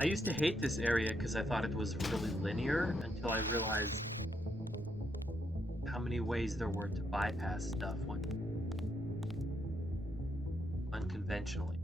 I used to hate this area because I thought it was really linear until I realized how many ways there were to bypass stuff when unconventionally.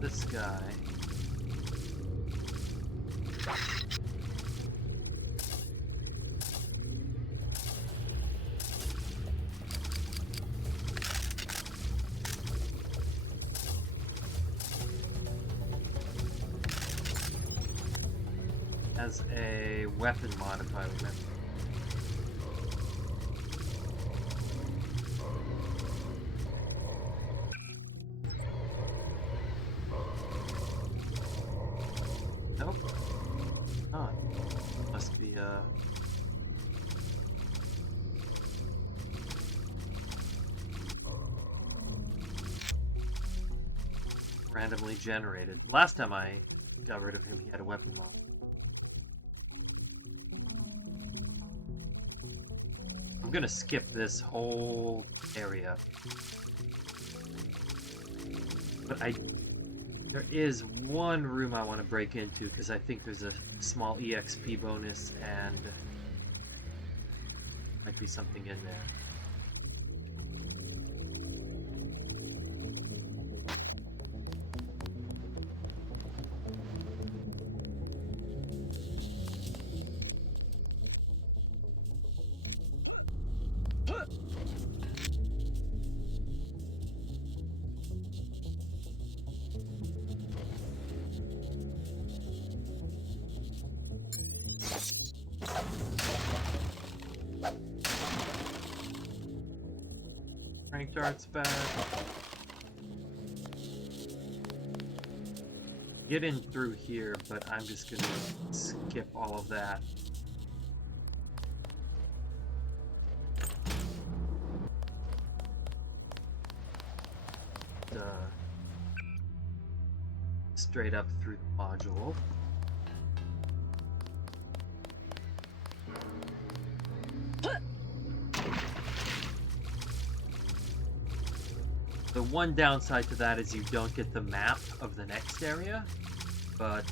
This guy. Has a weapon mod, if I remember. Nope. Huh. Must be, randomly generated. Last time I got rid of him, he had a weapon mod. I'm gonna skip this whole area. But there is one room I want to break into because I think there's a small EXP bonus and might be something in there. Crank darts back. Get in through here, but I'm just gonna skip all of that. Straight up through the module. The one downside to that is you don't get the map of the next area, but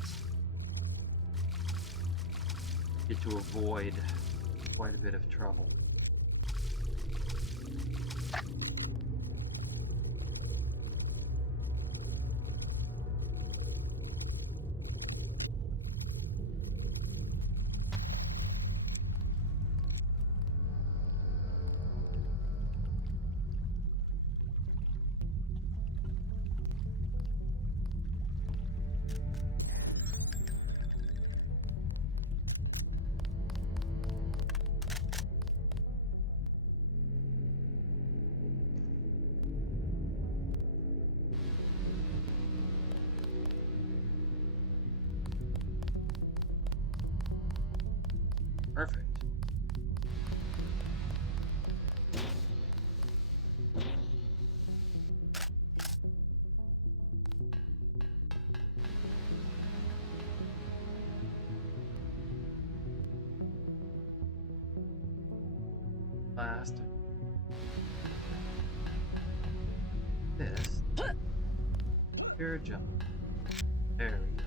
you get to avoid quite a bit of trouble. Perfect. Last. This. Pure jump. There we go.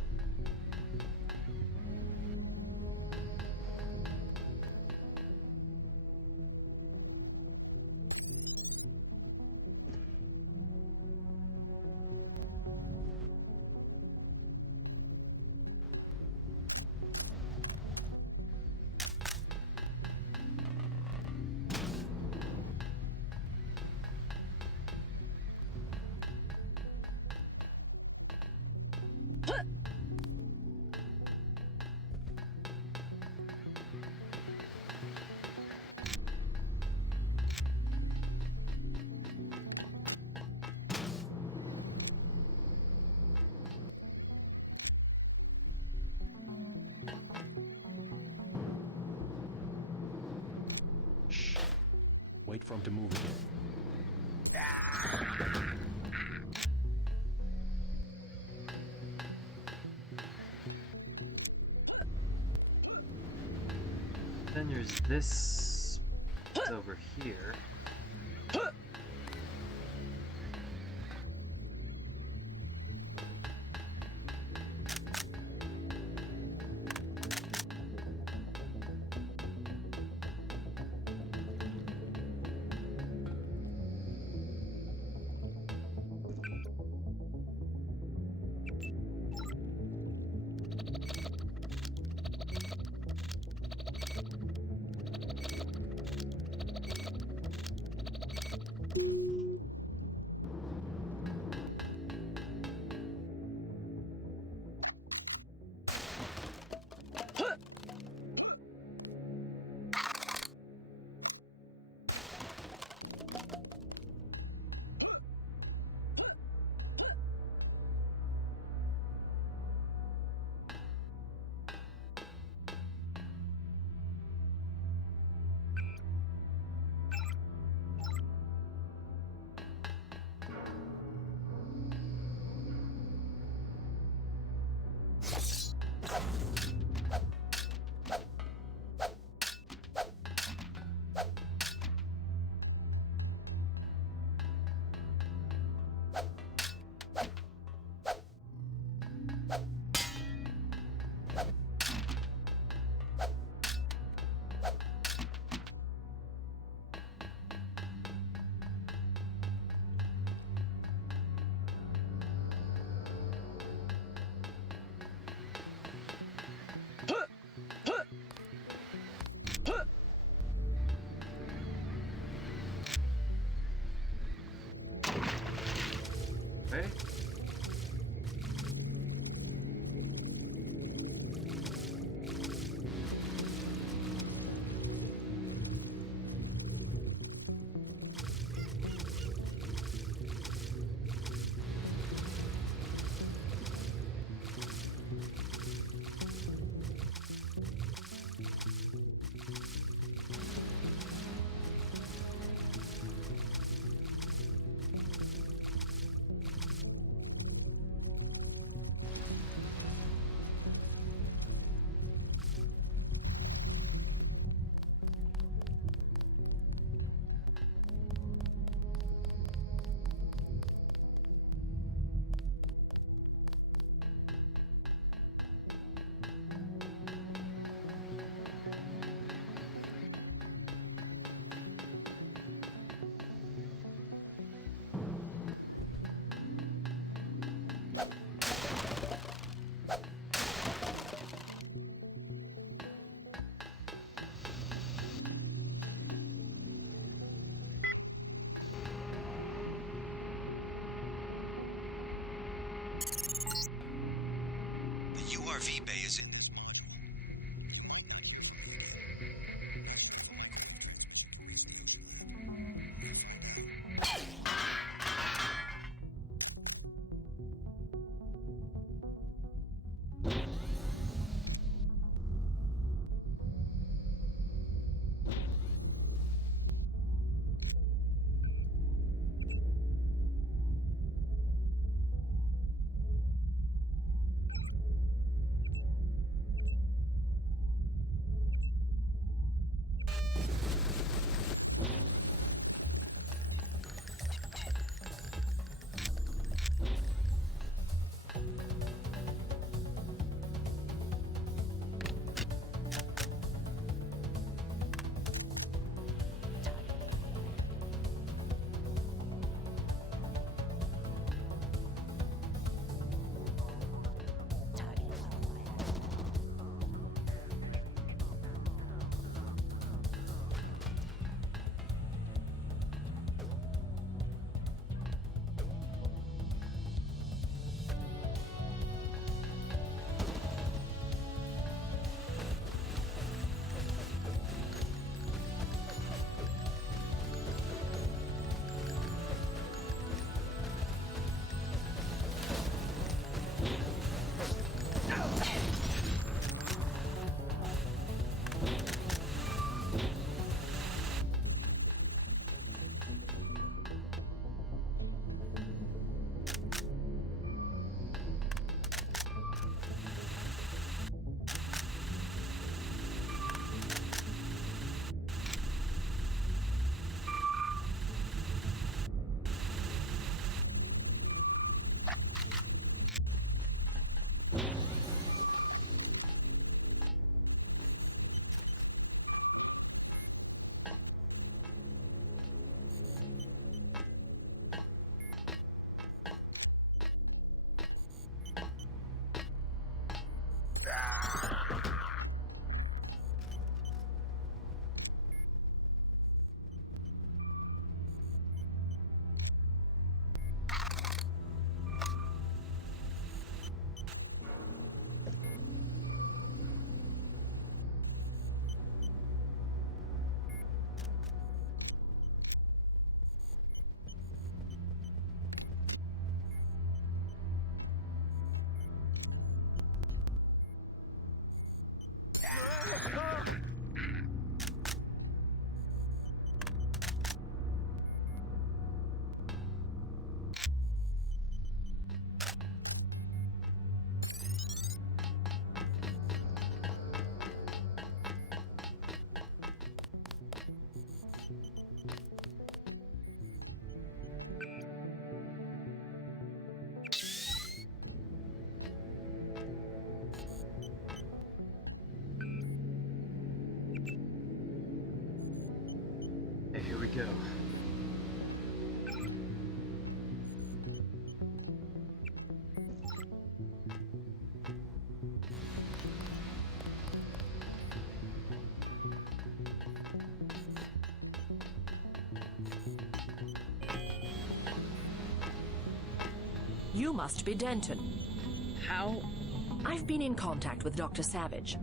Wait for him to move again. Then there's this over here. Okay, here we go. You must be Denton. How? I've been in contact with Dr. Savage.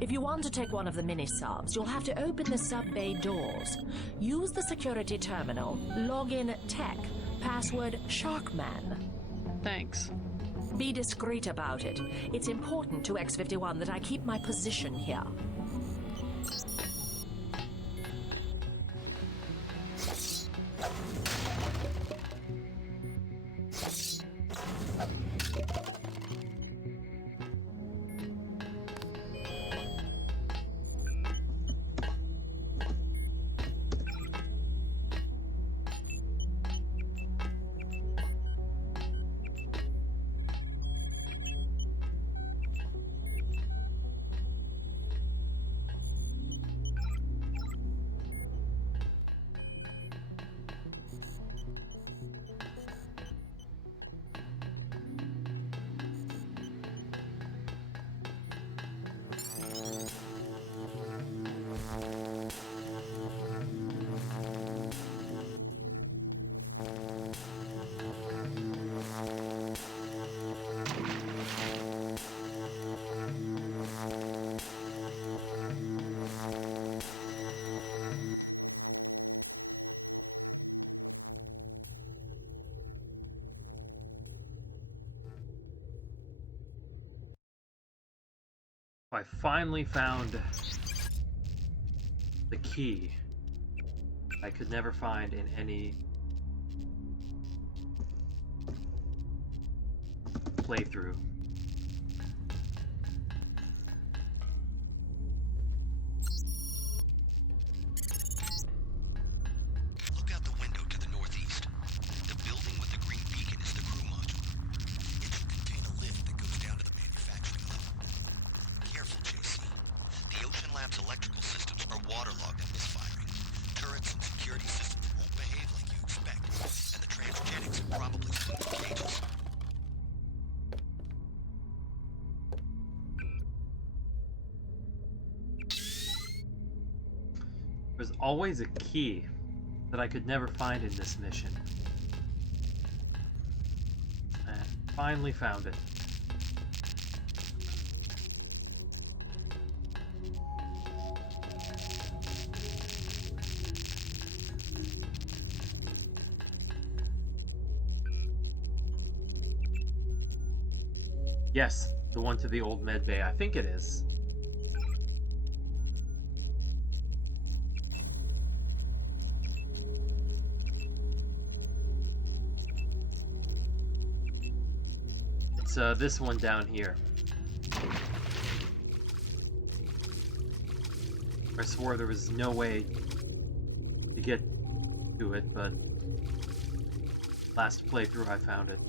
If you want to take one of the mini-subs, you'll have to open the sub-bay doors. Use the security terminal. Log in tech. Password Sharkman. Thanks. Be discreet about it. It's important to X-51 that I keep my position here. I finally found the key I could never find in any playthrough. Look out the window to the northeast. The building with the green beacon is the crew module. It should contain a lift that goes down to the manufacturing level. Careful, JC. The Ocean Lab's electrical systems are waterlogged and misfiring. Turrets and security systems won't behave like you expect, and the transgenics are probably still in cages. There's always a key that I could never find in this mission. And finally found it. Yes, the one to the old med bay. I think it is. It's this one down here. I swore there was no way to get to it, but last playthrough I found it.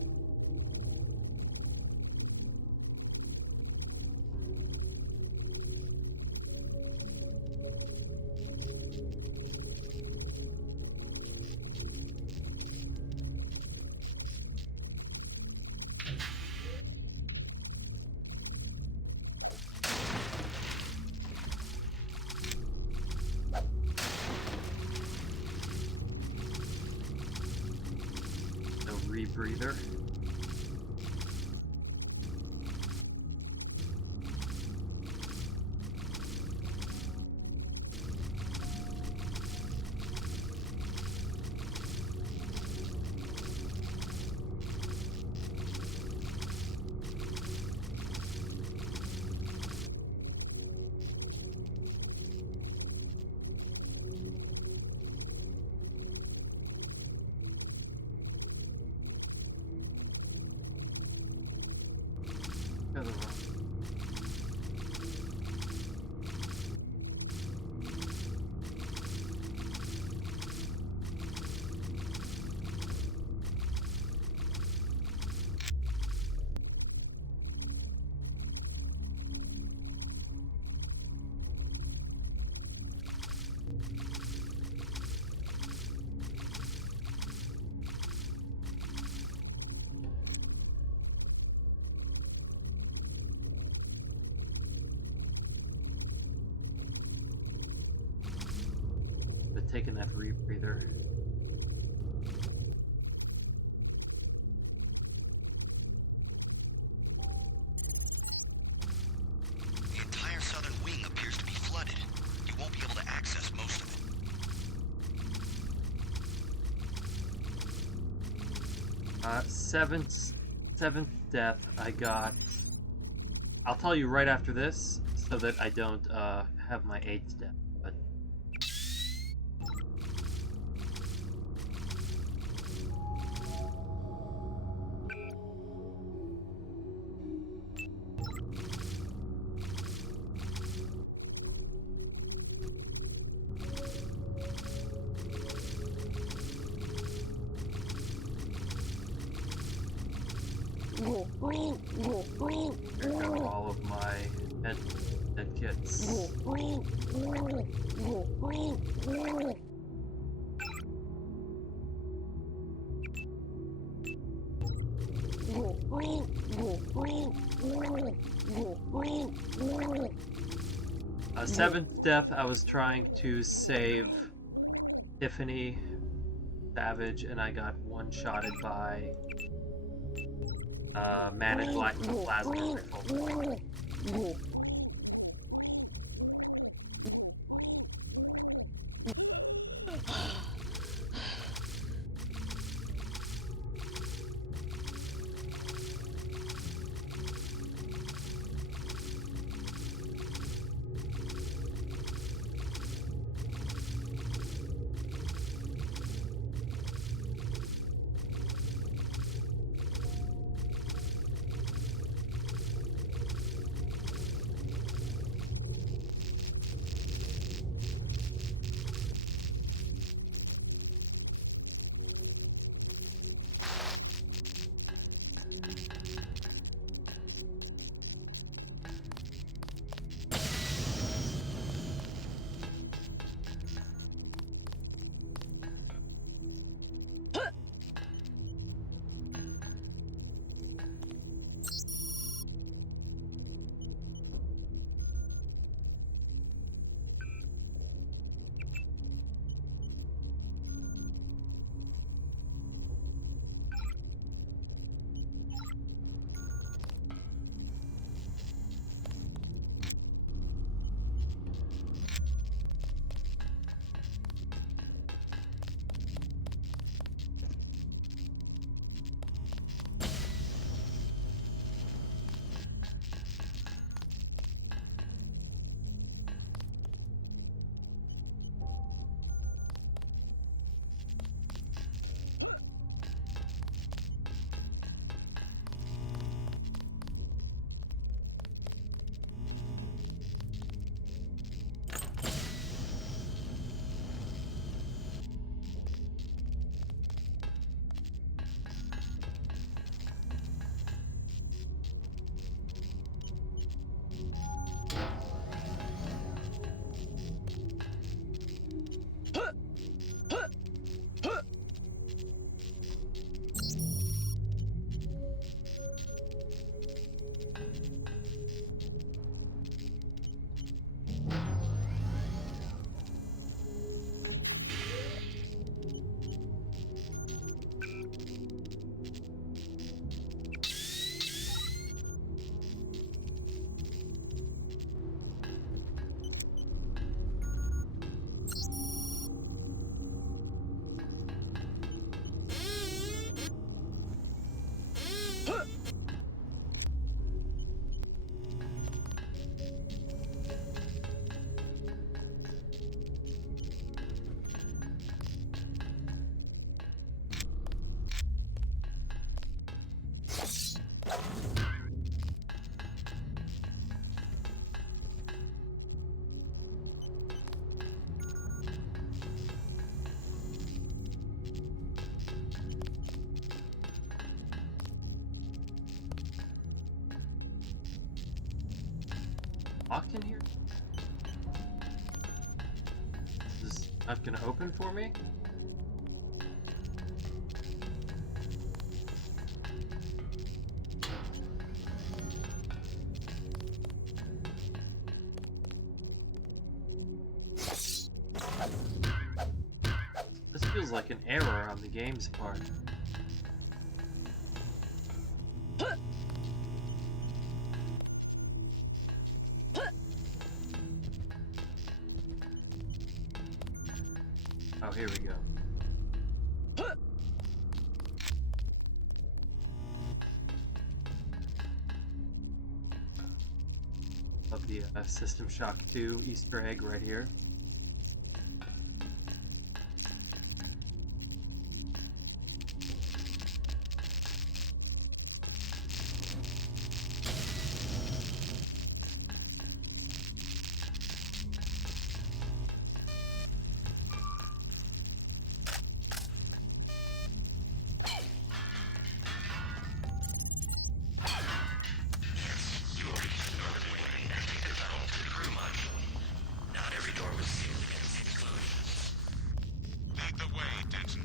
Rebreather. taking that rebreather. The entire southern wing appears to be flooded. You won't be able to access most of it. Seventh death I got. I'll tell you right after this, so that I don't have my 8th death. But all of my med kits. Seventh death, I was trying to save Tiffany Savage, and I got one-shotted by Manic Black Plasma Rifle. Locked in here? Is this not gonna open for me? Feels like an error on the game's part. Oh, here we go. Love the System Shock 2 Easter egg right here. Lead the way, Denton.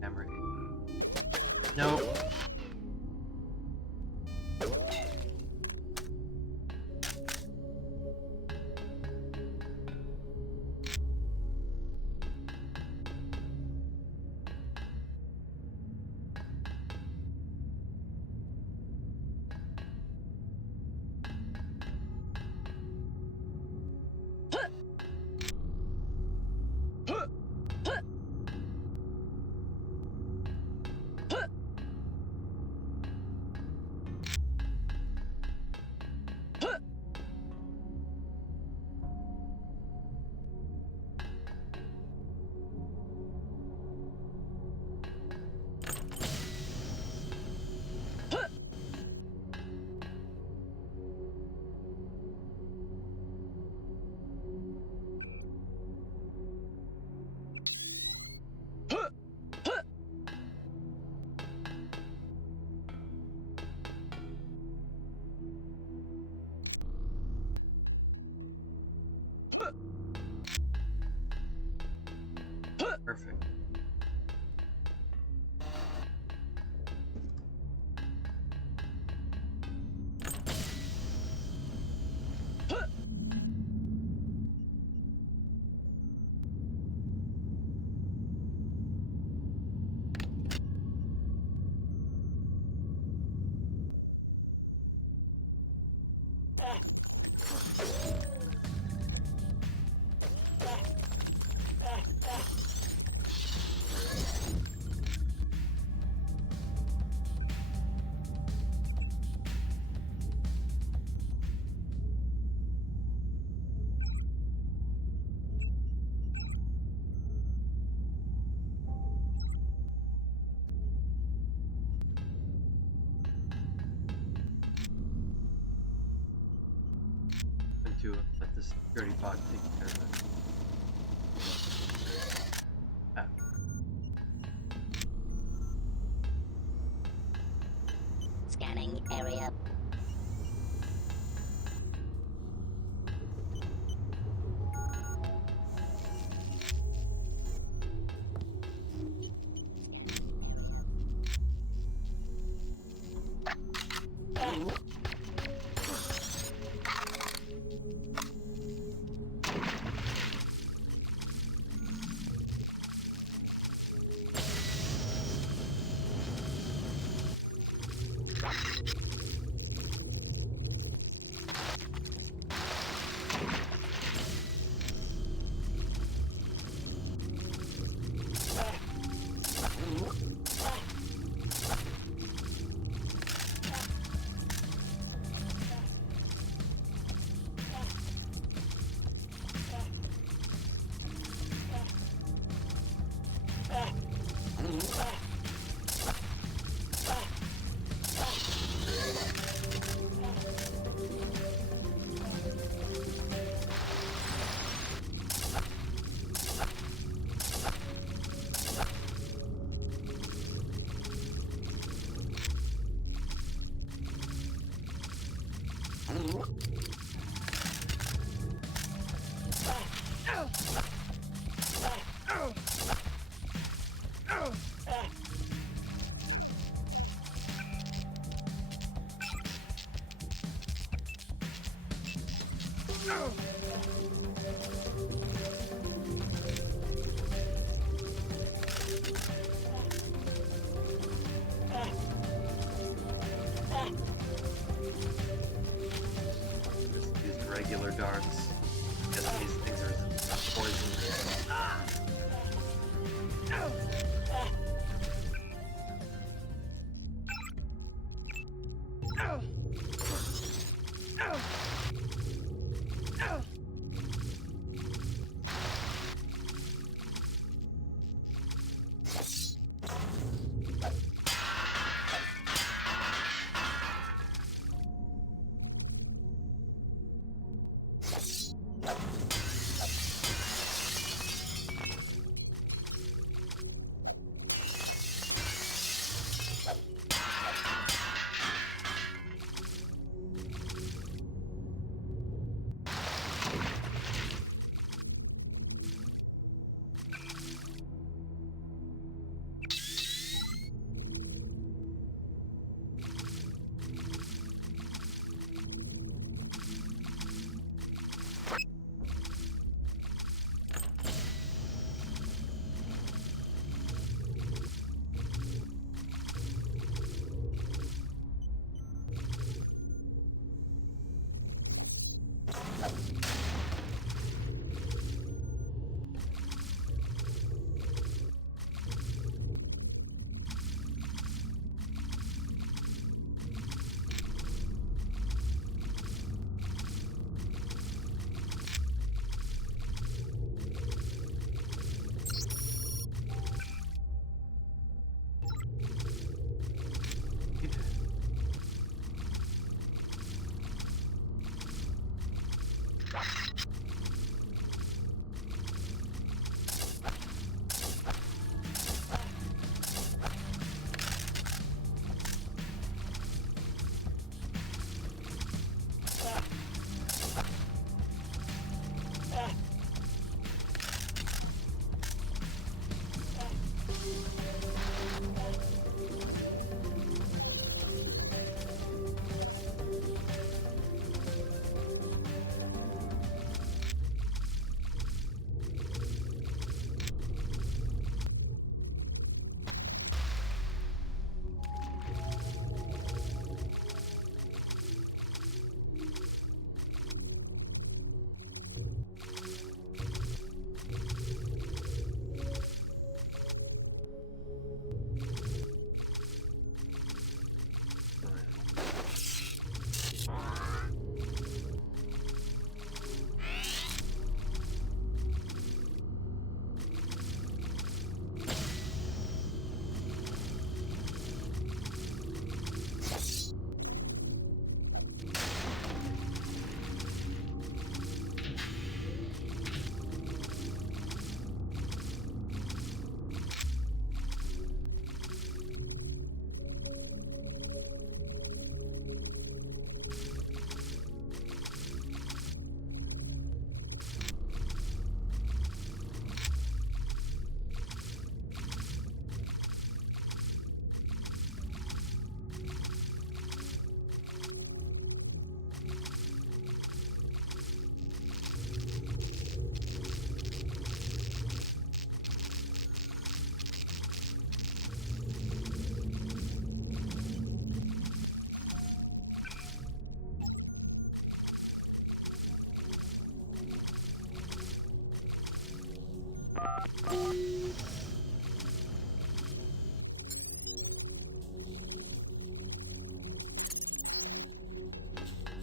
Camera. Nope. Perfect. To let the security bot take care of it. Ah. Scanning area. Just used regular darts. Guessing these things are poison.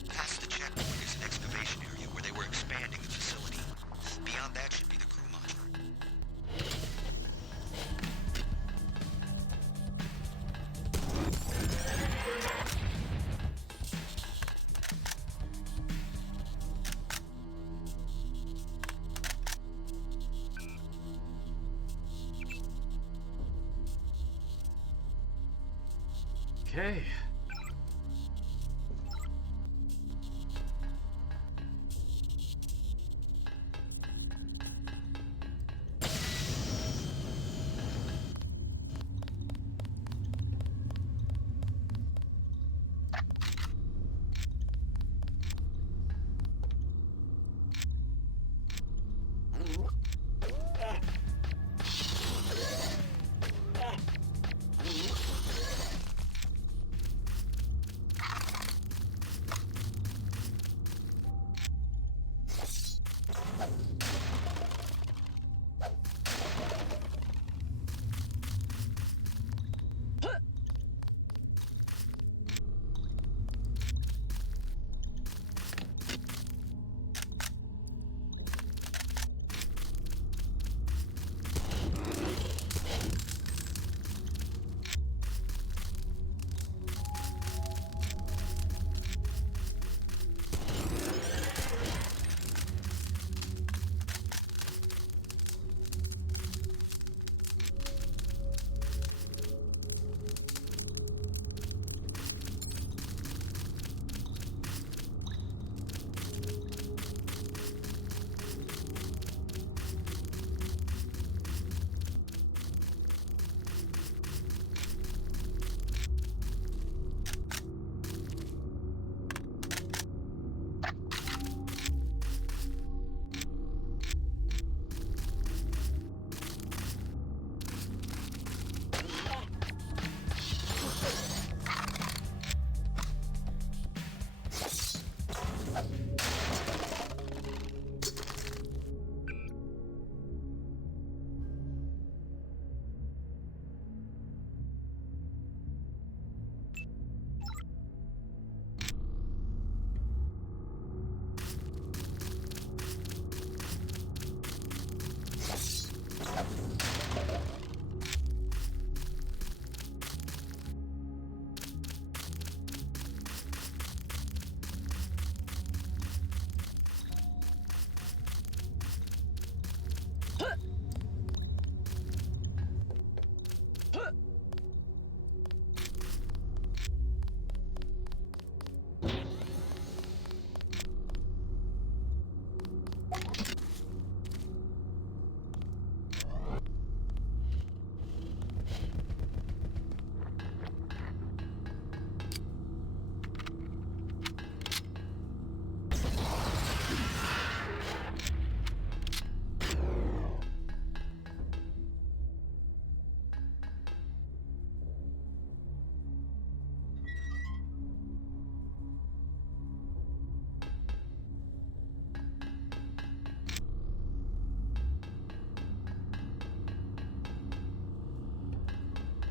Past the checkpoint is an excavation area where they were expanding the facility. Beyond that should be the crew module. Okay.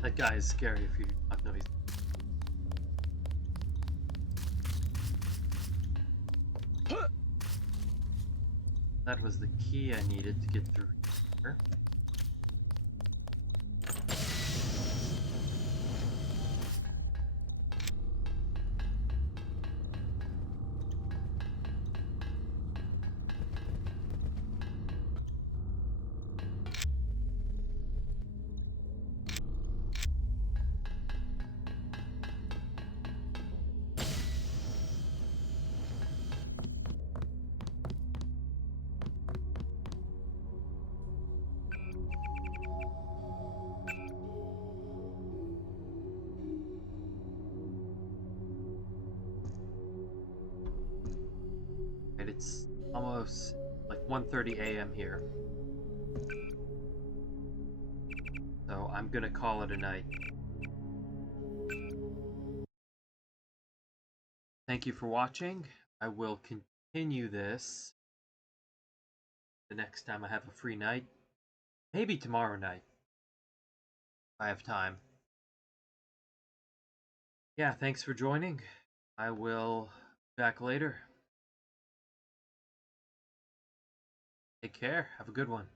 That guy is scary if you do not know he's... That was the key I needed to get through here. And it's almost like 1:30 a.m. here. So I'm gonna call it a night. Thank you for watching. I will continue this the next time I have a free night. Maybe tomorrow night. If I have time. Yeah, thanks for joining. I will be back later. Take care. Have a good one.